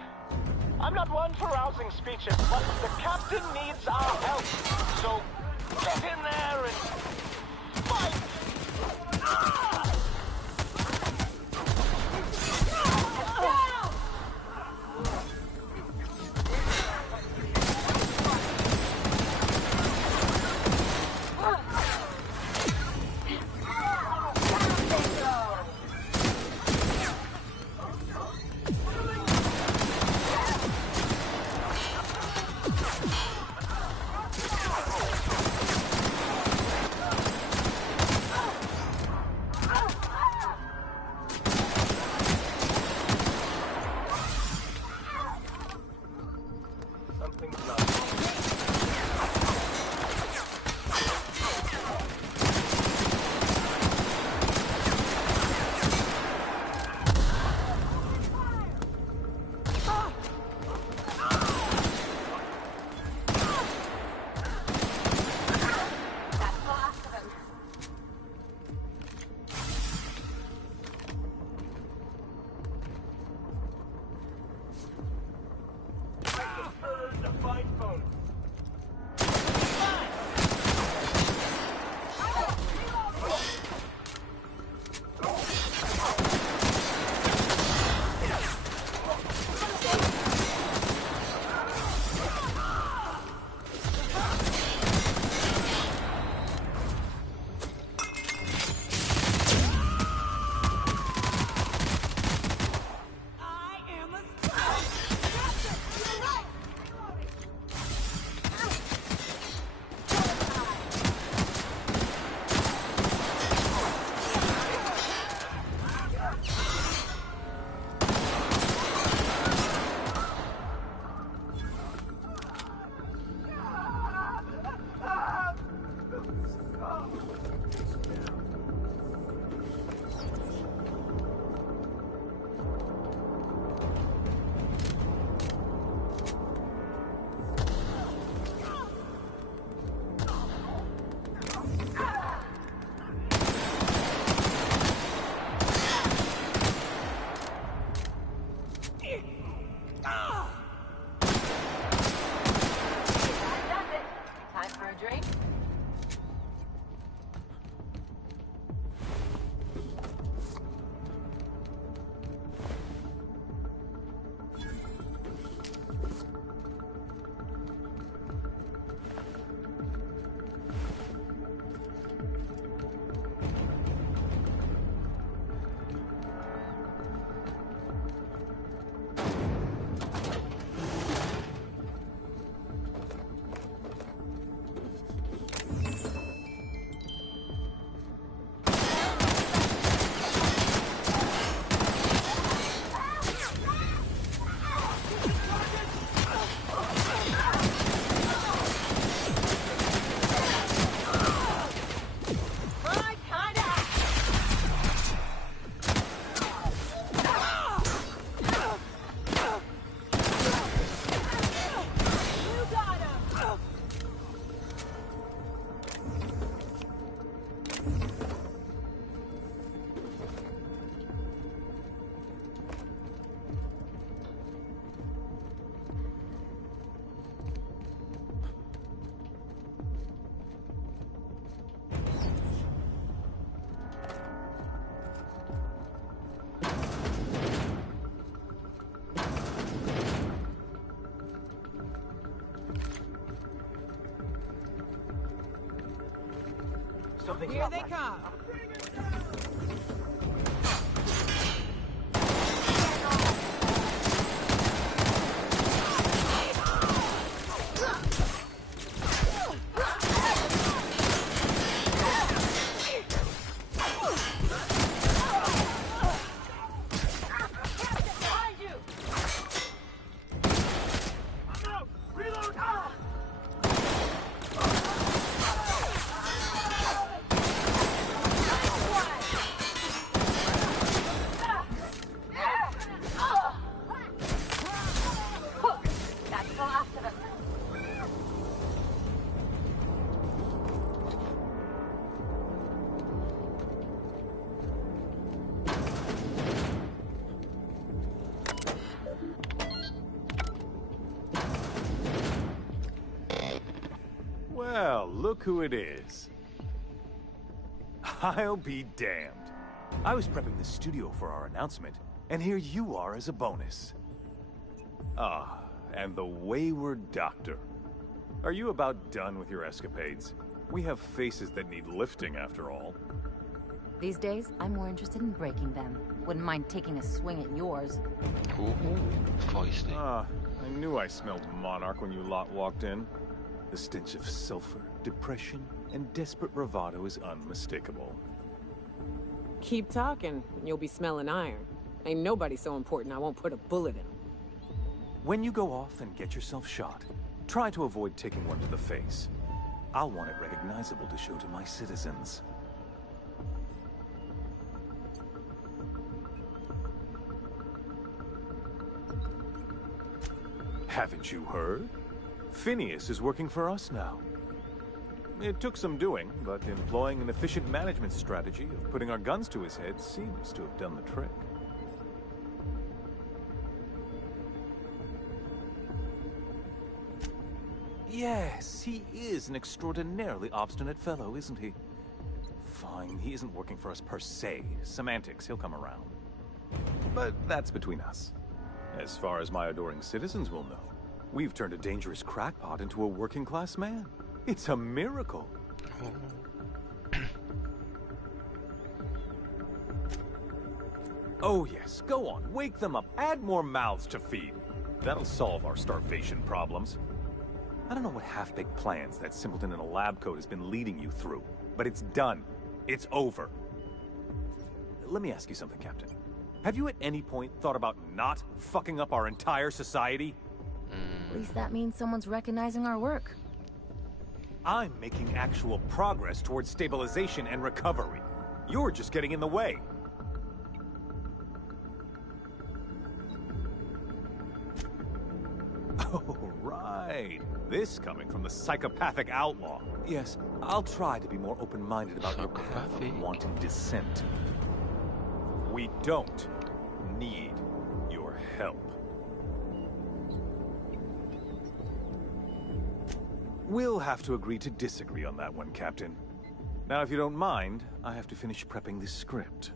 I'm not one for rousing speeches, but the captain needs our help. So get in there and fight! Here they come. Well, look who it is. I'll be damned. I was prepping the studio for our announcement, and here you are as a bonus. Ah, and the Wayward Doctor. Are you about done with your escapades? We have faces that need lifting, after all. These days, I'm more interested in breaking them. Wouldn't mind taking a swing at yours. Ooh, feisty. Ah, I knew I smelled Monarch when you lot walked in. The stench of sulfur, depression, and desperate bravado is unmistakable. Keep talking, and you'll be smelling iron. Ain't nobody so important I won't put a bullet in him. When you go off and get yourself shot, try to avoid taking one to the face. I'll want it recognizable to show to my citizens. Haven't you heard? Phineas is working for us now. It took some doing, but employing an efficient management strategy of putting our guns to his head seems to have done the trick. Yes, he is an extraordinarily obstinate fellow, isn't he? Fine, he isn't working for us per se. Semantics, he'll come around. But that's between us. As far as my adoring citizens will know, we've turned a dangerous crackpot into a working-class man. It's a miracle. Oh yes, go on, wake them up, add more mouths to feed. That'll solve our starvation problems. I don't know what half-baked plans that simpleton in a lab coat has been leading you through, but it's done. It's over. Let me ask you something, Captain. Have you at any point thought about not fucking up our entire society? At least that means someone's recognizing our work. I'm making actual progress towards stabilization and recovery. You're just getting in the way. Oh, right. This coming from the psychopathic outlaw. Yes, I'll try to be more open-minded about your path of wanton dissent. We don't need your help. We'll have to agree to disagree on that one, Captain. Now, if you don't mind, I have to finish prepping this script.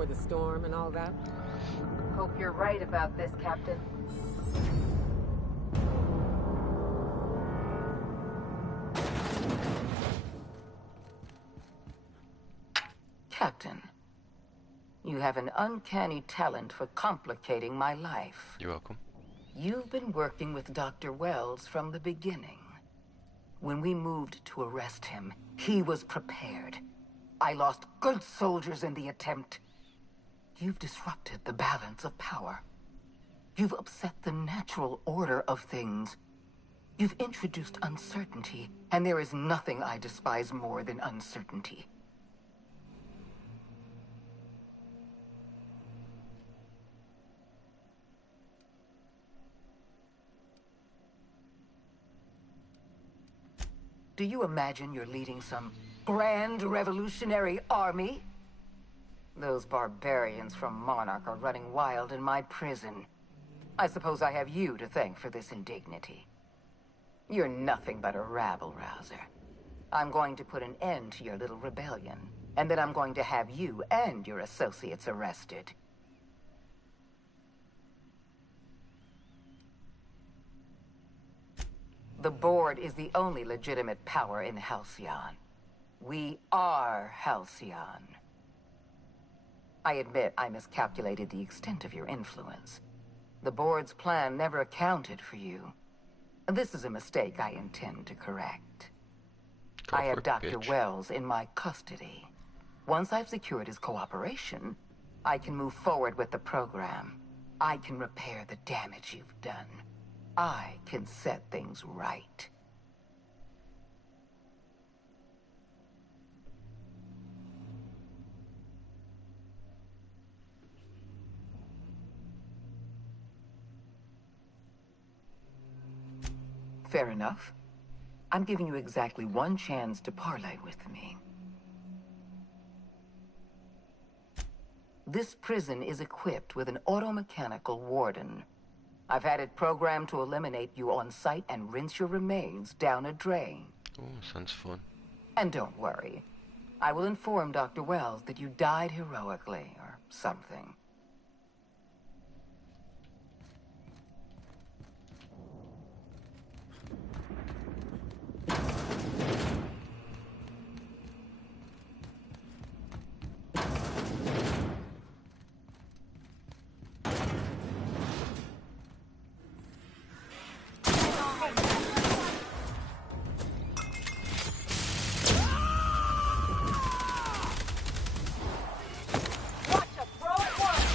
before the storm and all that? Hope you're right about this, Captain. Captain, you have an uncanny talent for complicating my life. You're welcome. You've been working with Dr. Wells from the beginning. When we moved to arrest him, he was prepared. I lost good soldiers in the attempt. You've disrupted the balance of power. You've upset the natural order of things. You've introduced uncertainty, and there is nothing I despise more than uncertainty. Do you imagine you're leading some grand revolutionary army? Those barbarians from Monarch are running wild in my prison. I suppose I have you to thank for this indignity. You're nothing but a rabble-rouser. I'm going to put an end to your little rebellion, and then I'm going to have you and your associates arrested. The Board is the only legitimate power in Halcyon. We are Halcyon. I admit I miscalculated the extent of your influence. The Board's plan never accounted for you. This is a mistake I intend to correct. I have Dr. Wells in my custody. Once I've secured his cooperation, I can move forward with the program. I can repair the damage you've done. I can set things right. Fair enough. I'm giving you exactly one chance to parley with me. This prison is equipped with an automechanical warden. I've had it programmed to eliminate you on sight and rinse your remains down a drain. Oh, sounds fun. And don't worry. I will inform Dr. Wells that you died heroically, or something. Watch us, bro, at once!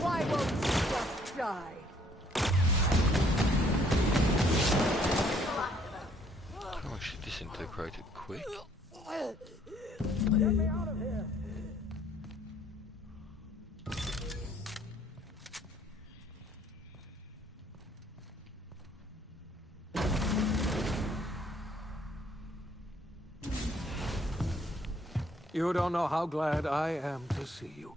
Why won't you just die? Oh, she disintegrated quick. Get me out of here! You don't know how glad I am to see you.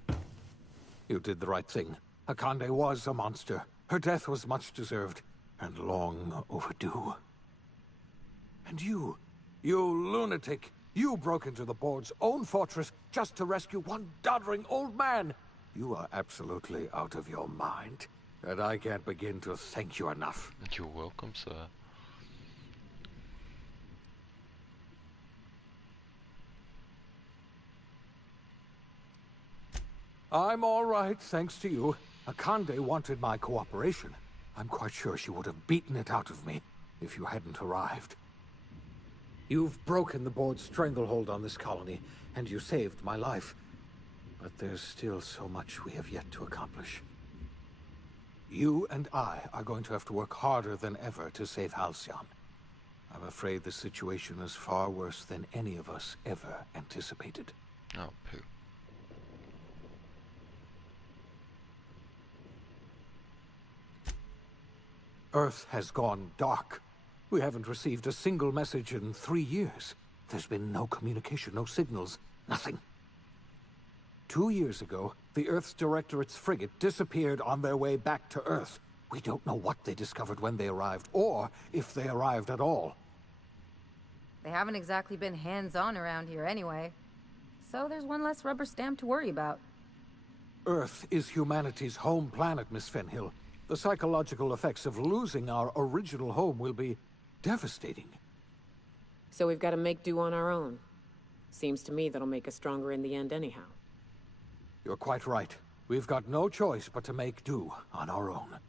You did the right thing. Akande was a monster. Her death was much deserved, and long overdue. And you lunatic, you broke into the board's own fortress just to rescue one doddering old man. You are absolutely out of your mind, and I can't begin to thank you enough. You're welcome, sir. I'm all right, thanks to you. Akande wanted my cooperation. I'm quite sure she would have beaten it out of me if you hadn't arrived. You've broken the board's stranglehold on this colony, and you saved my life. But there's still so much we have yet to accomplish. You and I are going to have to work harder than ever to save Halcyon. I'm afraid the situation is far worse than any of us ever anticipated. Oh, poo. Earth has gone dark. We haven't received a single message in 3 years. There's been no communication, no signals, nothing. 2 years ago, the Earth's Directorate's frigate disappeared on their way back to Earth. We don't know what they discovered when they arrived, or if they arrived at all. They haven't exactly been hands-on around here anyway. So there's one less rubber stamp to worry about. Earth is humanity's home planet, Miss Fenhill. The psychological effects of losing our original home will be devastating. So we've got to make do on our own. Seems to me that'll make us stronger in the end anyhow. You're quite right. We've got no choice but to make do on our own.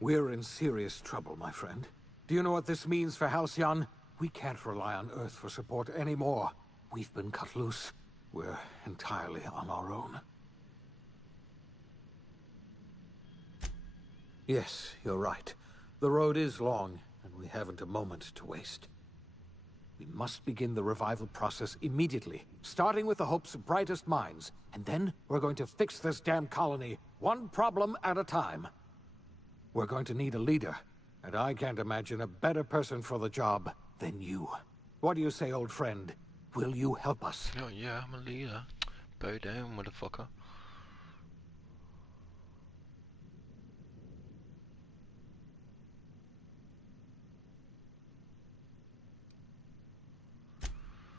We're in serious trouble, my friend. Do you know what this means for Halcyon? We can't rely on Earth for support anymore. We've been cut loose. We're entirely on our own. Yes, you're right. The road is long, and we haven't a moment to waste. We must begin the revival process immediately, starting with the Hope's brightest minds, and then we're going to fix this damn colony, one problem at a time. We're going to need a leader, and I can't imagine a better person for the job than you. What do you say, old friend? Will you help us? Oh yeah, I'm a leader. Bow down, motherfucker.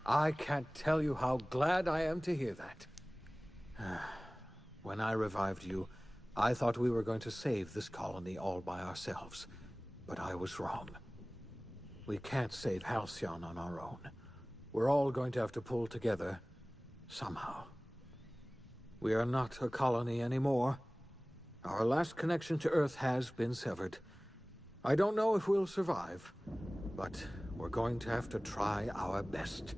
I can't tell you how glad I am to hear that. When I revived you, I thought we were going to save this colony all by ourselves. But I was wrong. We can't save Halcyon on our own. We're all going to have to pull together, somehow. We are not a colony anymore. Our last connection to Earth has been severed. I don't know if we'll survive, but we're going to have to try our best.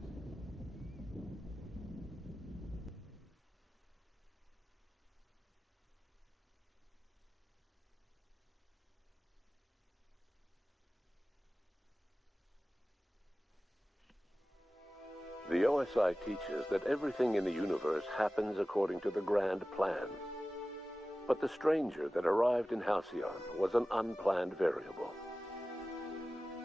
The OSI teaches that everything in the universe happens according to the grand plan. But the stranger that arrived in Halcyon was an unplanned variable.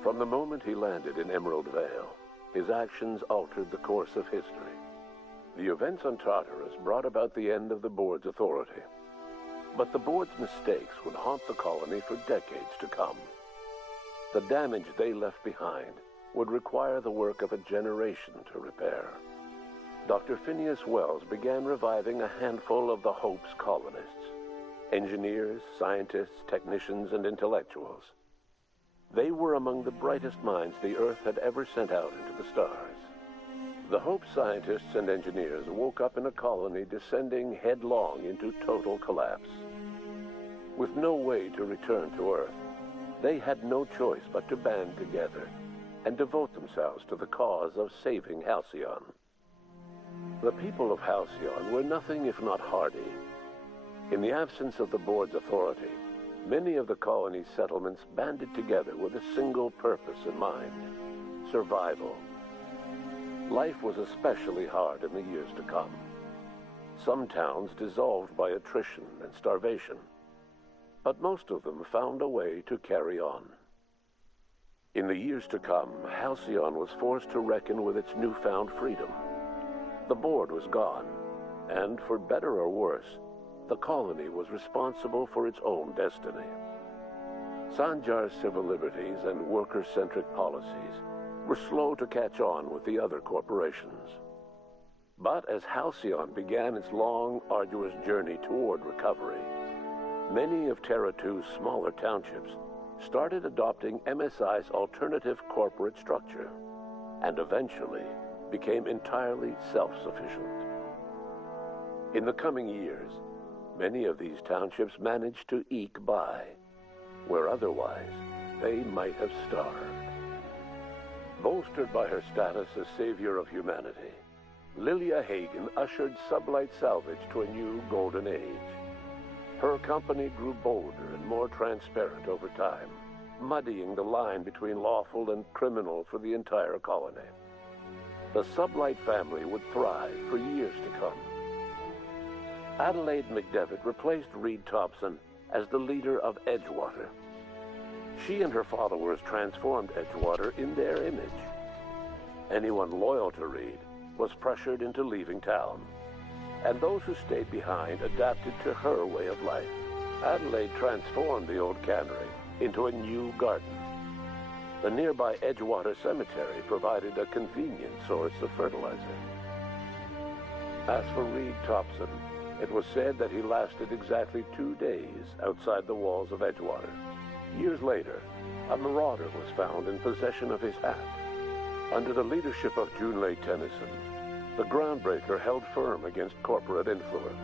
From the moment he landed in Emerald Vale, his actions altered the course of history. The events on Tartarus brought about the end of the board's authority. But the board's mistakes would haunt the colony for decades to come. The damage they left behind would require the work of a generation to repair. Dr. Phineas Wells began reviving a handful of the Hope's colonists. Engineers, scientists, technicians, and intellectuals. They were among the brightest minds the Earth had ever sent out into the stars. The Hope scientists and engineers woke up in a colony descending headlong into total collapse. With no way to return to Earth, they had no choice but to band together and devote themselves to the cause of saving Halcyon. The people of Halcyon were nothing if not hardy. In the absence of the board's authority, many of the colony's settlements banded together with a single purpose in mind: survival. Life was especially hard in the years to come. Some towns dissolved by attrition and starvation, but most of them found a way to carry on. In the years to come, Halcyon was forced to reckon with its newfound freedom. The board was gone, and for better or worse, the colony was responsible for its own destiny. Sanjar's civil liberties and worker-centric policies were slow to catch on with the other corporations. But as Halcyon began its long, arduous journey toward recovery, many of Terra 2's smaller townships started adopting MSI's alternative corporate structure, and eventually became entirely self-sufficient. In the coming years, many of these townships managed to eke by, where otherwise they might have starved. Bolstered by her status as savior of humanity, Lilia Hagen ushered Sublight Salvage to a new golden age. Her company grew bolder and more transparent over time, muddying the line between lawful and criminal for the entire colony. The Sublight family would thrive for years to come. Adelaide McDevitt replaced Reed Thompson as the leader of Edgewater. She and her followers transformed Edgewater in their image. Anyone loyal to Reed was pressured into leaving town, and those who stayed behind adapted to her way of life. Adelaide transformed the old cannery into a new garden. The nearby Edgewater Cemetery provided a convenient source of fertilizer. As for Reed Thompson, it was said that he lasted exactly 2 days outside the walls of Edgewater. Years later, a marauder was found in possession of his hat. Under the leadership of Junlei Tennyson, the Groundbreaker held firm against corporate influence.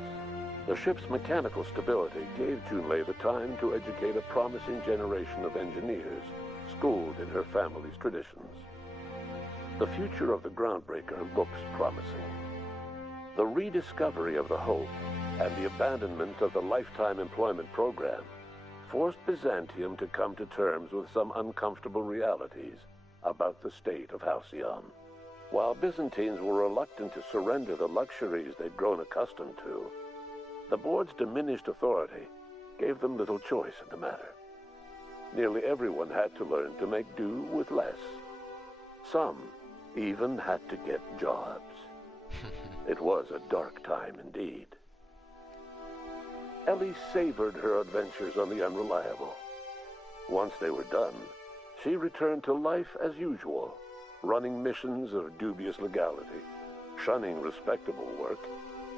The ship's mechanical stability gave Junlei the time to educate a promising generation of engineers, schooled in her family's traditions. The future of the Groundbreaker looks promising. The rediscovery of the Hope and the abandonment of the Lifetime Employment Program forced Byzantium to come to terms with some uncomfortable realities about the state of Halcyon. While Byzantines were reluctant to surrender the luxuries they'd grown accustomed to, the board's diminished authority gave them little choice in the matter. Nearly everyone had to learn to make do with less. Some even had to get jobs. It was a dark time indeed. Ellie savored her adventures on the Unreliable. Once they were done, she returned to life as usual, running missions of dubious legality, shunning respectable work,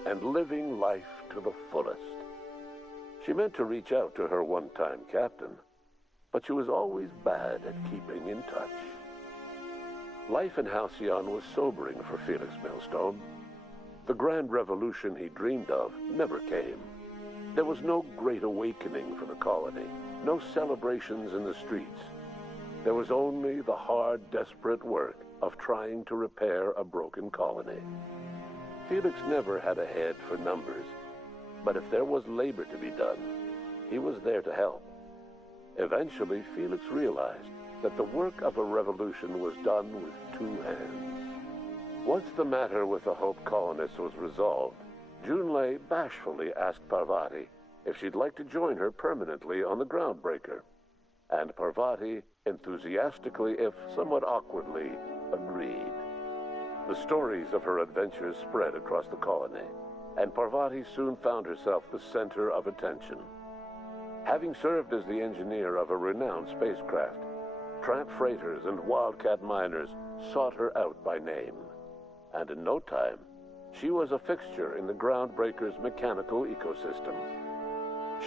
and living life to the fullest. She meant to reach out to her one-time captain, but she was always bad at keeping in touch. Life in Halcyon was sobering for Felix Millstone. The grand revolution he dreamed of never came. There was no great awakening for the colony, no celebrations in the streets. There was only the hard, desperate work of trying to repair a broken colony. Felix never had a head for numbers, but if there was labor to be done, he was there to help. Eventually, Felix realized that the work of a revolution was done with 2 hands. Once the matter with the Hope colonists was resolved, Junlei bashfully asked Parvati if she'd like to join her permanently on the Groundbreaker, and Parvati enthusiastically, if somewhat awkwardly, agreed. The stories of her adventures spread across the colony. and Parvati soon found herself the center of attention. Having served as the engineer of a renowned spacecraft, tramp freighters and wildcat miners sought her out by name. And in no time, she was a fixture in the Groundbreaker's mechanical ecosystem.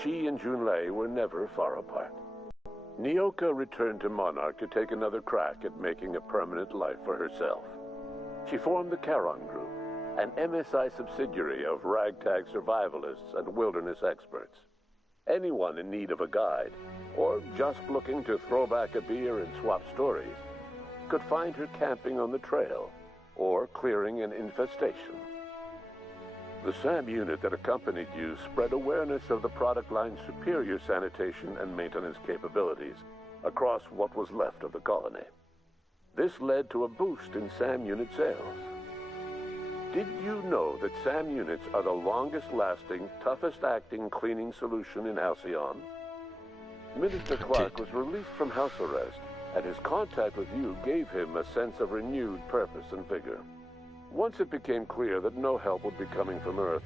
She and Junlei were never far apart. Nyoka returned to Monarch to take another crack at making a permanent life for herself. She formed the Charon Group, an MSI subsidiary of ragtag survivalists and wilderness experts. Anyone in need of a guide, or just looking to throw back a beer and swap stories, could find her camping on the trail, or clearing an infestation. The SAM unit that accompanied you spread awareness of the product line's superior sanitation and maintenance capabilities across what was left of the colony. This led to a boost in SAM unit sales. Did you know that SAM units are the longest-lasting, toughest-acting cleaning solution in Halcyon? Minister Clark was released from house arrest, and his contact with you gave him a sense of renewed purpose and vigor. Once it became clear that no help would be coming from Earth,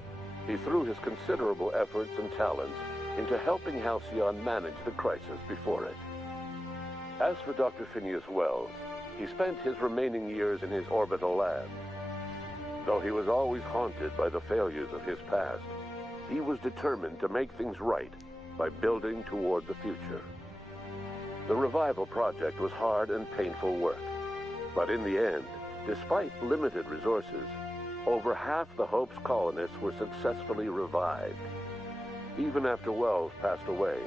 he threw his considerable efforts and talents into helping Halcyon manage the crisis before it. As for Dr. Phineas Wells, he spent his remaining years in his orbital lab. Though he was always haunted by the failures of his past, he was determined to make things right by building toward the future. The revival project was hard and painful work, but in the end, despite limited resources, over half the Hope's colonists were successfully revived. Even after Wells passed away,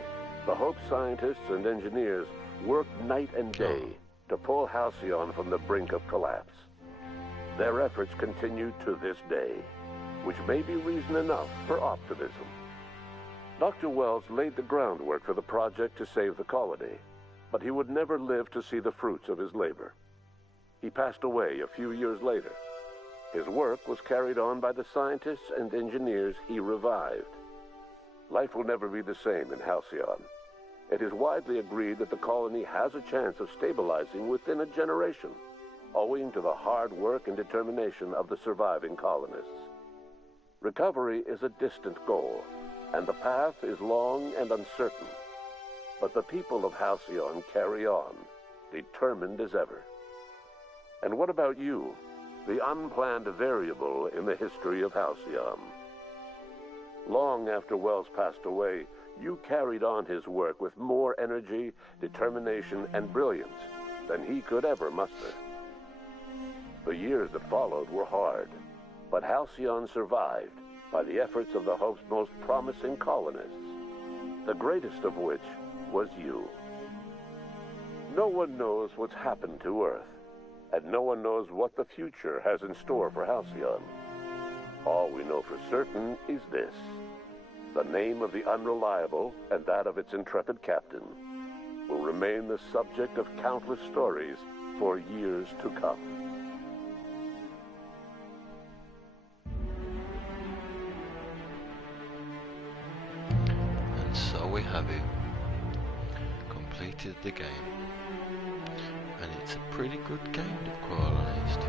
the Hope scientists and engineers worked night and day to pull Halcyon from the brink of collapse. Their efforts continue to this day, which may be reason enough for optimism. Dr. Wells laid the groundwork for the project to save the colony, but he would never live to see the fruits of his labor. He passed away a few years later. His work was carried on by the scientists and engineers he revived. Life will never be the same in Halcyon. It is widely agreed that the colony has a chance of stabilizing within a generation, owing to the hard work and determination of the surviving colonists. Recovery is a distant goal, and the path is long and uncertain. But the people of Halcyon carry on, determined as ever. And what about you, the unplanned variable in the history of Halcyon? Long after Wells passed away, you carried on his work with more energy, determination, and brilliance than he could ever muster. The years that followed were hard, but Halcyon survived by the efforts of the Hope's most promising colonists, the greatest of which was you. No one knows what's happened to Earth, and no one knows what the future has in store for Halcyon. All we know for certain is this: the name of the Unreliable and that of its intrepid captain will remain the subject of countless stories for years to come. And so we have it. Completed the game. And it's a pretty good game, to be quite honest.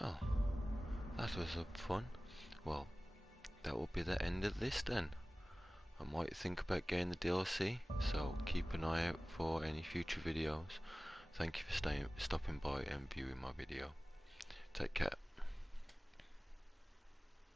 Well, that was fun. Well, that will be the end of this then. I might think about getting the DLC, so keep an eye out for any future videos. Thank you for stopping by and viewing my video. Take care.